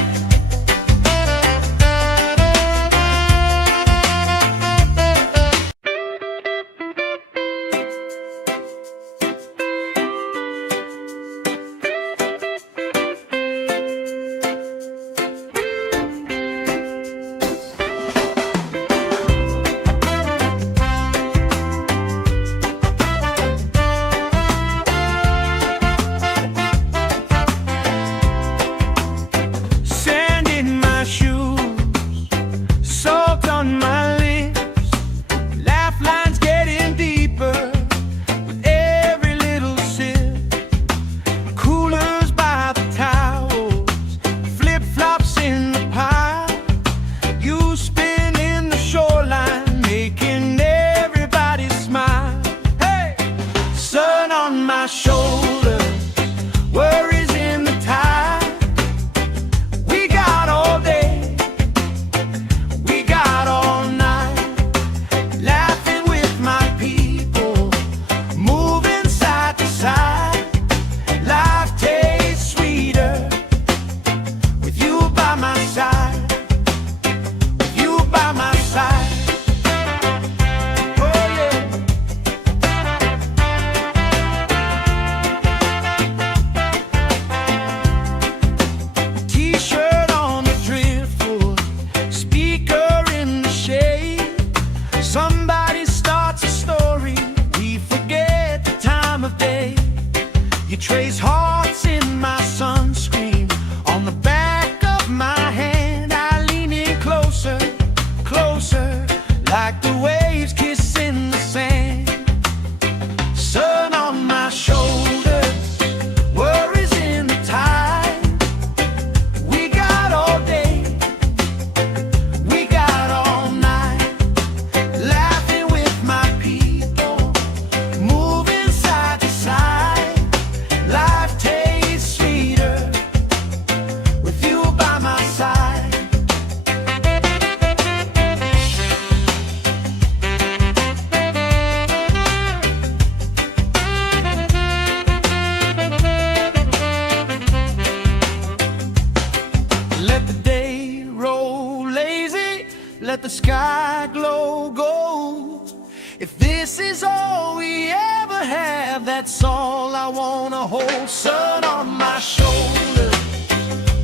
let the sky glow gold. If this is all we ever have, that's all I wanna hold. Sun on my shoulder,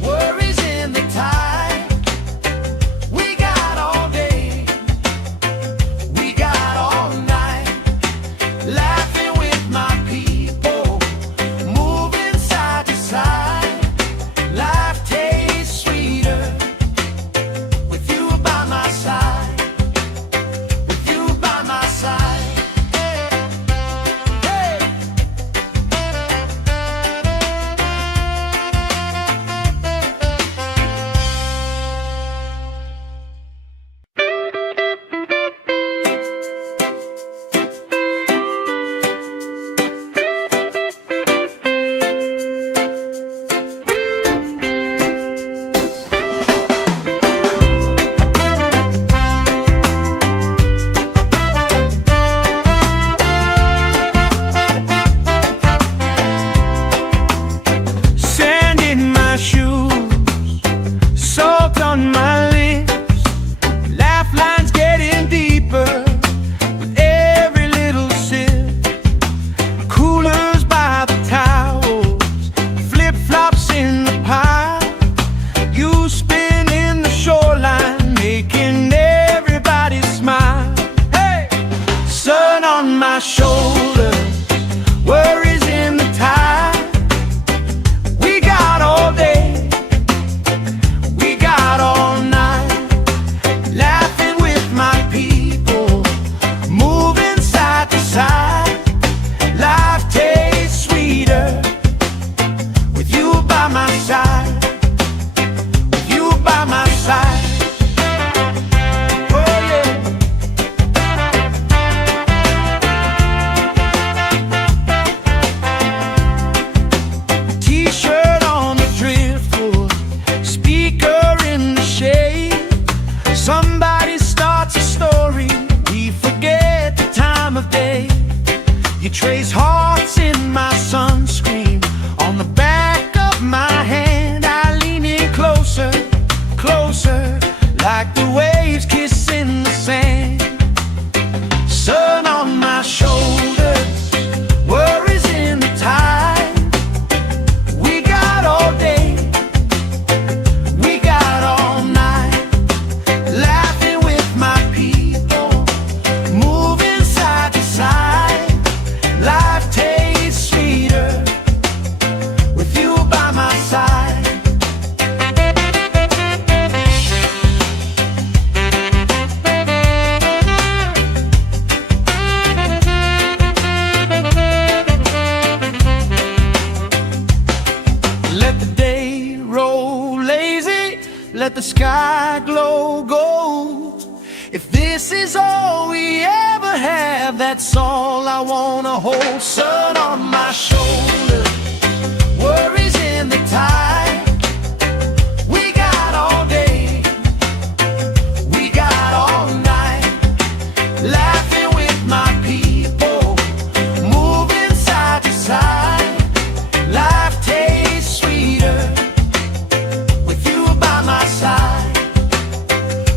worries in the tide. We got all day, we got all night, laughing with my people, moving side to side. Life tastes sweeter with you by my side, with you by my side. Hey! Sand in my shoes, salt on my lips, laugh lines getting deeper with every little sip. Coolers by the towels, flip-flops in the pile. You spin in the shoreline, making everybody smile. Hey! Sun on my shoulders, worries in the tide. We got all day, we got all night, laughing with my people, moving side to side. Life tastes sweeter with you by my side, with you by my side. Oh yeah. T-shirt on the driftwood, speaker in the shade. Somebody starts a story, we forget the time of day. You trace hearts in my sunscreen, on the back of my hand. I lean in closer, closer, like the waves kissing the sand. Sun on my shoulders, worries in the tide. We got all day, we got all night, laughing with my people, moving side to side. Life tastes sweeter with you by my side. Let the day roll lazy, let the sky glow gold. If this is all we ever have, that's all I wanna hold. Sun on my shoulder, worries in the tide. We got all day, we got all night, laughing with my people, moving side to side. Life tastes sweeter with you by my side,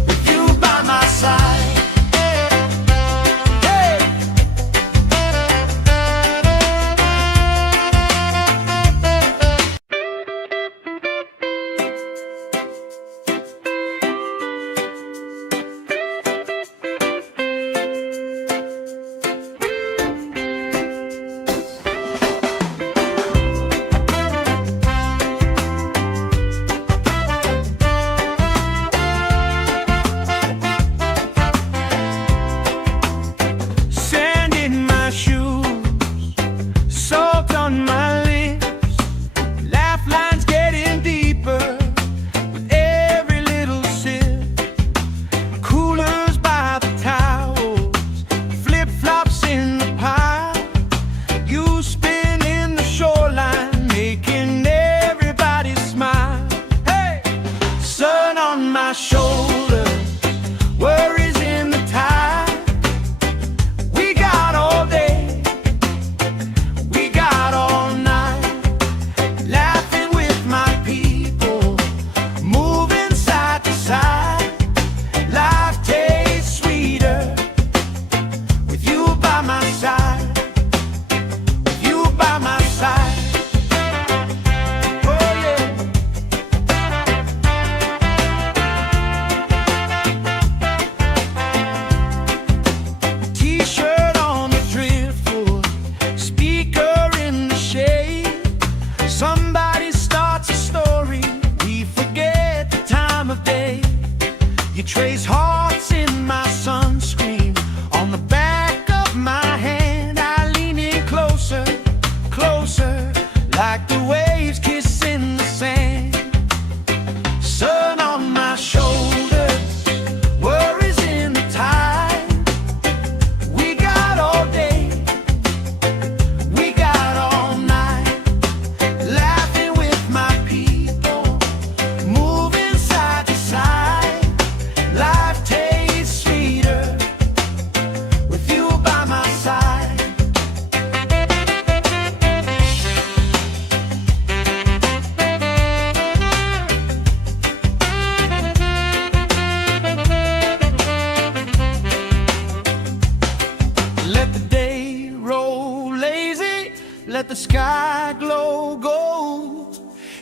with you by my side. Hey!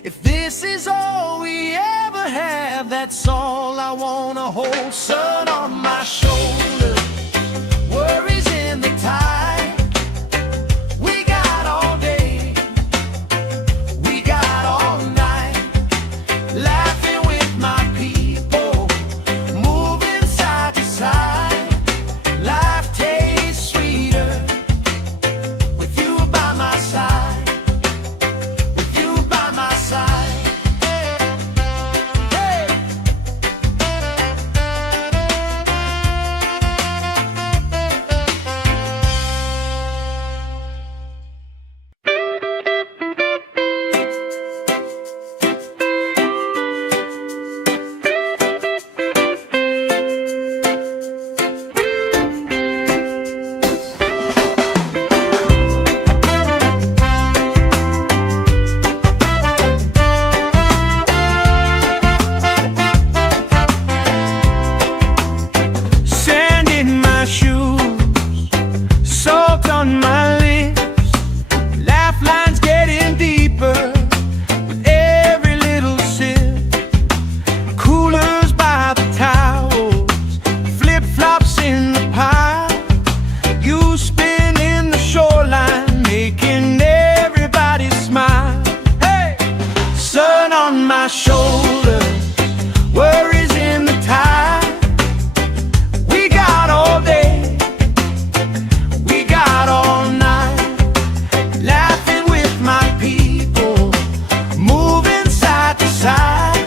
If this is all we ever have, that's all I wanna hold. Sun on my shoulder, worries in the tide. We got all day, we got all night, laughing with my people, moving side to side. Life tastes sweeter with you by my side, with you by my side. Hey. Sand in my shoes, salt on my lips, laugh lines getting deeper with every little sip. Coolers by the towels, flip-flops in the pile, you spinning the shoreline, making everybody smile. Hey! Sun on my shoulders, worries in the tide. We got all day, we got all night, laughing with my people, moving side to side.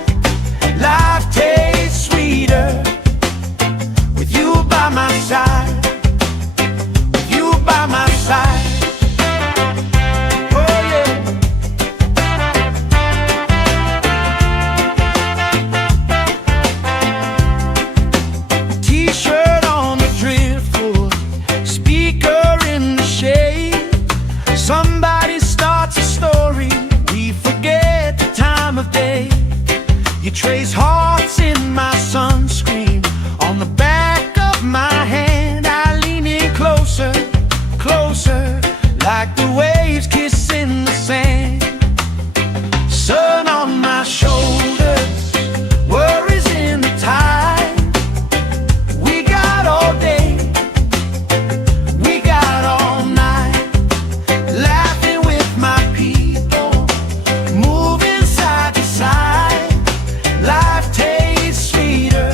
Life tastes sweeter with you by my side, with you by my side. Oh yeah. T-shirt on the driftwood, speaker in the shade. Somebody starts a story, we forget the time of day. You trace hearts in my sunscreen, on the back of my hand. I lean in closer, closer, like the waves kissing the sand. Sun on my shoulders, worries in the tide. We got all day, we got all night, laughing with my people, moving side to side. Life tastes sweeter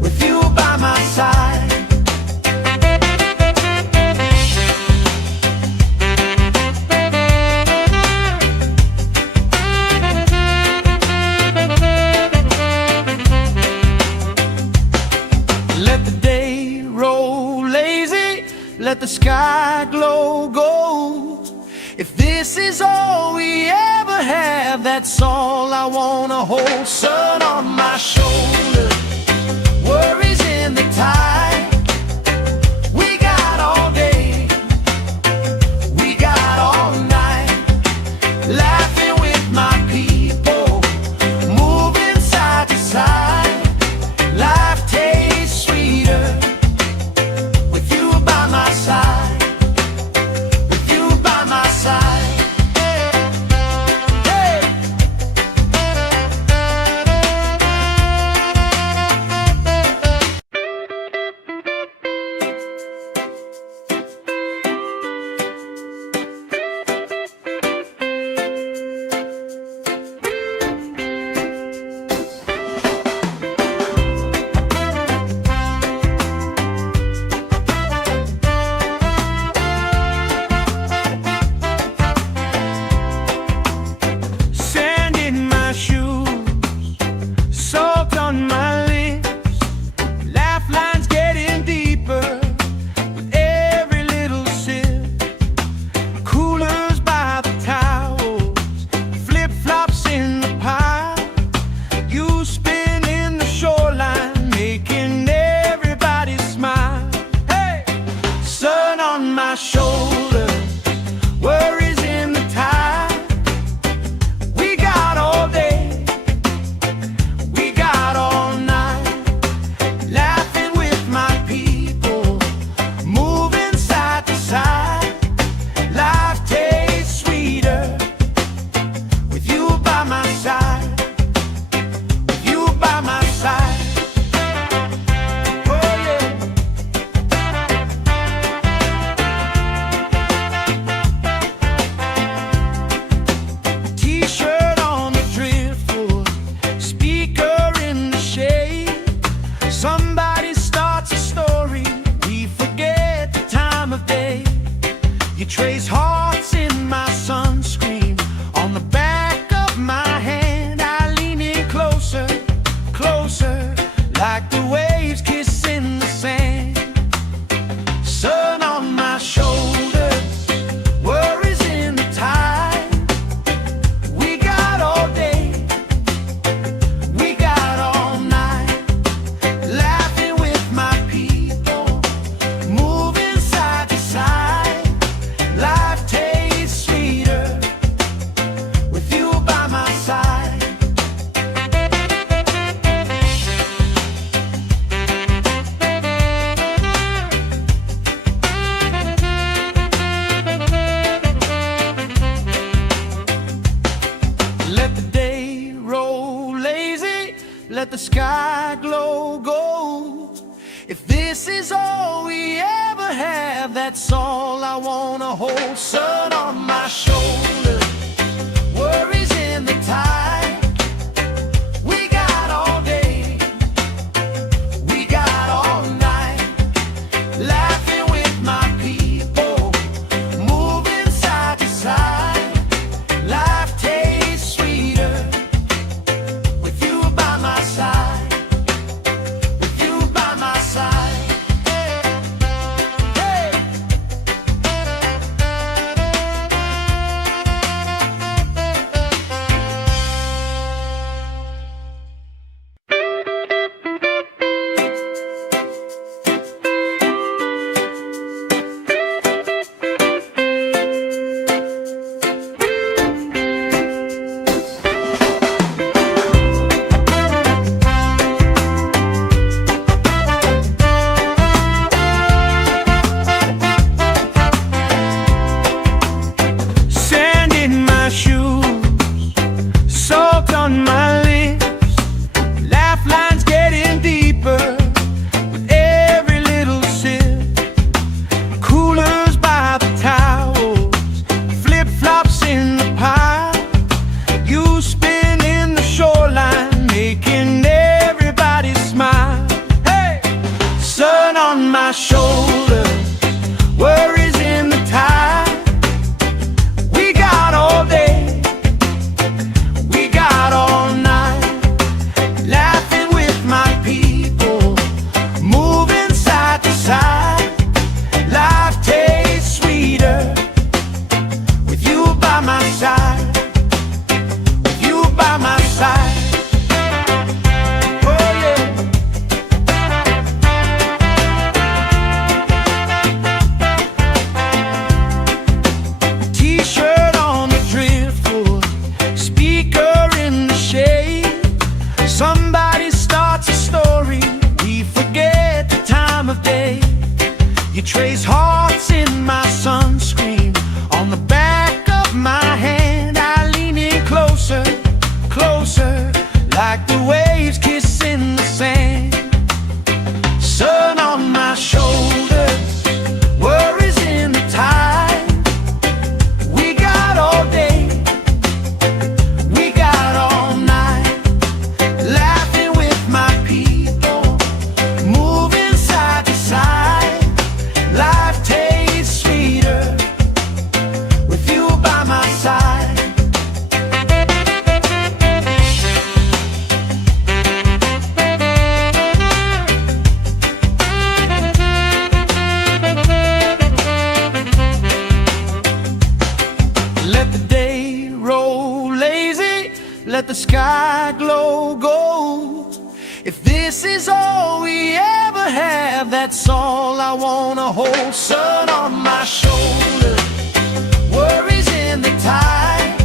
with you by my side. Let the day roll lazy, let the sky glow gold. If this is all we ever have, that's all I wanna hold. Sun on my shoulder, worries in the tide. We got all day, we got all night, laughing with my people, moving side to side. Life tastes sweeter with you by my side, with you by my side. Hey. Let the day roll lazy, let the sky glow gold. If this is all we ever have, that's all I wanna hold. Sun on my shoulder, worries in the tide. We got all day, we got all night, laughing with my people, moving side to side. Life tastes sweeter with you by my side, with you by my side. Hey. Sand in my shoes, salt on my lips, laugh lines getting deeper with every little sip. Coolers by the towels, flip-flops in the pile. You spin in the shoreline, making everybody smile. Hey! Sun on my shoulder, worries in the tide. We got all day, we got all night, laughing with my people, moving side to side. Life tastes sweeter with you by my side, with you by my side. Oh yeah. T-shirt on the driftwood, speaker in the shade. Somebody starts a story, we forget the time of day. You trace hearts in my sunscreen, on the back of my hand. I lean in closer, closer, like the waves kissing the sand. Sun on my shoulders, worries in the tide. We got all day, we got all night, laughing with my people, moving side to side. Life tastes sweeter with you by my side. Let the day roll lazy, let the sky glow gold. If this is all we ever have, that's all I wanna hold. Sun on my shoulder, worries in the tide.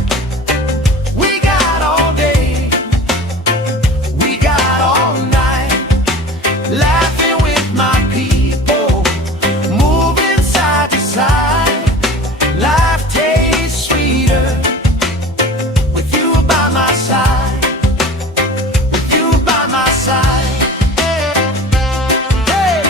We got all day, we got all night, laughing with my people, moving side to side. Life tastes sweeter with you by my side, with you by my side. Hey.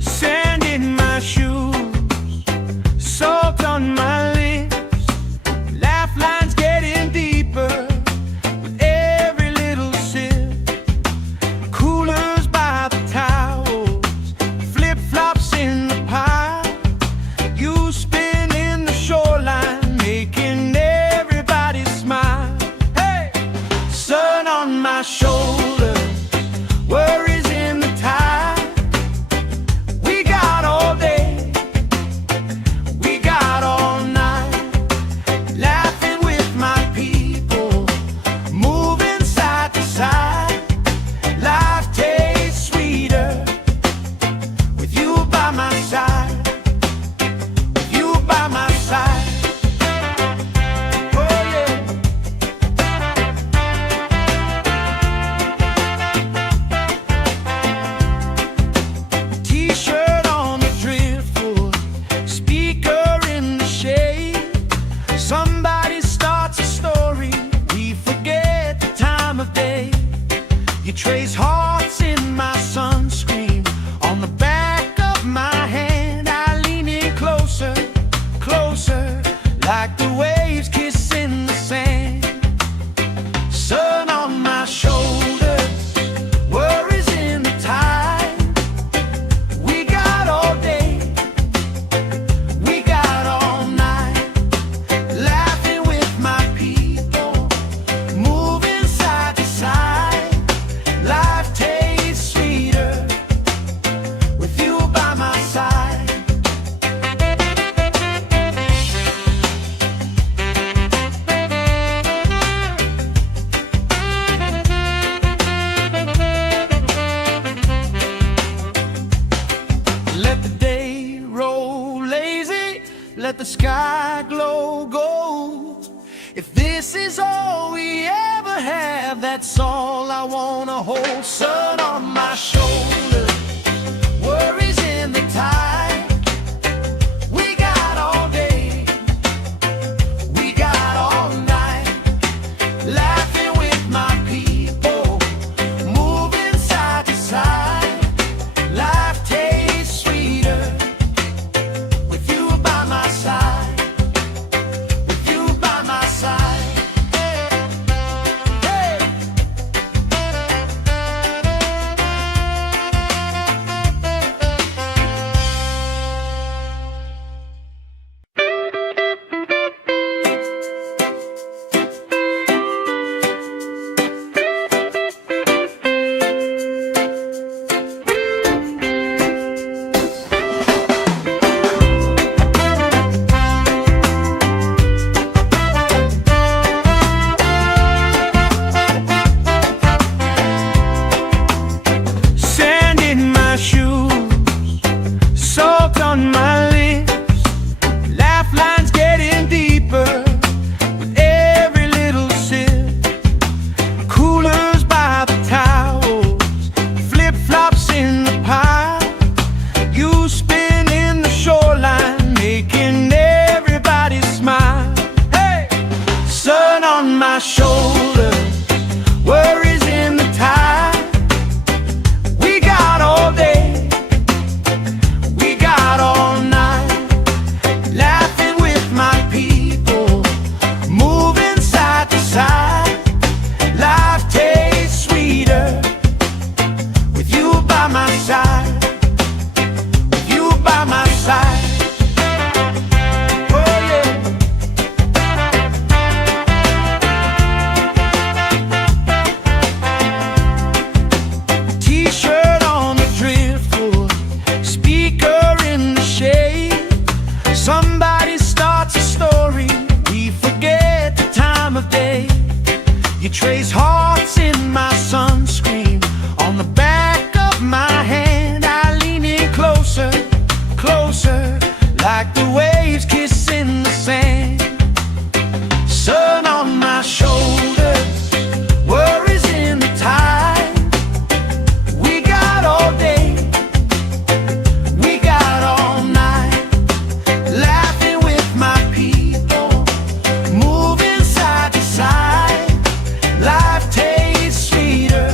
Sand in my shoes, salt on my lips, laugh lines getting deeper with every little sip. Coolers by the towels, flip-flops in the pile. You spin in the shoreline, making everybody smile. Hey! Sun on my shoulder, worries in the tide. We got all day, we got all night, laughing with my people, moving the sky glow gold. If this is all we ever have, that's all I wanna hold. Sun on my shoulder, worries in the tide. We got all day, we got all night, laughing with my people, moving side to side. Life tastes sweeter with you by my side, with you by my side. Hey. Sand in my shoes, salt on my lips, laugh lines getting deeper with every little sip. Coolers by the towels, flip-flops in the pile. You spin in the shoreline, making everybody smile. Hey! Sun on my shoulder, worries in the tide. We got all day, we got all night, laughing with my people, moving side to side. Life tastes sweeter with you by my side, with you by my side. Oh yeah. T-shirt on the driftwood, speaker in the shade. Somebody starts a story, we forget the time of day. You trace hearts in my sunscreen, on the back of my hand. I lean in closer, closer, like the waves kissing the sand. Sun on my shoulders, worries in the tide. We got all day, we got all night, laughing with my people, moving side to side. Life tastes sweeter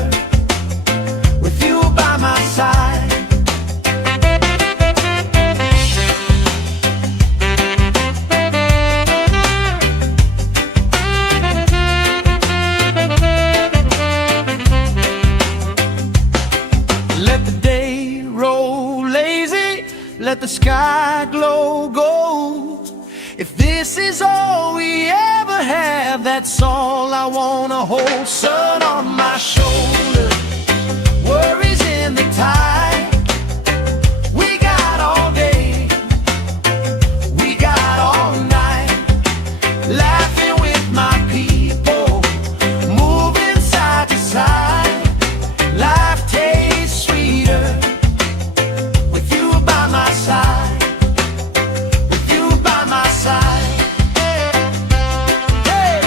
with you by my side. Let the day roll lazy, let the sky glow gold. If this is all we ever have, that's all I wanna hold. Sun on my shoulder, worries in the tide. We got all day, we got all night, laughing with my people, moving side to side. Life tastes sweeter with you by my side, with you by my side. Hey.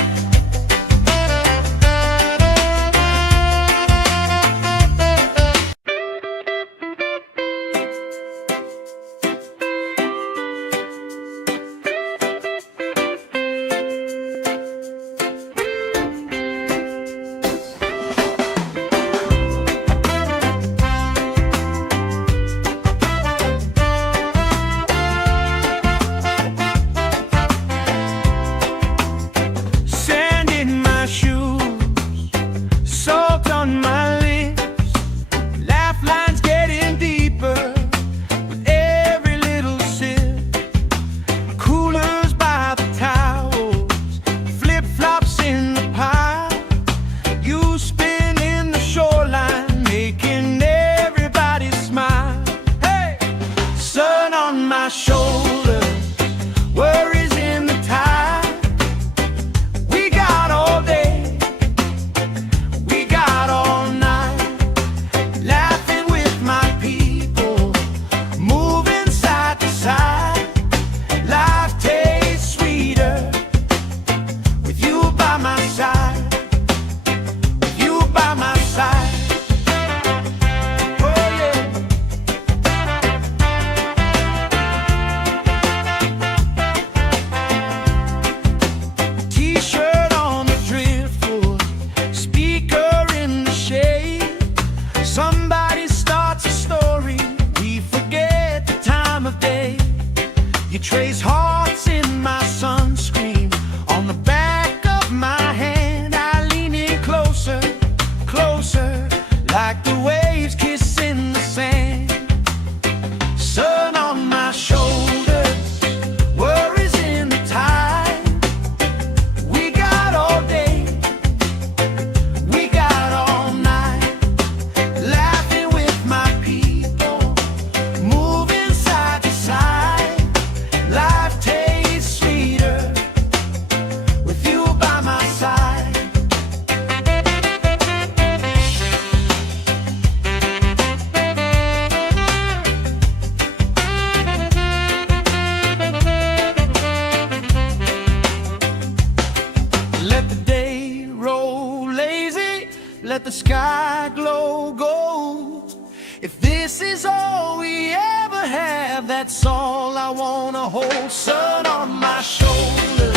let the sky glow gold. If this is all we ever have, that's all I wanna hold. Sun on my shoulder,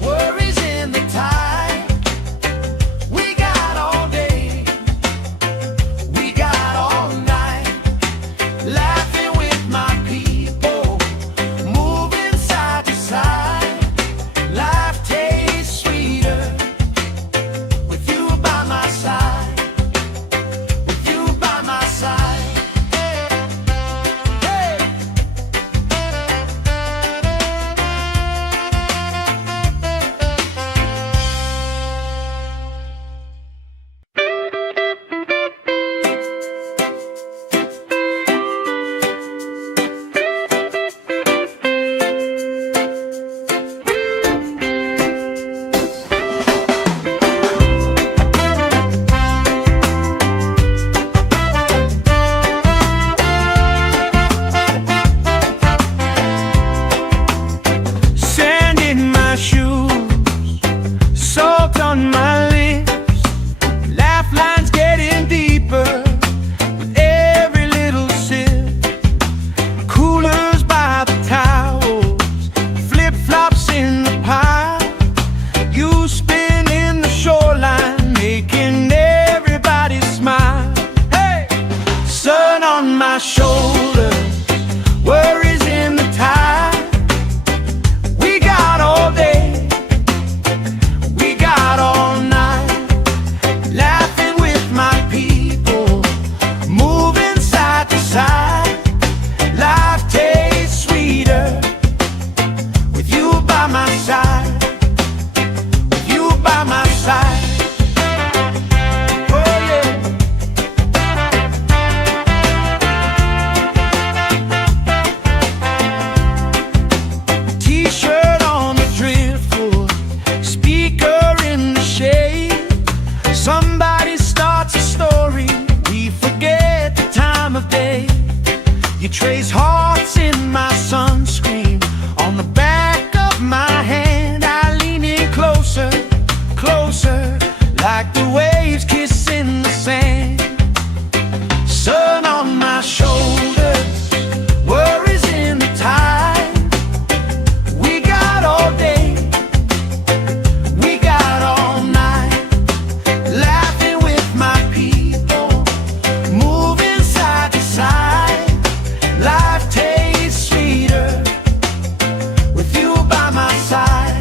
worries in the tide. We got all day, we got all night, laughing with my people, moving side to side. Life tastes sweeter with you by my side, with you by my side. Hey. Sand in my shoes, salt on my lips, laugh lines getting deeper with every little sip. Coolers by the towels, flip-flops in the pile. You spin in the shoreline, making everybody smile. Hey! Sun on my shoulders, worries in the tide. We got all day, we got all night, laughing with my people, moving side to side. Life tastes sweeter with you by my side, with you by my side. Oh yeah. T-shirt on the driftwood, speaker in the shade. Somebody starts a story, we forget the time of day. You trace hearts in my sunscreen, on the back of my hand. I lean in closer, closer, like the waves kissing the sand. Sun on my shoulders, worries in the tide. We got all day, we got all night, laughing with my people, moving side to side. Life tastes sweeter with you by my side.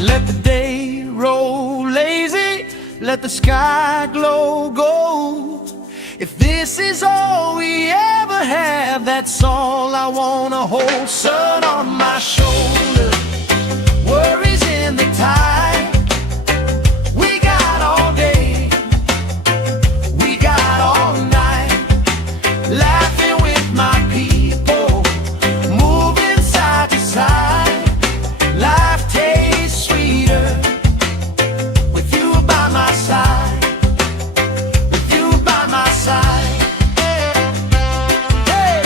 Let the day roll lazy, let the sky glow gold. If this is all we ever have, that's all I wanna hold. Sun on my shoulder, worries in the tide. We got all day, we got all night, laughing with my people, moving side to side. Life tastes sweeter with you by my side, with you by my side. Hey.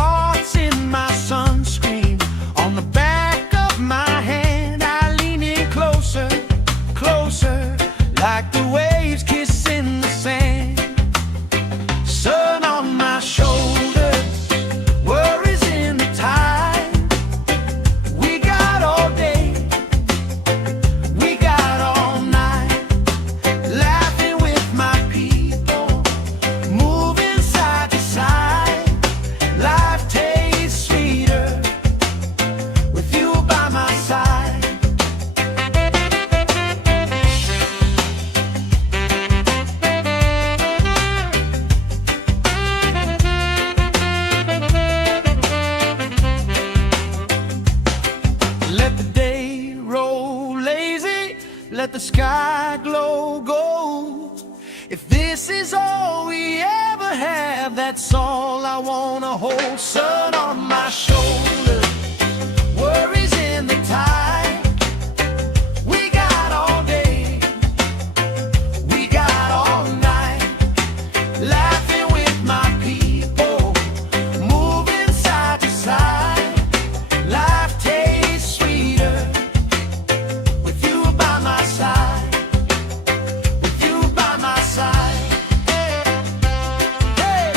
hearts in my sunscreen. On the back of my hand, I lean in closer, closer, like the waves kissing the sand. Sun on my shoulders, worries in the tide. We got all day, we got all night, laughing with my people, moving side to side. Life tastes sweeter with you by my side. Let the day roll lazy, let the sky glow gold. If this is all we ever have, that's all I wanna hold. Sun on my shoulders, worries in the tide. We got all day, we got all night, laughing with my people, moving side to side. Life tastes sweeter with you by my side, with you by my side. Hey.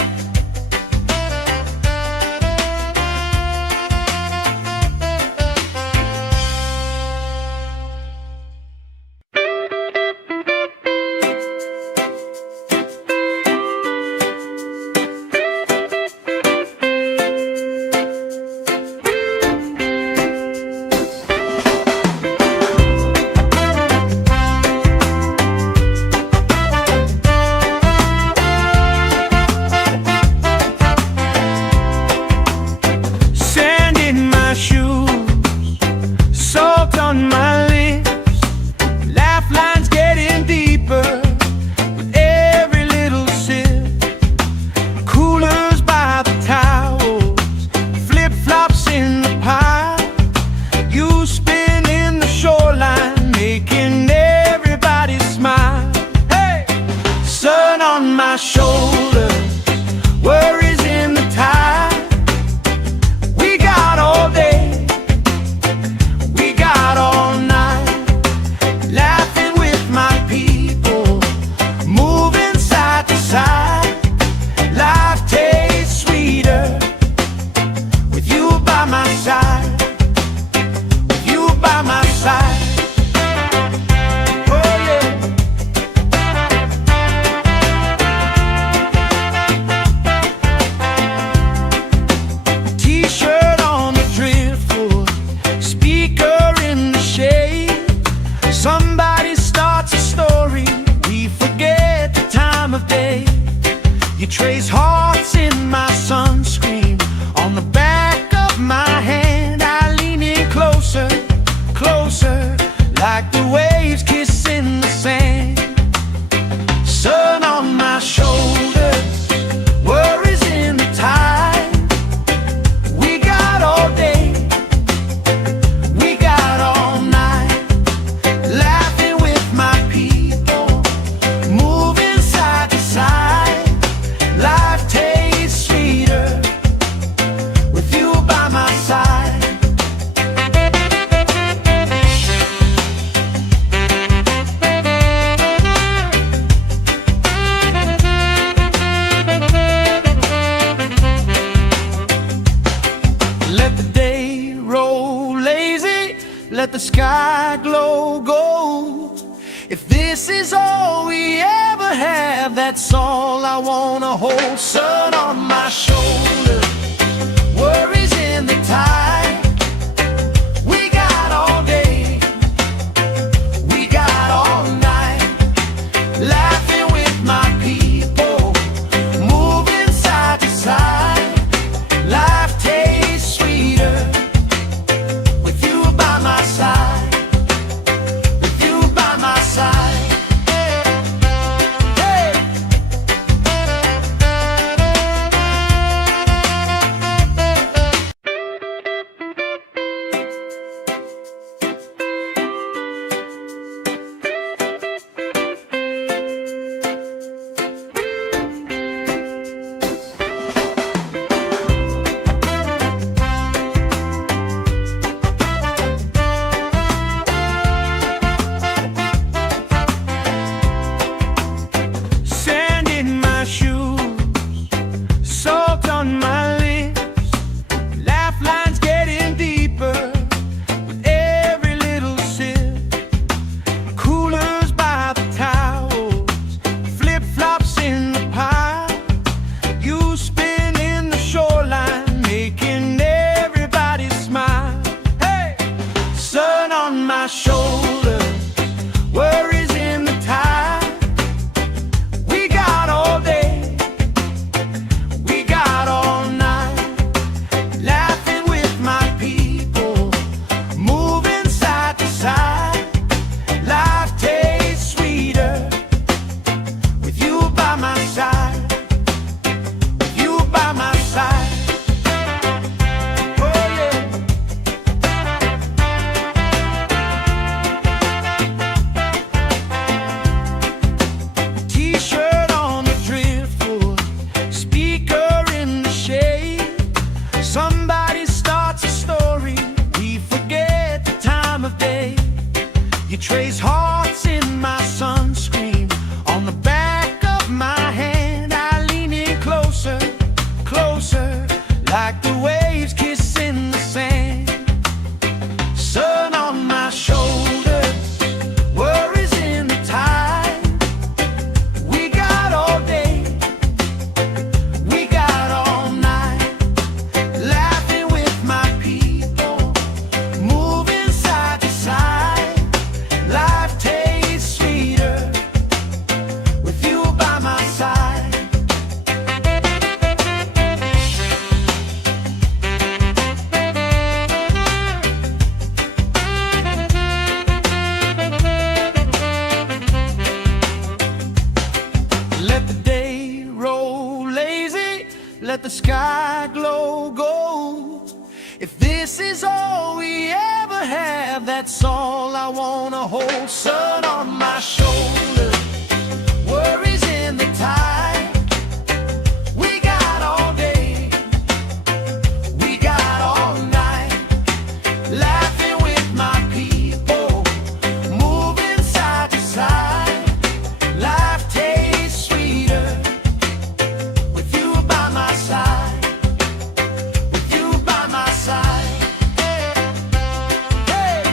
Sand in my shoes, salt on my lips, laugh lines getting deeper with every little sip. Coolers by the towels, flip-flops in the pile. You spinning the shoreline, making everybody smile. Hey! Sun on my shoulders, worries in the tide. We got all day, we got all night, laughing with my people, moving side to side. Life tastes sweeter with you by my side, with you by my side. Oh yeah. T-shirt on the driftwood, speaker in the shade. Somebody starts a story, we forget the time of day. You trace hearts in my sunscreen. On the back of my hand, I lean in closer, closer, like the waves kissing the sand. Sun on my shoulders, worries in the tide. We got all day, we got all night, laughing with my people, moving side to side. Life tastes sweeter with you by my side. Let the day roll lazy, let the sky glow gold. If this is all we ever have, that's all I wanna hold. Sun on my shoulders, worries in the tide. We got all day, we got all night, laughing with my people, moving side to side. Life tastes sweeter with you by my side, with you by my side. Hey. trace hearts in my sunscreen. On the back of my hand, I lean in closer, closer, like the waves kissing the sand. Sun on my shoulders, worries in the tide. We got all day, we got all night, laughing with my people, moving side to side. Life tastes sweeter with you by my side. Let the day roll lazy, let the sky glow gold. If this is all we ever have, that's all I wanna hold. Sun on my shoulders, worries in the tide. We got all day, we got all night, laughing with my people, moving side to side. Life tastes sweeter with you by my side, with you by my side. Hey.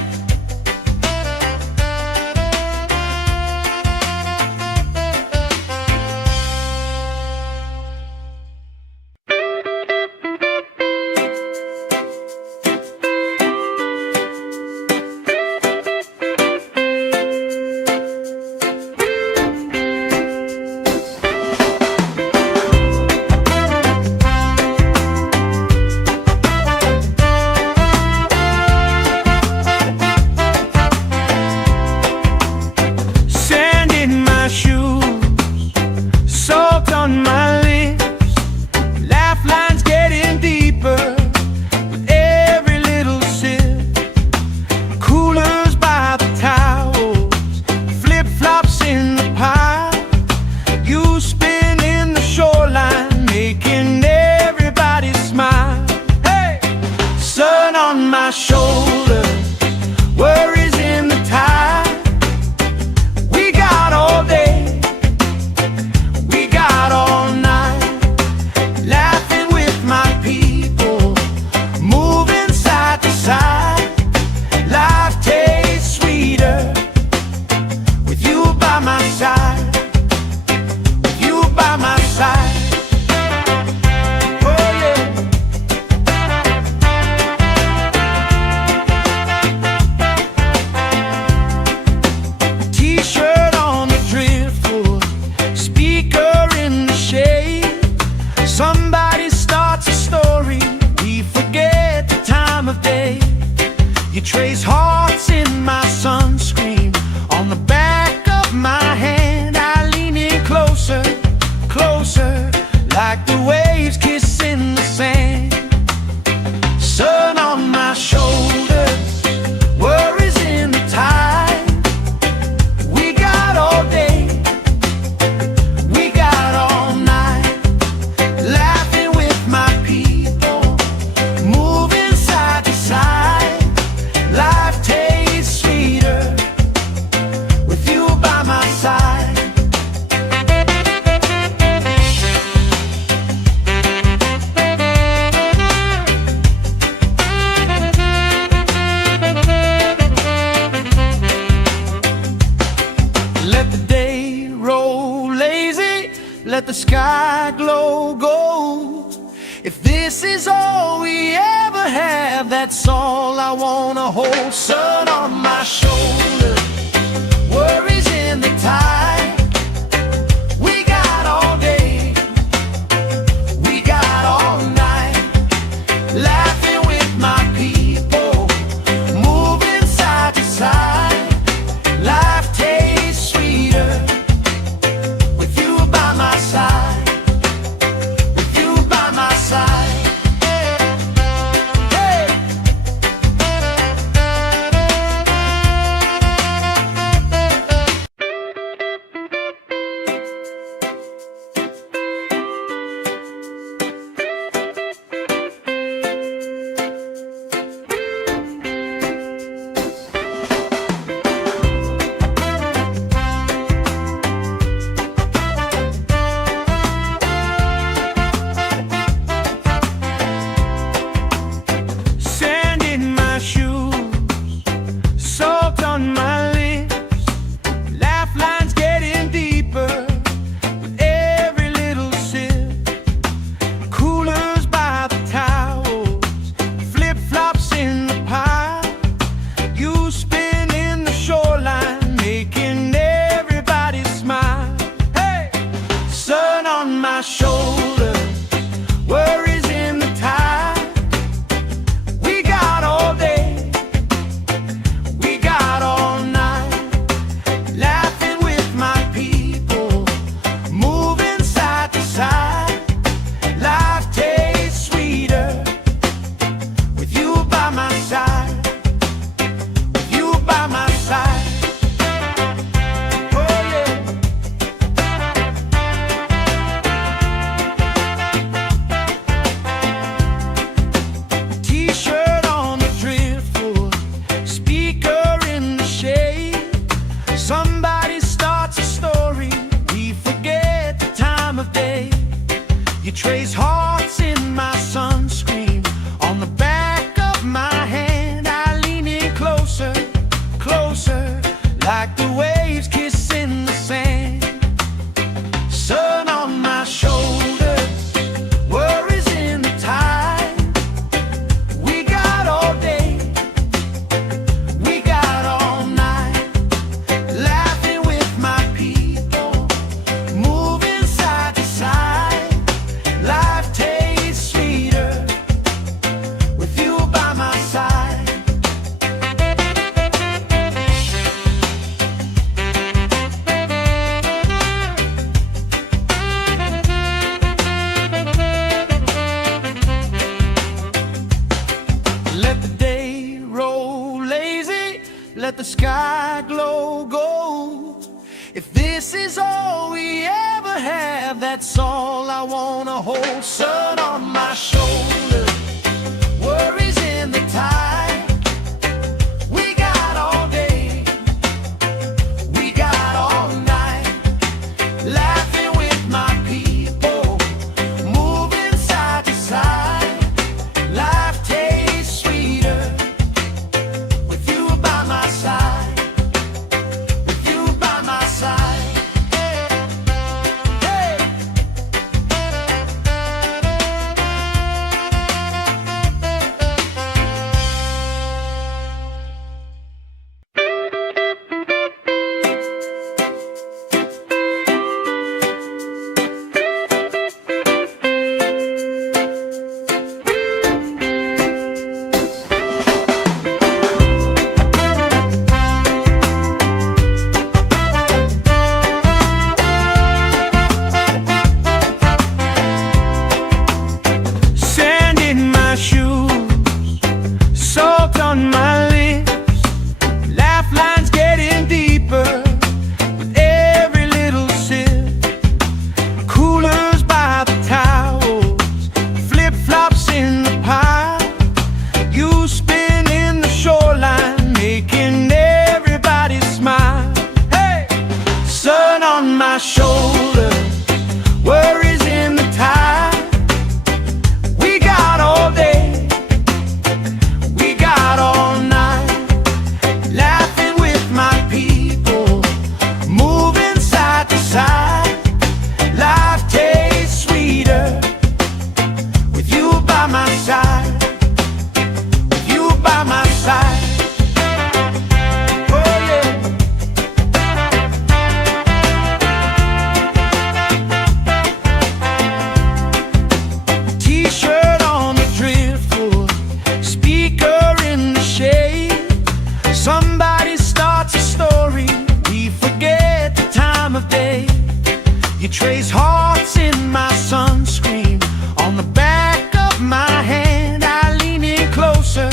Sand in my shoes, salt on my lips, laugh lines getting deeper with every little sip. Coolers by the towels, flip-flops in the pile. You spin in the shoreline, making everybody smile. Hey! Sun on my shoulders, worries in the tide. We got all day, we got all night, laughing with my people, moving side to side. Life tastes sweeter with you by my side, with you by my side. Oh yeah. T-shirt on the driftwood, speaker in the shade. Somebody starts a story, we forget the time of day. You trace hearts in my sunscreen. On the back of my hand, I lean in closer, closer, like the waves kissing the sand. Sun on my shoulders, worries in the tide. We got all day, we got all night, laughing with my people, moving side to side. Life tastes sweeter with you by my side. Let the day roll lazy, let the sky glow gold. If this is all we ever have, that's all I wanna hold. Sun on my shoulders, worries in the tide. We got all day, we got all night, laughing with my people, moving side to side. Life tastes sweeter with you by my side, with you by my side. Hey! let the sky glow gold. If this is all we ever have, that's all I wanna hold. Sun on my shoulder, worries in the tide. We got all day, we got all night, laughing with my people, moving side to side. Life tastes sweeter with you by my side, with you by my side. Hey. Sand in my shoes, salt on my lips, laugh lines getting deeper with every little sip. Coolers by the towels, flip-flops in the pile, you spin in the shoreline, making everybody smile. Hey! Sun on my shoulder, worries in the tide. We got all day, we got all night, laughing with my people, moving side to side. Life tastes sweeter with you by my side, with you by my side. Oh yeah. T-shirt on the driftwood, speaker in the shade. Somebody starts a story, we forget the time of day. You trace hearts in my sunscreen, on the back of my hand. I lean in closer,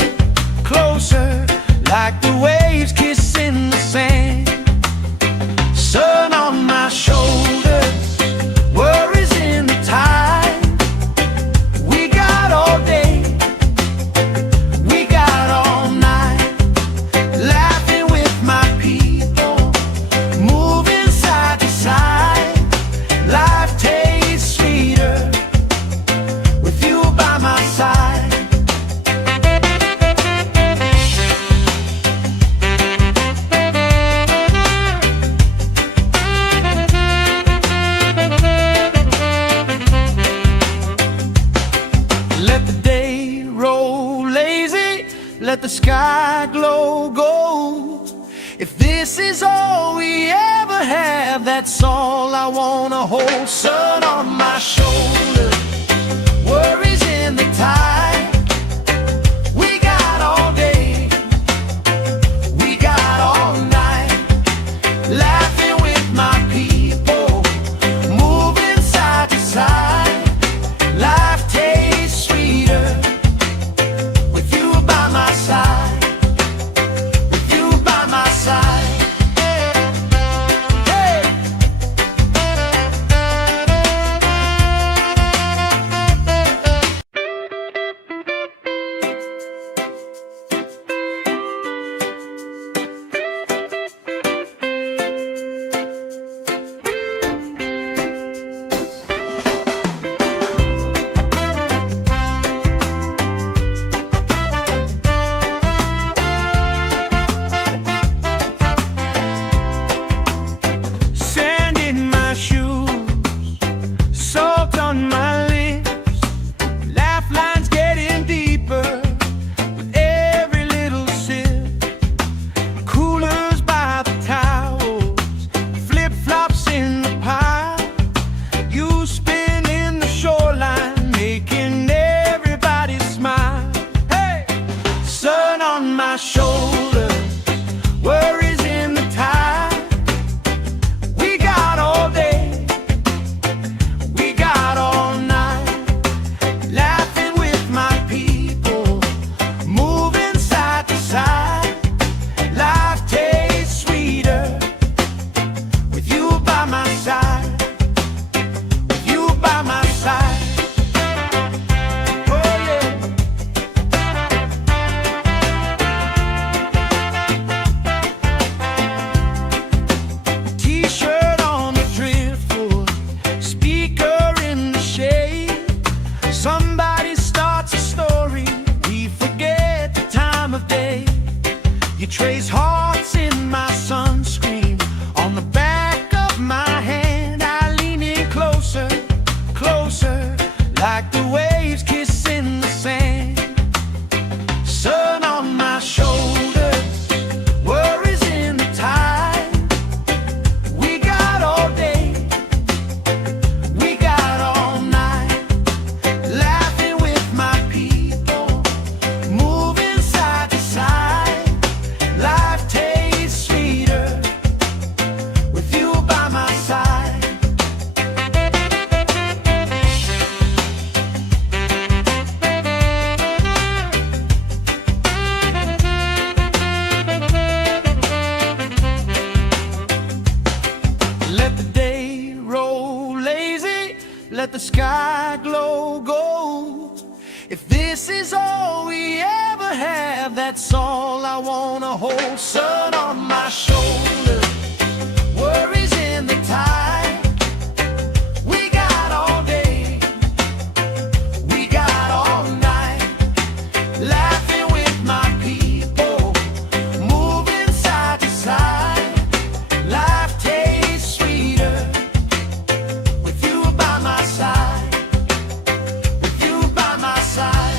closer, like the waves kissing the sand. Sun on my shoulders, worries in the tide. We got all day, we got all night, laughing with my people, moving side to side. Life tastes sweeter with you by my side. Let the day roll lazy, let the sky glow gold. If this is all we ever have, that's all I wanna hold. Sun on my shoulder, worries in the tide. We got all day, we got all night, laughing with my people, moving side to side. Life tastes sweeter with you by my side, with you by my side. Hey. that's all I wanna hold. Sun on my shoulder, worries in the tide. We got all day, we got all night, laughing with my people, moving side to side. Life tastes sweeter with you by my side, with you by my side.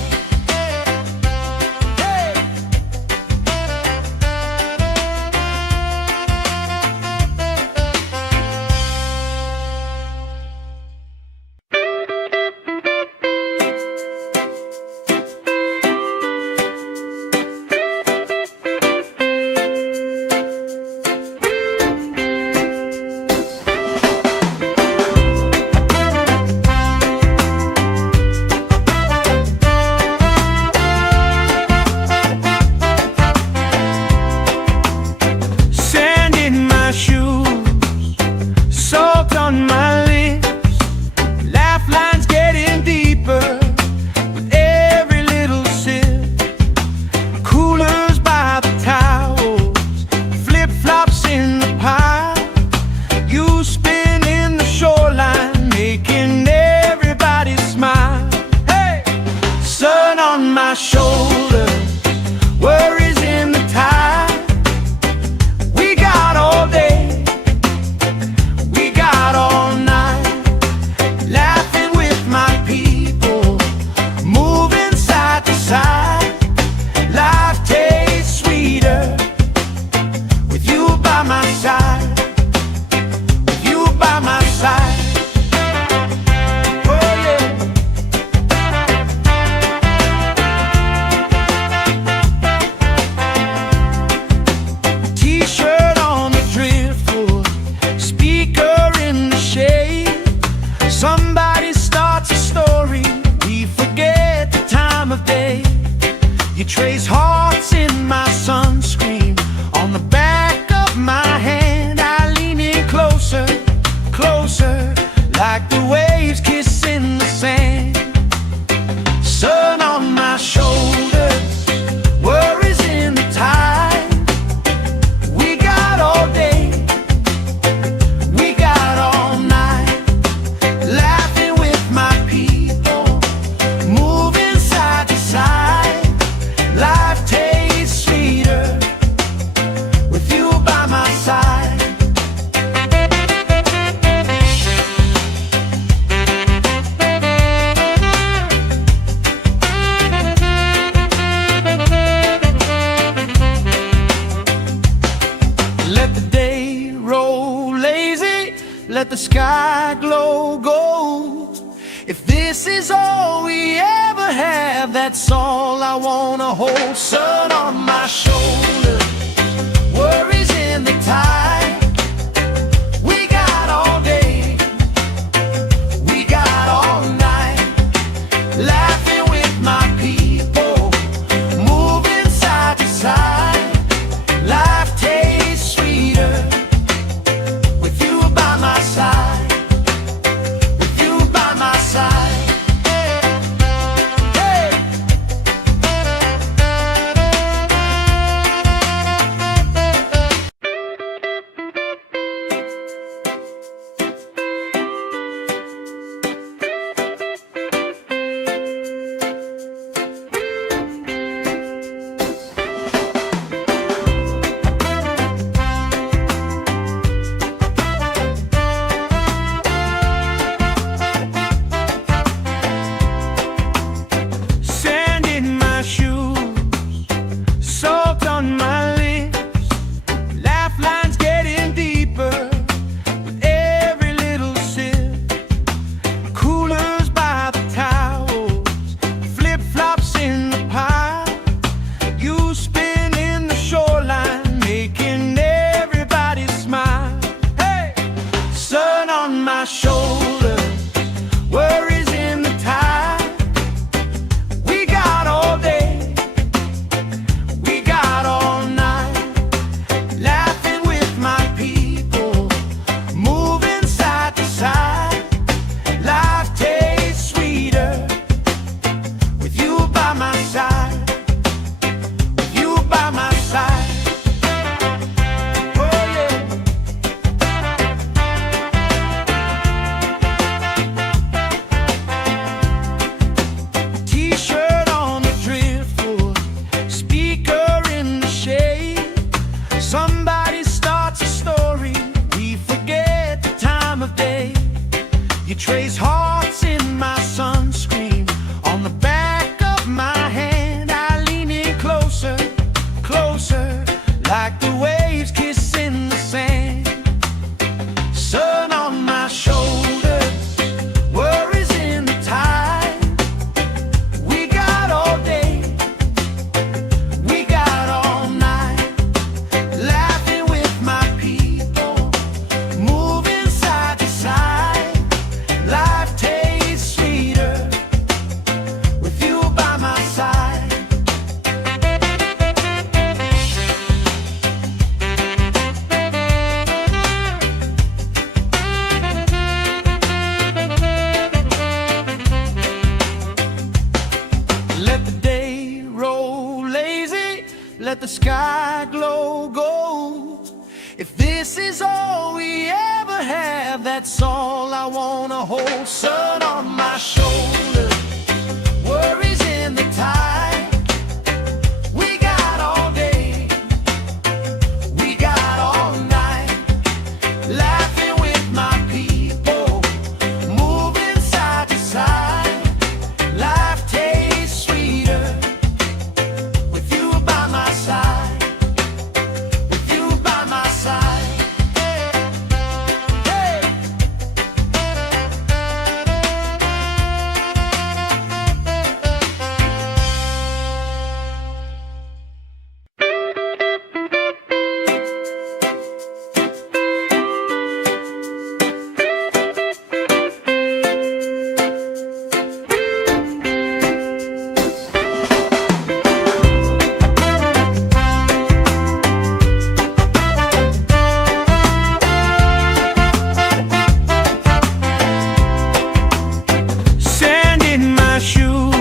On my lips, lifelines getting deeper with every little sip. Coolers by the towels, flip-flops in the pile. You spin in the shoreline, making everybody smile. Hey, sun on my shoulders, worries in the tide. We got all day, all night, laughing with my people, moving side to side. Life tastes sweeter with you by my side, with you by my side. Oh yeah. T-shirt on the driftwood, speaker in the shade. Somebody starts a story, we forget the time of day. You trace hearts in my sunscreen, on the back of my hand. I lean in closer, closer, like the waves kissing the sand. Sun on my shoulders, worries in the tide. We got all day, we got all night, laughing with my people, moving side to side. Life tastes sweeter with you by my side. Let the day roll lazy, let the sky glow gold. If this is all we ever have, that's all I wanna hold. Sun on my shoulder, worries in the tide. We got all day, we got all night, laughing with my people, moving side to side. Life tastes sweeter with you by my side, with you by my side. Hey. let the sky glow gold. If this is all we ever have, that's all I wanna hold. Sun on my shoulder, worries in the tide. We got all day, we got all night, laughing with my people, moving side to side. Life tastes sweeter with you by my side, with you by my side. Hey! Sand in my shoes,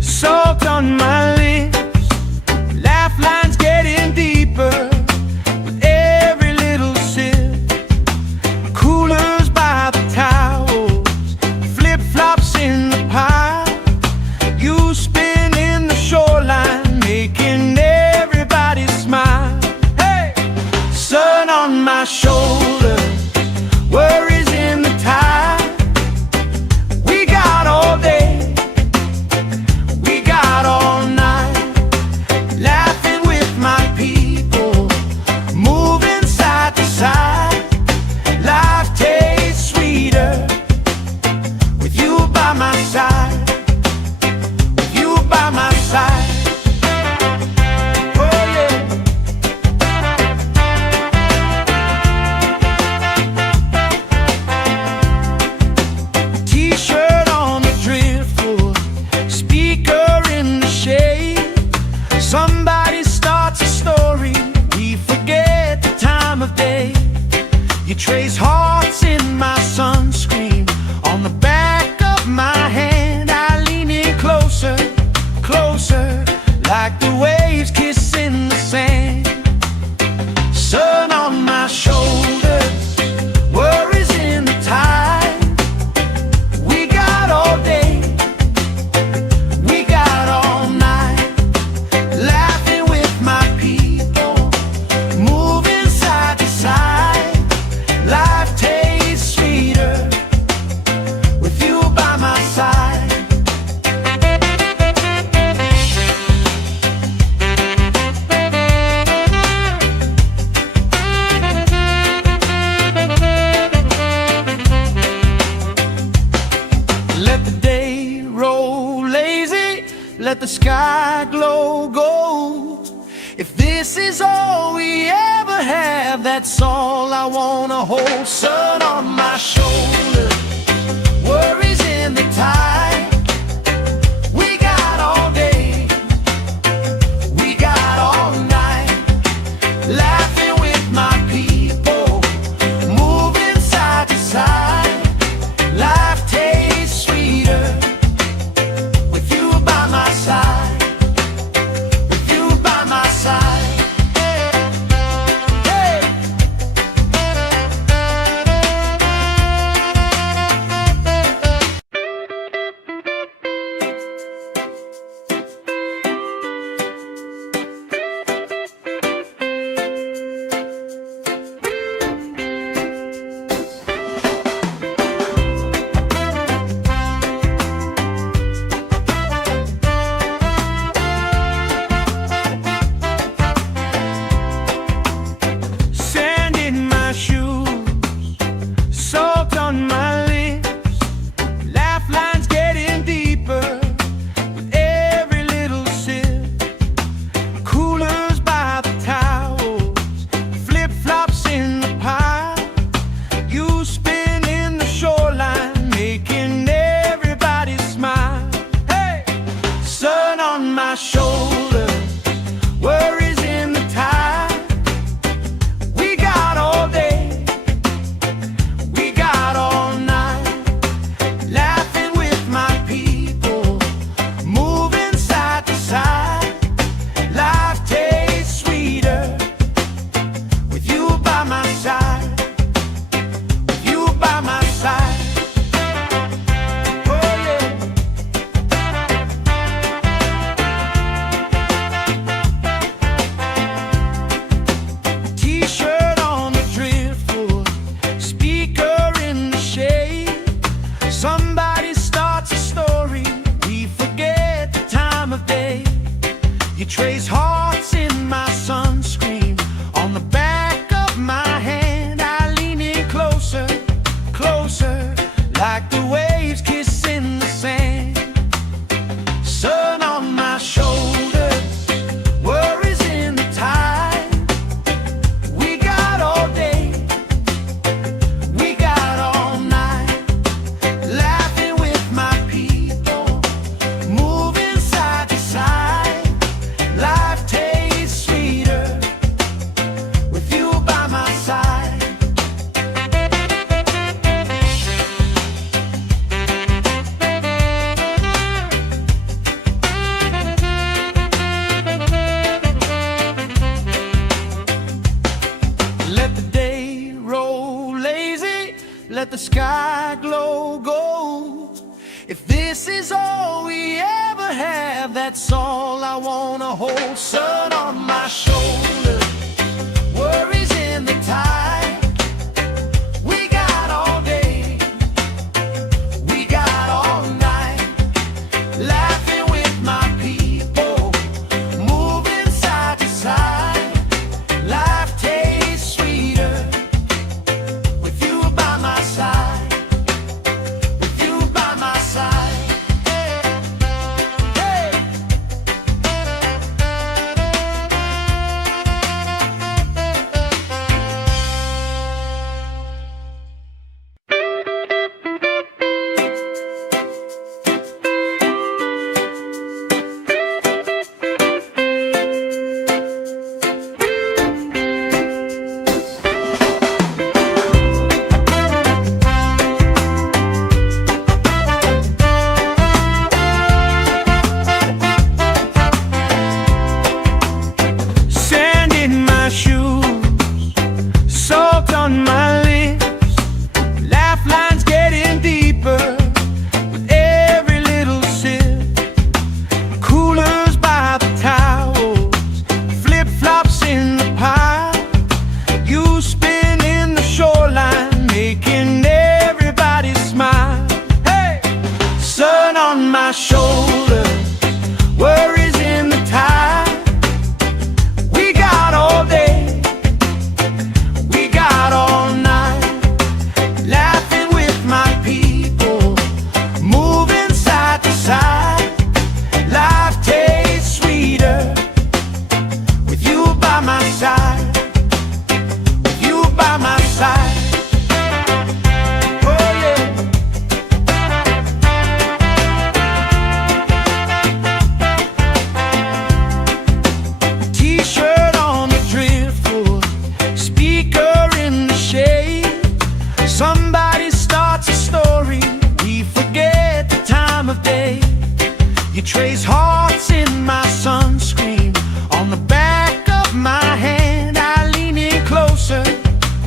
salt on my lips, laugh lines getting deeper with every little sip. Coolers by the towels, flip-flops in the pile, you spinning the shoreline, making everybody smile. Hey! Sun on my shoulders, worries in the tide. We got all day, we got all night, laughing with my people, moving side to side. Life tastes sweeter with you by my side, with you by my side. Oh yeah. T-shirt on the driftwood, speaker in the shade. Somebody starts a story, we forget the time of day. You trace hearts in my sunscreen, on the back of my hand. I lean in closer, closer, like the waves kissing the sand. Sun on my shoulders, worries in the tide. We got all day, we got all night, laughing with my people, moving side to side. Life tastes sweeter with you by my side. Let the day roll lazy, let the sky glow gold. If this is all we ever have, that's all I wanna hold. Sun on my shoulder, worries in the tide. We got all day, we got all night, laughing with my people, moving side to side. Life tastes sweeter with you by my side, with you by my side. Hey! Sand in my shoes, salt on my lips, laugh lines getting deeper with every little sip. Coolers by the towels, flip-flops in the pile, you spinning the shoreline, making everybody smile. Hey! Sun on my shoulders, worries in the tide. We got all day, we got all night, laughing with my people, moving side to side. Life You trace hearts in my sunscreen. On the back of my hand, I lean in closer, closer, like the waves kissing the sand. Sun on my shoulders, worries in the tide. We got all day, we got all night, laughing with my people, moving side to side. Life tastes sweeter with you by my side. Let the day roll lazy, let the sky glow gold. If this is all we ever have, that's all I wanna hold. Sun on my shoulders, worries in the tide. We got all day, we got all night, laughing with my people, moving side to side. Life tastes sweeter with you by my side, with you by my side. Hey. Sand in my shoes, salt on my lips, laugh lines getting deeper with every little sip. Coolers by the towels, flip-flops in the pile. You spin in the shoreline, making everybody smile. Hey! Sun on my shoulders, worries in the tide. We got all day, we got all night, laughing with my people, moving side to side. Life tastes sweeter with you by my side, with you by my side. Oh yeah. T-shirt on the driftwood, speaker in the shade. Somebody starts a story, we forget the time of day. You trace hearts in my sunscreen. On the back of my hand, I lean in closer,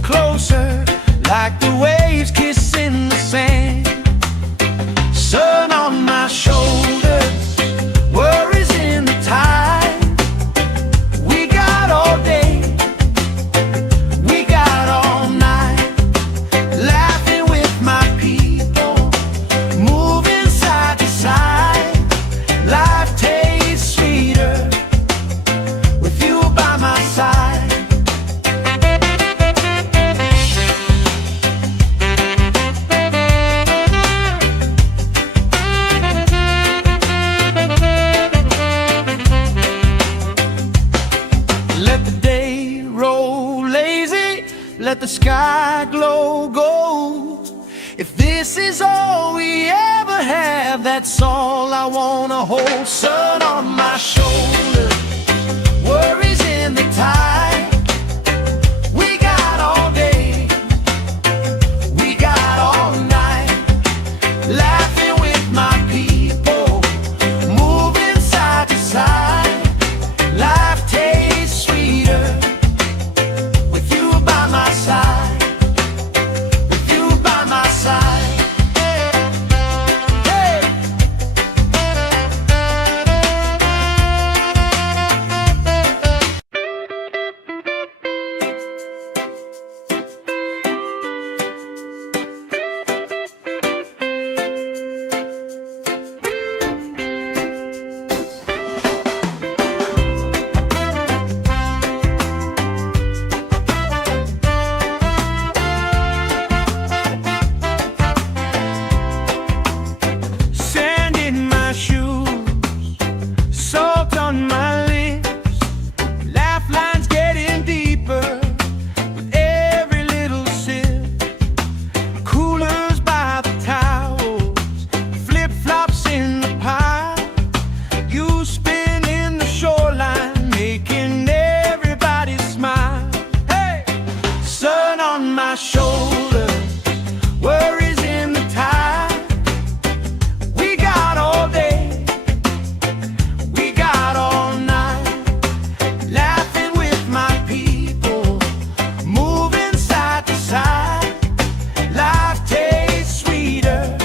closer, like the waves kissing the sand. Sun on my shoulders, worries in the tide. We got all day, we got all night, laughing with my people, moving side to side. Life tastes sweeter with you by my side. Let the day roll lazy, let the sky glow gold. If this is all we ever have, that's all I wanna hold. Sun on my shoulders, worries in the tide. We got all day, we got all night, laughing with my people, moving side to side. Life tastes sweeter with you by my side, with you by my side. Hey. on my lips, laugh lines getting deeper with every little sip. Coolers by the towels, flip-flops in the pile. You spin in the shoreline, making everybody smile. Hey! Sun on my shoulder, worries in the tide. We got all day, we got all night, laughing with my people, moving side to side. Life tastes sweeter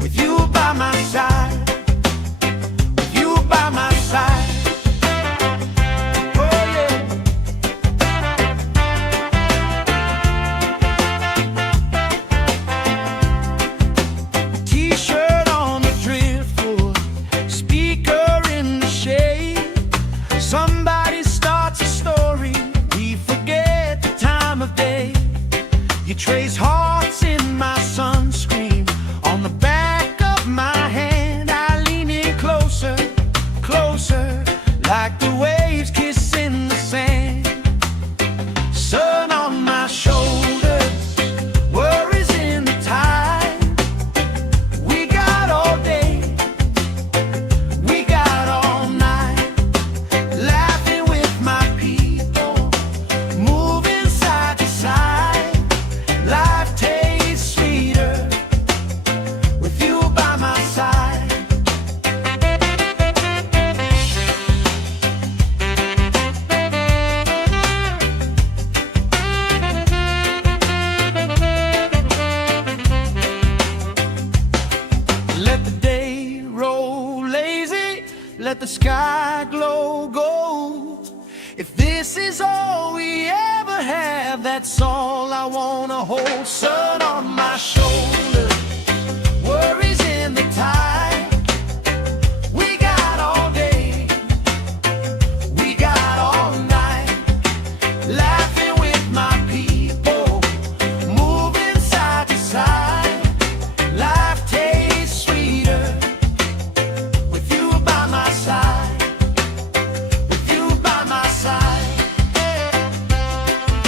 with you by my side, with you by my side. Oh yeah. T-shirt on the driftwood, speaker in the shade. Somebody starts a story, we forget the time of day. You trace hearts in my sunscreen, on the back of my hand. I lean in closer, closer, like the waves kissing the sand. Sun on my shoulders, worries in the tide. We got all day, we got all night, laughing with my people, moving side to side. Life tastes sweeter with you by my side. Let the day roll lazy, let the sky glow gold. If this is all we ever have, that's all I wanna hold. Sun on my shoulder, worries in the tide. We got all day, we got all night, laughing with my people, moving side to side. Life tastes sweeter with you by my side, with you by my side.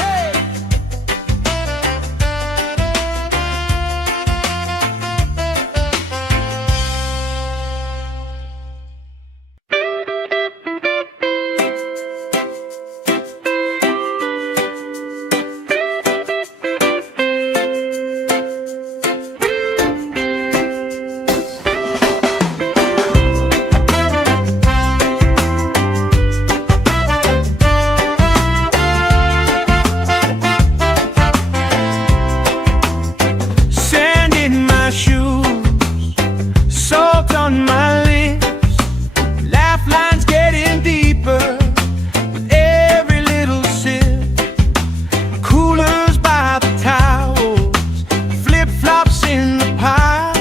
Hey! Sand in my shoes, salt on my lips, laugh lines getting deeper with every little sip. Coolers by the towels, flip-flops in the pile.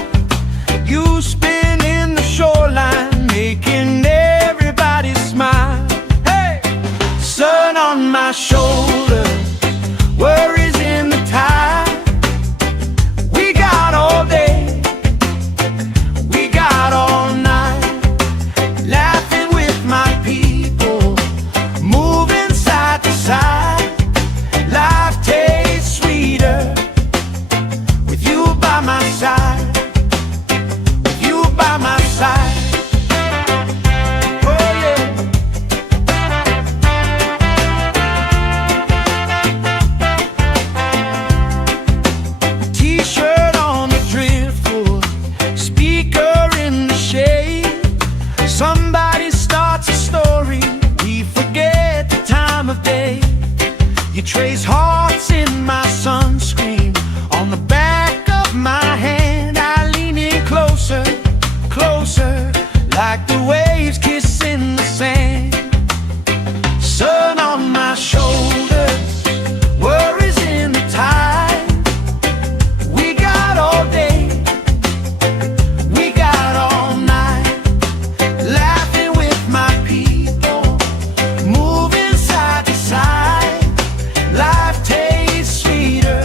You spin in the shoreline, making everybody smile. Hey! Sun on my shoulder, worries in the tide. We got all day, we got all night, laughing with my people, moving side to side. Life tastes sweeter with you by my side, with you by my side. Oh yeah. T-shirt on the driftwood, speaker in the shade. Somebody starts a story, we forget the time of day. You trace hearts in my sunscreen, on the back of my hand. I lean in closer, closer, like the waves kissing the sand. Sun on my shoulders, worries in the tide. We got all day, we got all night, laughing with my people, moving side to side. Life tastes sweeter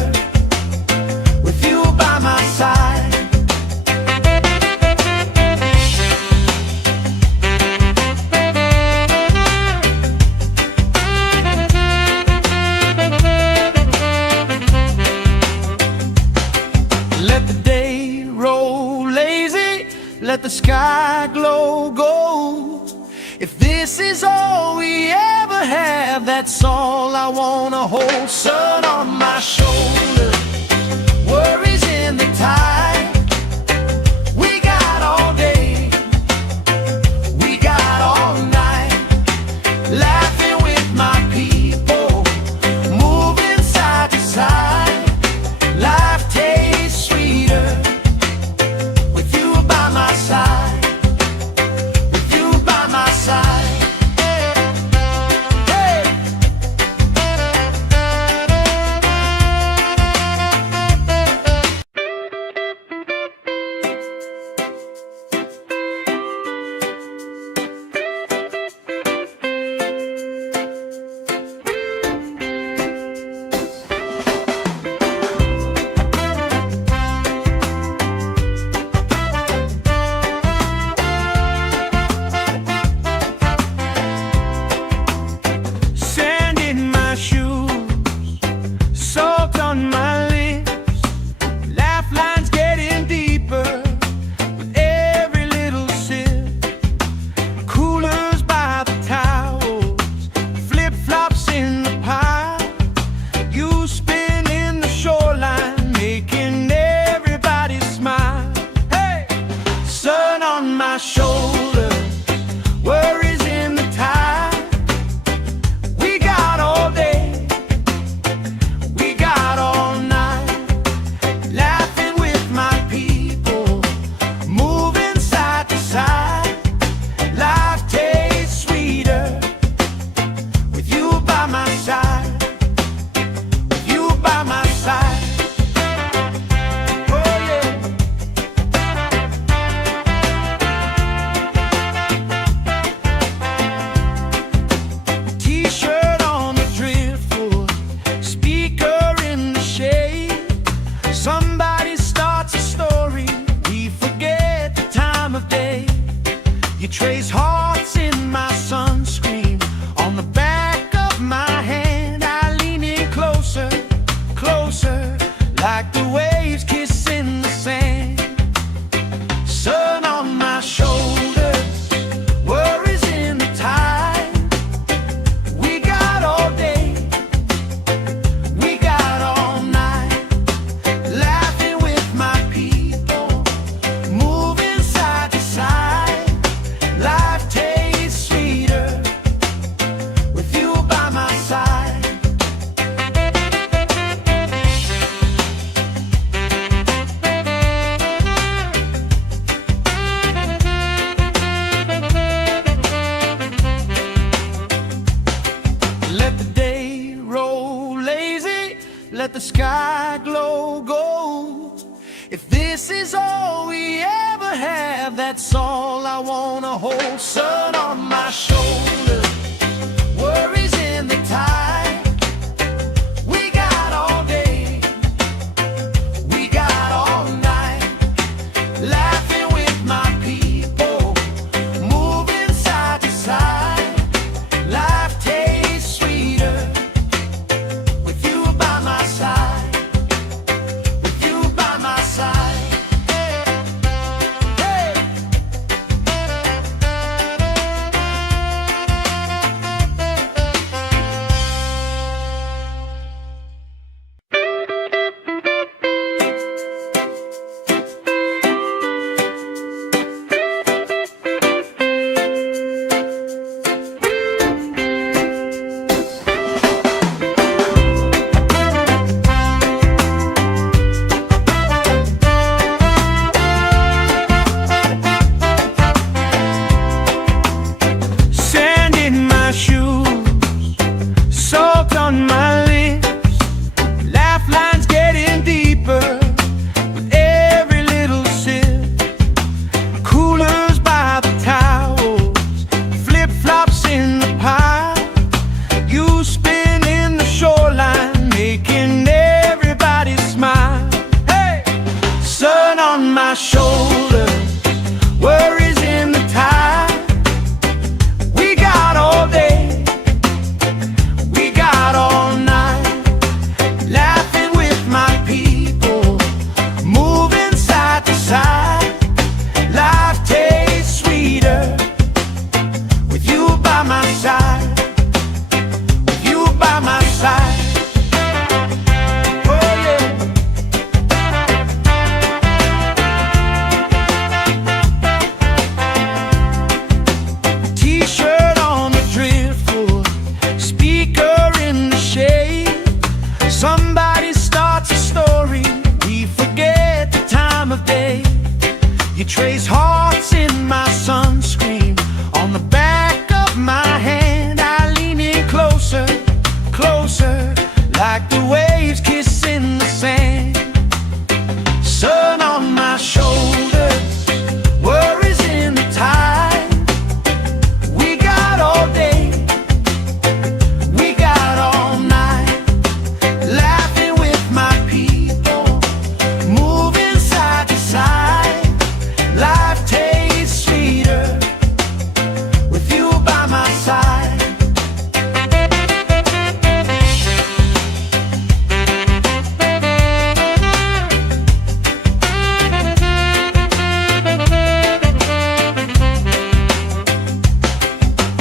with you by my side. If this is all we ever have, that's all I wanna hold. Sun on my shoulder, worries in the tide. We got all day, we got all night, laughing with my people, moving side to side. Life tastes sweeter with you by my side. My shoulder, worries in the tide. We got all day, we got all night, laughing with my people, moving side to side. Life tastes sweeter with you by my side, with you by my side. Somebody starts a story, we forget the time of day. You trace hearts in my sunscreen, on the back of my hand. I lean in closer, closer, like the waves kissing the sand. Sun on my shoulders, worries in the tide. We got all day, we got all night, laughing with my people, moving side to side. Life tastes sweeter with you by my side. Let the day roll lazy, let the sky glow gold. If this is all we ever have, that's all I wanna hold. Sun on my shoulder, worries in the tide. We got all day, we got all night, laughing with my people, moving side to side. Life tastes sweeter with you by my side, with you by my side. Hey.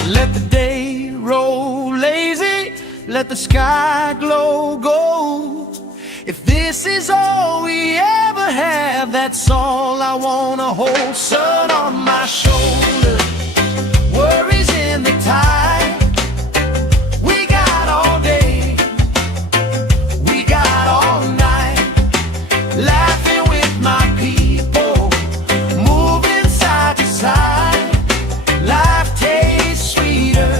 Let the day roll lazy, let the sky glow gold. If this is all we ever have, that's all I wanna hold. Sun on my shoulder, worries in the tide. We got all day, we got all night, laughing with my people, moving side to side. Life tastes sweeter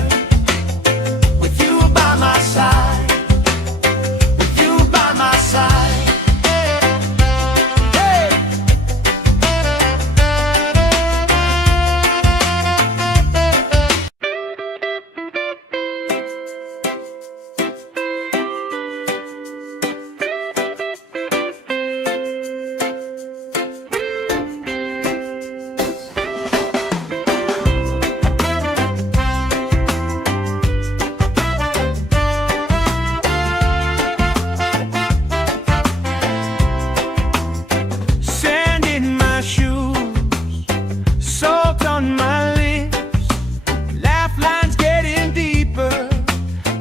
with you by my side, with you by my side. Hey. Sand in my shoes, salt on my lips, laugh lines getting deeper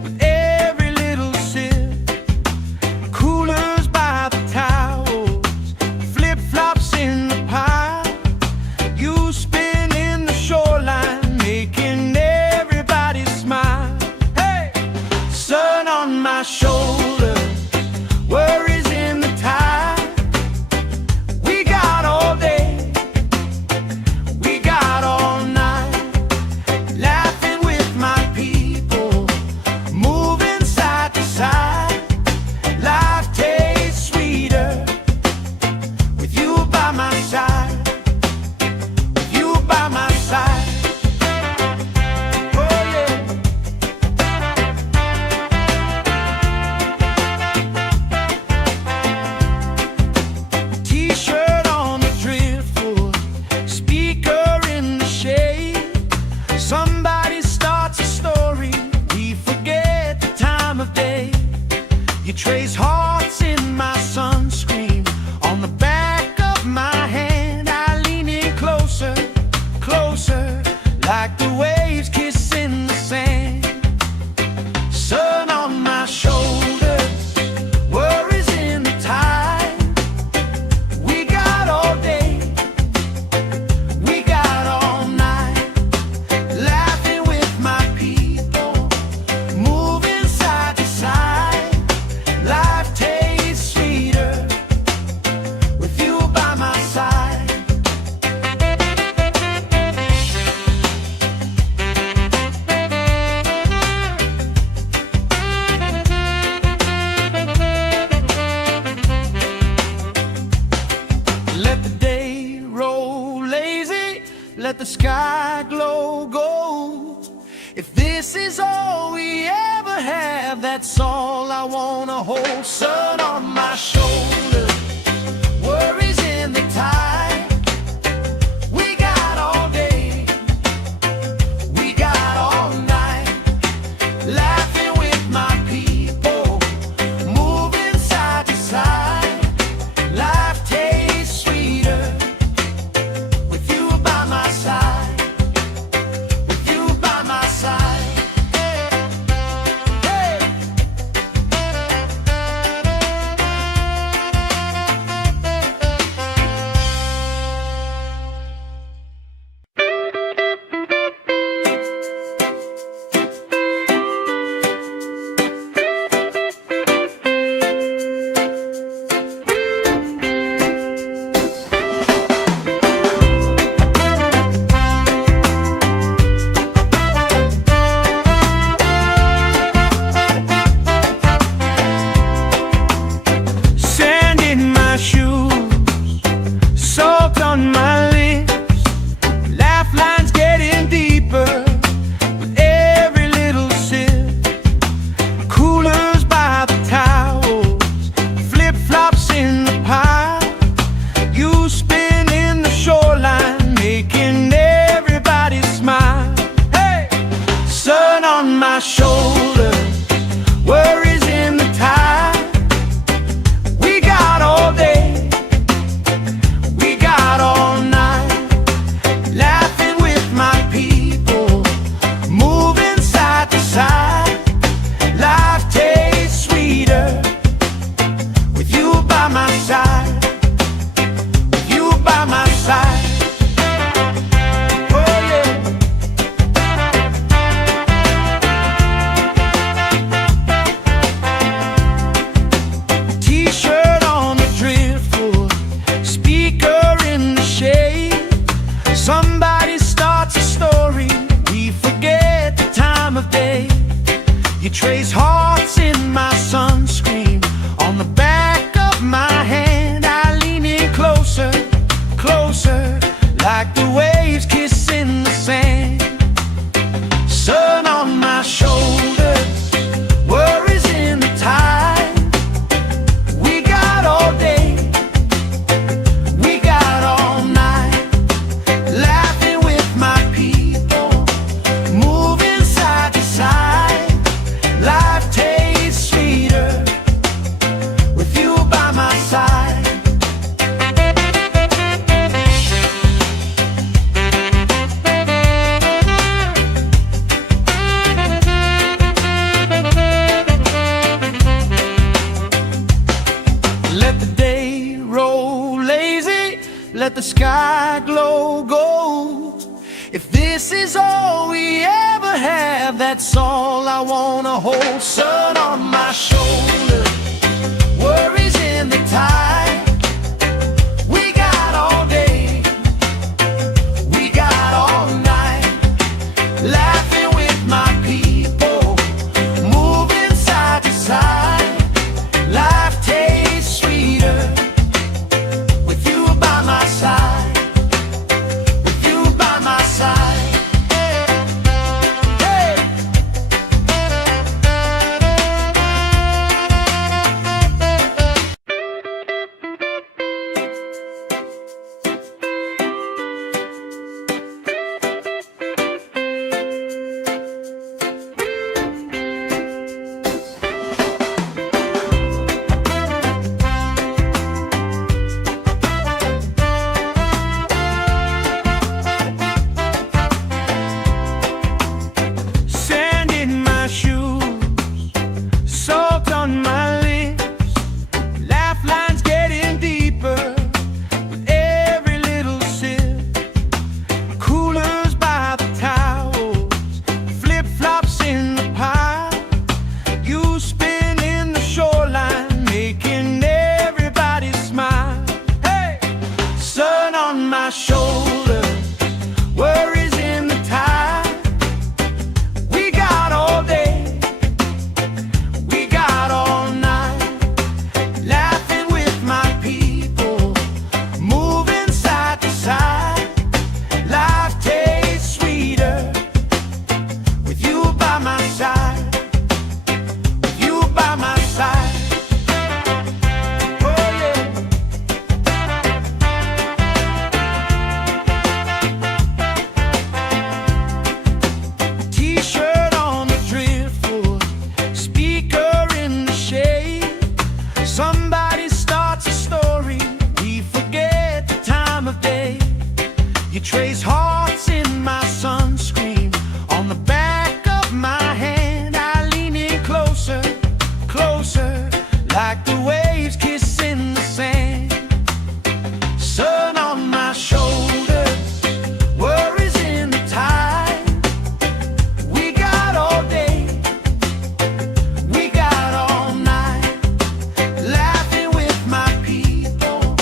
with every little sip. Coolers by the towels, flip-flops in the pile. You spinning the shoreline, making everybody smile. Hey! Sun on my shoulders, worries in the tide. We got all day, we got all night, laughing with my people, moving side to side. Life tastes sweeter with you by my side, with you by my side. Oh yeah. T-shirt on the driftwood, speaker in the shade. Somebody starts a story, we forget the time of day. You trace hearts in my sunscreen, on the back of my hand. I lean in closer, closer, like the waves kissing the sand. Sun on my shoulders, worries in the tide. We got all day, we got all night, laughing with my people, moving side to side. Life tastes sweeter with you by my side. Let the day roll lazy, let the sky glow gold. If this is all we ever have, that's all I wanna hold. Sun on my shoulder, worries in the tide. We got all day, we got all night, laughing with my people, moving side to side. Life tastes sweeter with you by my side, with you by my side. Hey. trace hearts in my sunscreen. On the back of my hand I lean in closer, closer, like the waves kissing the sand. Sun on my shoulders, worries in the tide. We got all day, we got all night, laughing with my people, moving side to side. Life tastes sweeter with you by my side. Let the day roll lazy, let the sky glow gold. If this is all we ever have, that's all I wanna hold. Sun on my shoulders, worries in the tide. We got all day, we got all night, laughing with my people, moving side to side. Life tastes sweeter with you by my side, with you by my side. Hey! Sand in my shoes, salt on my lips, laugh lines getting deeper with every little sip. Coolers by the towels, flip-flops in the pile. You spin in the shoreline, making everybody smile. Hey! Sun on my shoulders, worries in the tide. We got all day, we got all night, laughing with my people, moving side to side. Life tastes sweeter with you by my side, with you by my side. Oh yeah. T-shirt on the driftwood, speaker in the shade. Somebody starts a story, we forget the time of day. You trace hearts in my sunscreen. On the back of my hand I lean in closer, closer, like the waves kissing the sand. Sun on my shoulders, worries in the tide. We got all day, we got all night, laughing with my people,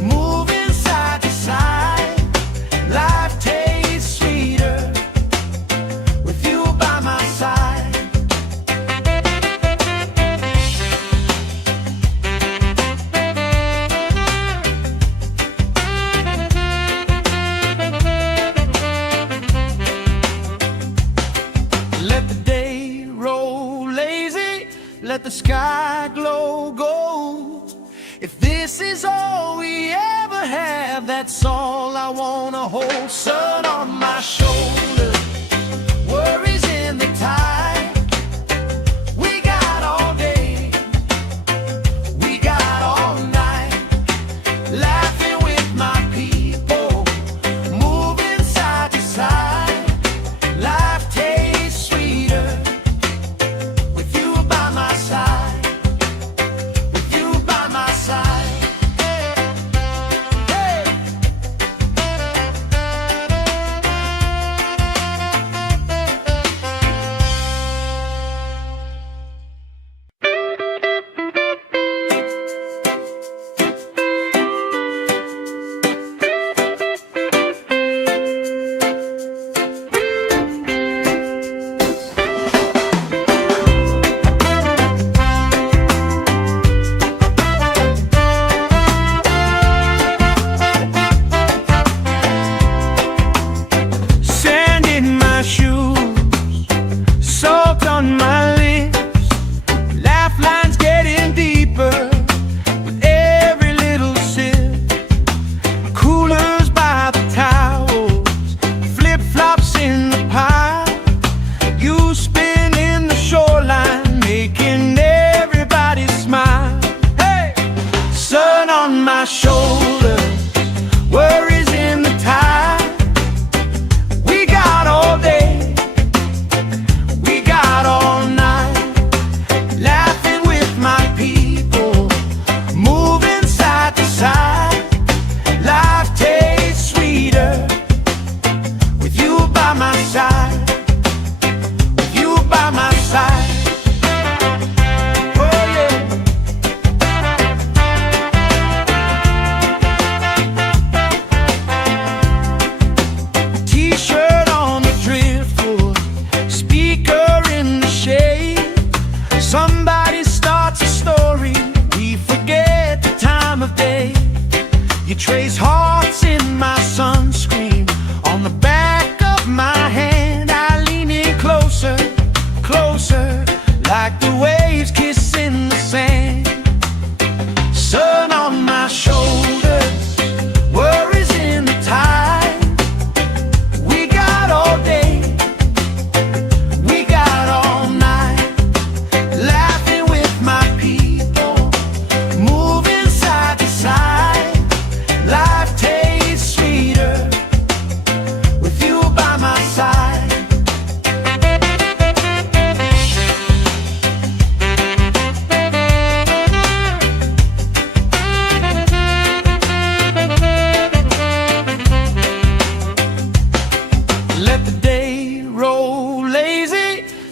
moving side to side. Life tastes sweeter with you by my side. Let the day roll lazy, let the sky glow gold. If this is all we ever have, that's all I wanna hold. Sun on my shoulders, worries in the tide. We got all day, we got all night, laughing with my people, moving side to side. Life tastes sweeter with you by my side, with you by my side. Hey!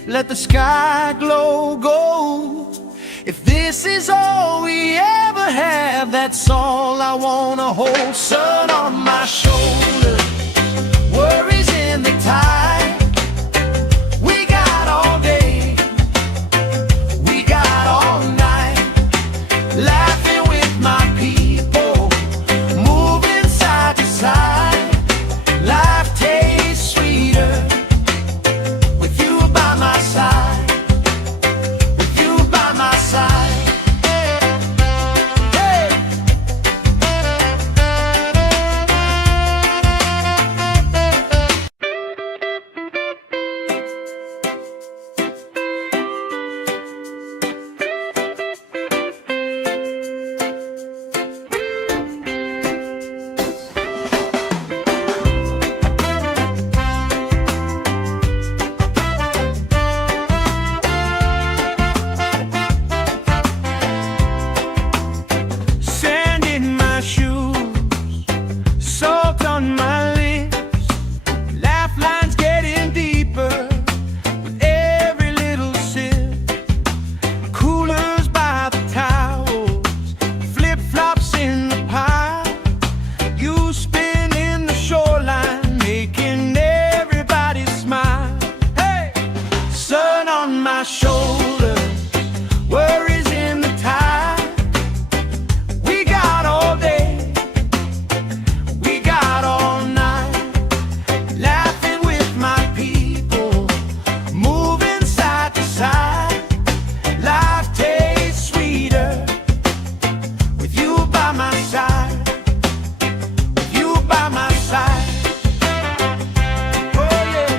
let the sky glow gold. If this is all we ever have, that's all I wanna hold. Sun on my shoulder, worries in the tide. We got all day, we got all night, laughing with my people, moving side to side. Life tastes sweeter with you by my side, with you by my side. Hey. Sand in my shoes, salt on my lips, laugh lines getting deeper with every little sip. Coolers by the towels, flip-flops in the pile. You spin in the shoreline, making everybody smile. Hey! Sun on my shoulder, worries in the tide. We got all day, we got all night, laughing with my people, moving side to side. Life tastes sweeter with you by my side, with you by my side. Oh yeah.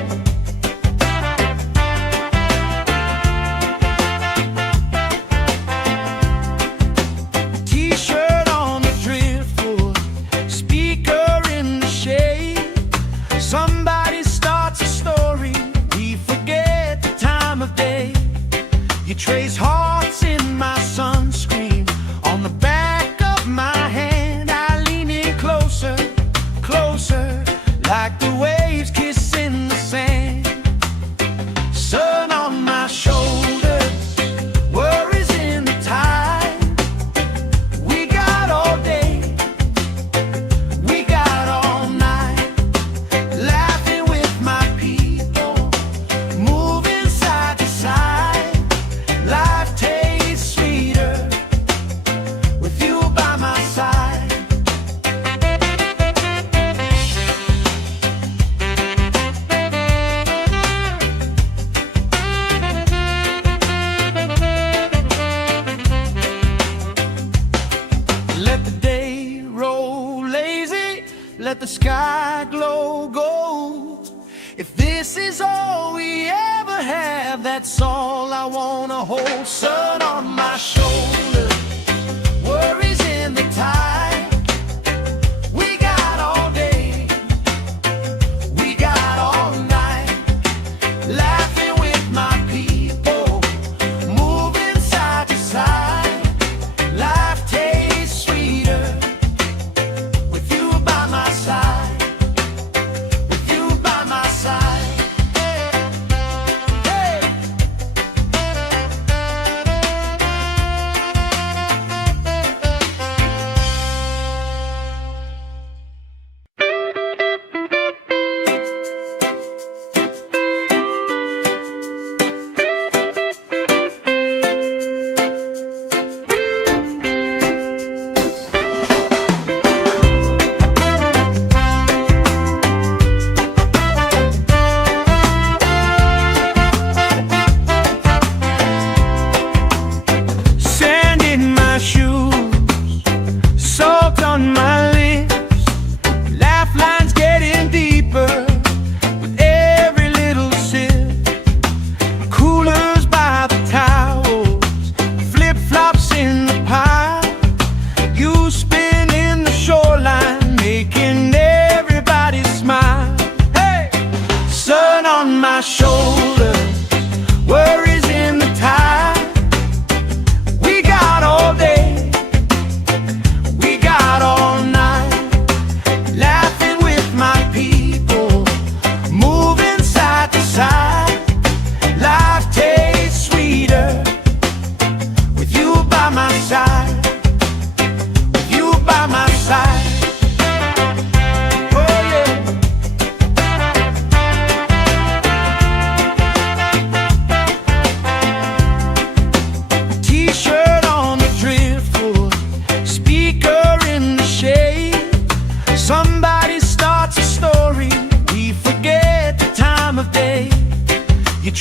T-shirt on the driftwood, speaker in the shade. Somebody starts a story, we forget the time of day. You trace hearts in my sunscreen, on the back of my hand. I lean in closer, closer, like the waves kissing the sand. Sun on my shoulders, worries in the tide. We got all day, we got all night, laughing with my people, moving side to side. Life tastes sweeter with you by my side. Let the day roll lazy, let the sky glow gold. If this is all we ever have, that's all I wanna hold. Sun on my shoulder, worries in the tide. We got all day, we got all night, laughing with my people, moving side to side. Life tastes sweeter with you by my side, with you by my side. Hey.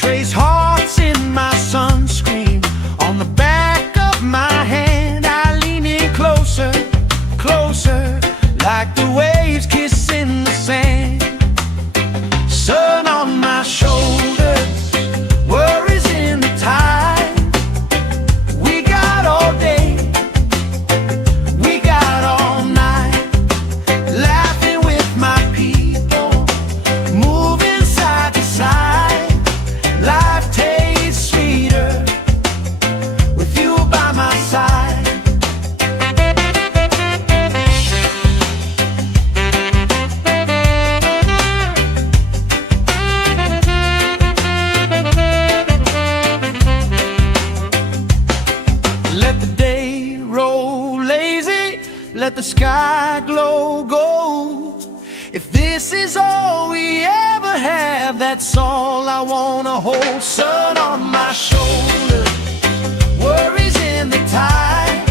trace hearts in my sunscreen. On the back of my hand I lean in closer, closer, like the waves kissing the sand. Sun on my shoulders, worries in the tide. We got all day, we got all night, laughing with my people, moving side to side. Life tastes sweeter with you by my side. Let the day roll lazy, let the sky glow gold. If this is all we ever have, that's all I wanna hold. Sun on my shoulder, worries in the tide.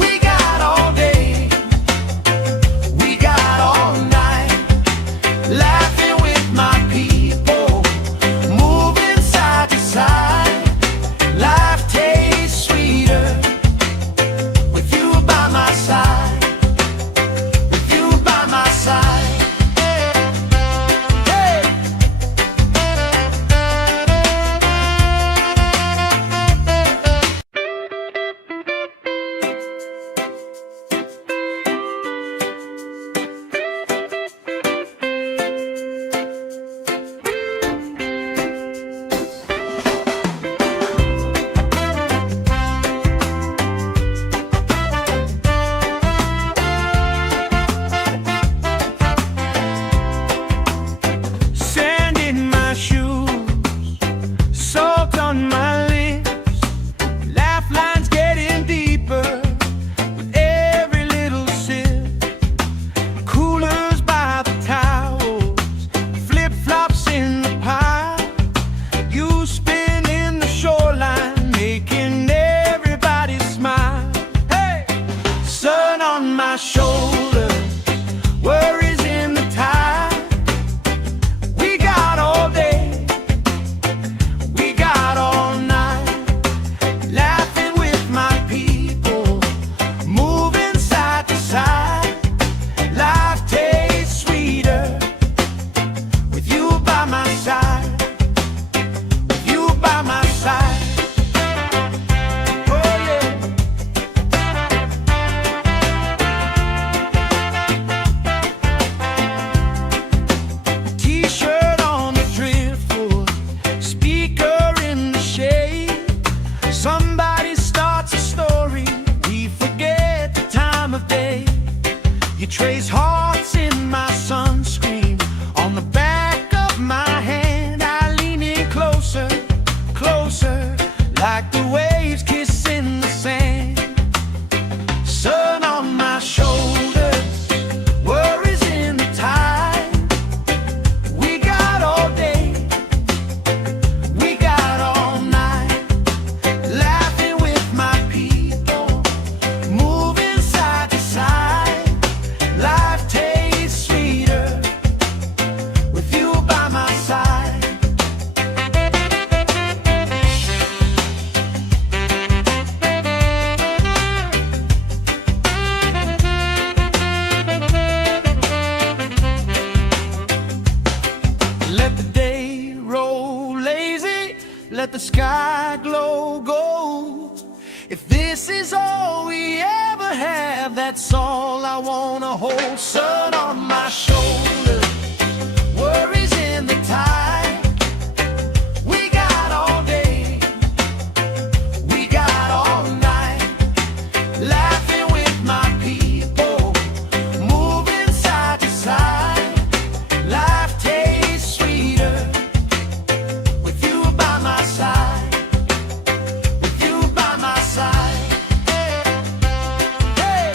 We got all day, we got all night, laughing with my people, moving side to side. Life tastes sweeter with you by my side, with you by my side. Hey! Sand in my shoes, salt on my lips, laugh lines getting deeper with every little sip. Coolers by the towels, flip-flops in the pile. You spin in the shoreline, making everybody smile. Hey! Sun on my shoulders, worries in the tide. We got all day, we got all night, laughing with my people, moving side to side. Life tastes sweeter with you by my side, with you by my side. Oh yeah. T-shirt on the driftwood, speaker in the shade. Somebody starts a story, we forget the time of day. You trace hearts in my sunscreen. On the back of my hand I lean in closer, closer, like the waves kissing the sand. Sun on my shoulders, worries in the tide. We got all day, we got all night, laughing with my people, moving side to side. Life tastes sweeter with you by my side. Let the day roll lazy, let the sky glow gold. If this is all we ever have, that's all I wanna hold. Sun on my shoulder, worries in the tide. We got all day, we got all night, laughing with my people, moving side to side. Life tastes sweeter with you by my side, with you by my side. Hey!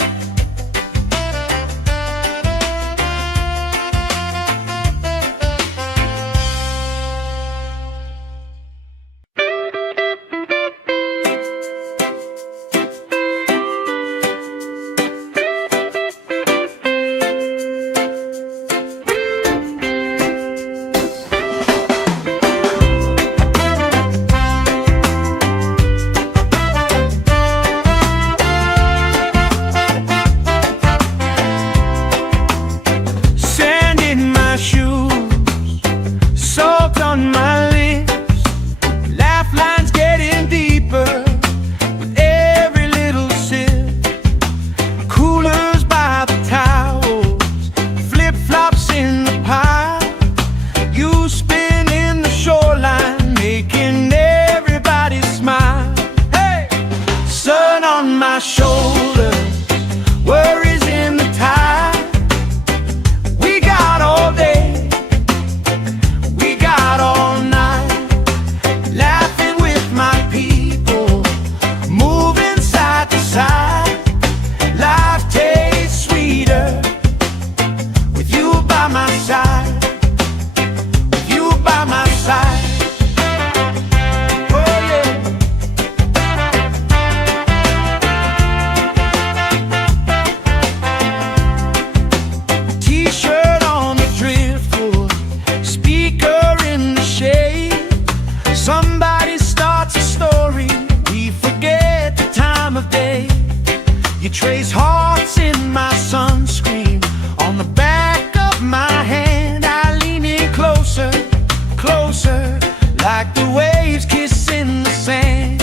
like the waves kissing the sand.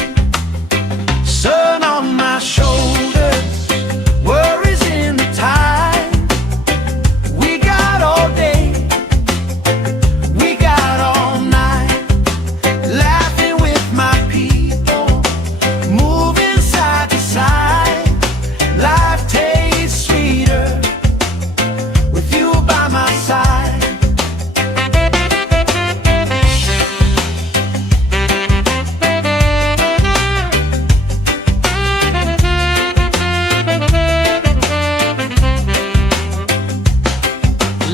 Sun on my shoulders, worries in the tide. We got all day, we got all night, laughing with my people, moving side to side. Life tastes sweeter with you by my side.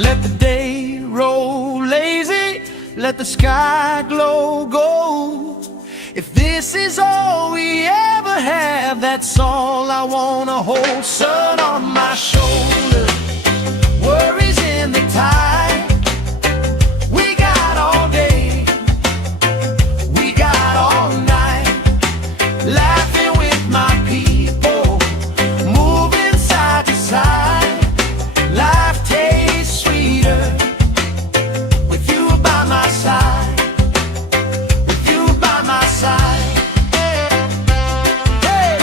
Let the day roll lazy, let the sky glow gold. If this is all we ever have, that's all I wanna hold. Sun on my shoulders, worries in the tide. We got all day, we got all night, laughing with my people, moving side to side. Life tastes sweeter with you by my side, with you by my side. Hey.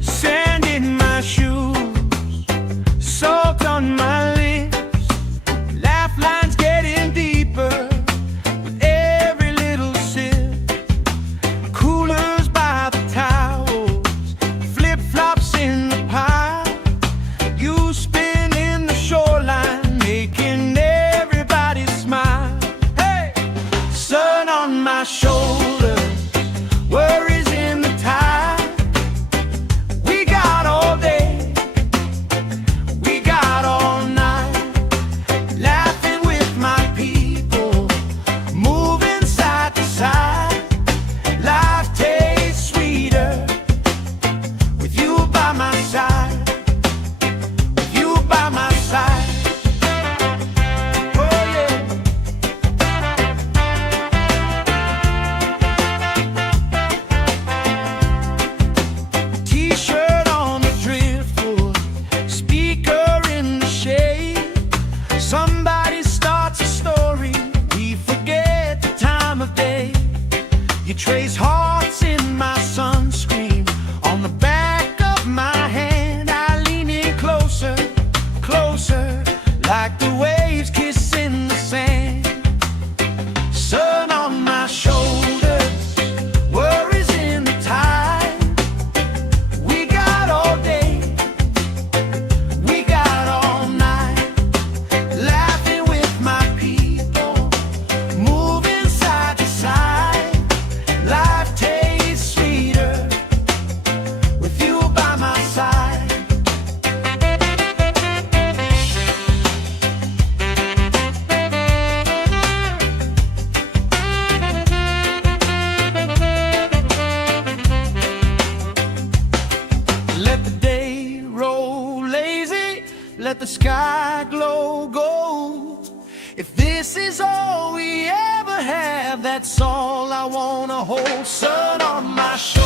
Sand in my shoes, salt on my lips, laugh lines getting deeper with every little sip. Coolers by the towels, flip-flops in the pile. You spinning the shoreline, making everybody smile. Hey! Sun on my shoulders, worries in the tide. We got all day, we got all night, laughing with my people, moving side to side. Life tastes sweeter with you by my side, with you by my side. Oh yeah. T-shirt on the driftwood, speaker in the shade. Somebody starts a story, we forget the time of day. You trace hearts in my sunscreen, on the back of my hand. I lean in closer, closer, like the waves kissing the sand. Sun on my shoulders, worries in the tide. We got all day, we got all night, laughing with my people, moving side to side. Life tastes sweeter with you by my side. Let the day roll lazy, let the sky glow gold. If this is all we ever have, that's all I wanna hold. Sun on my shoulders.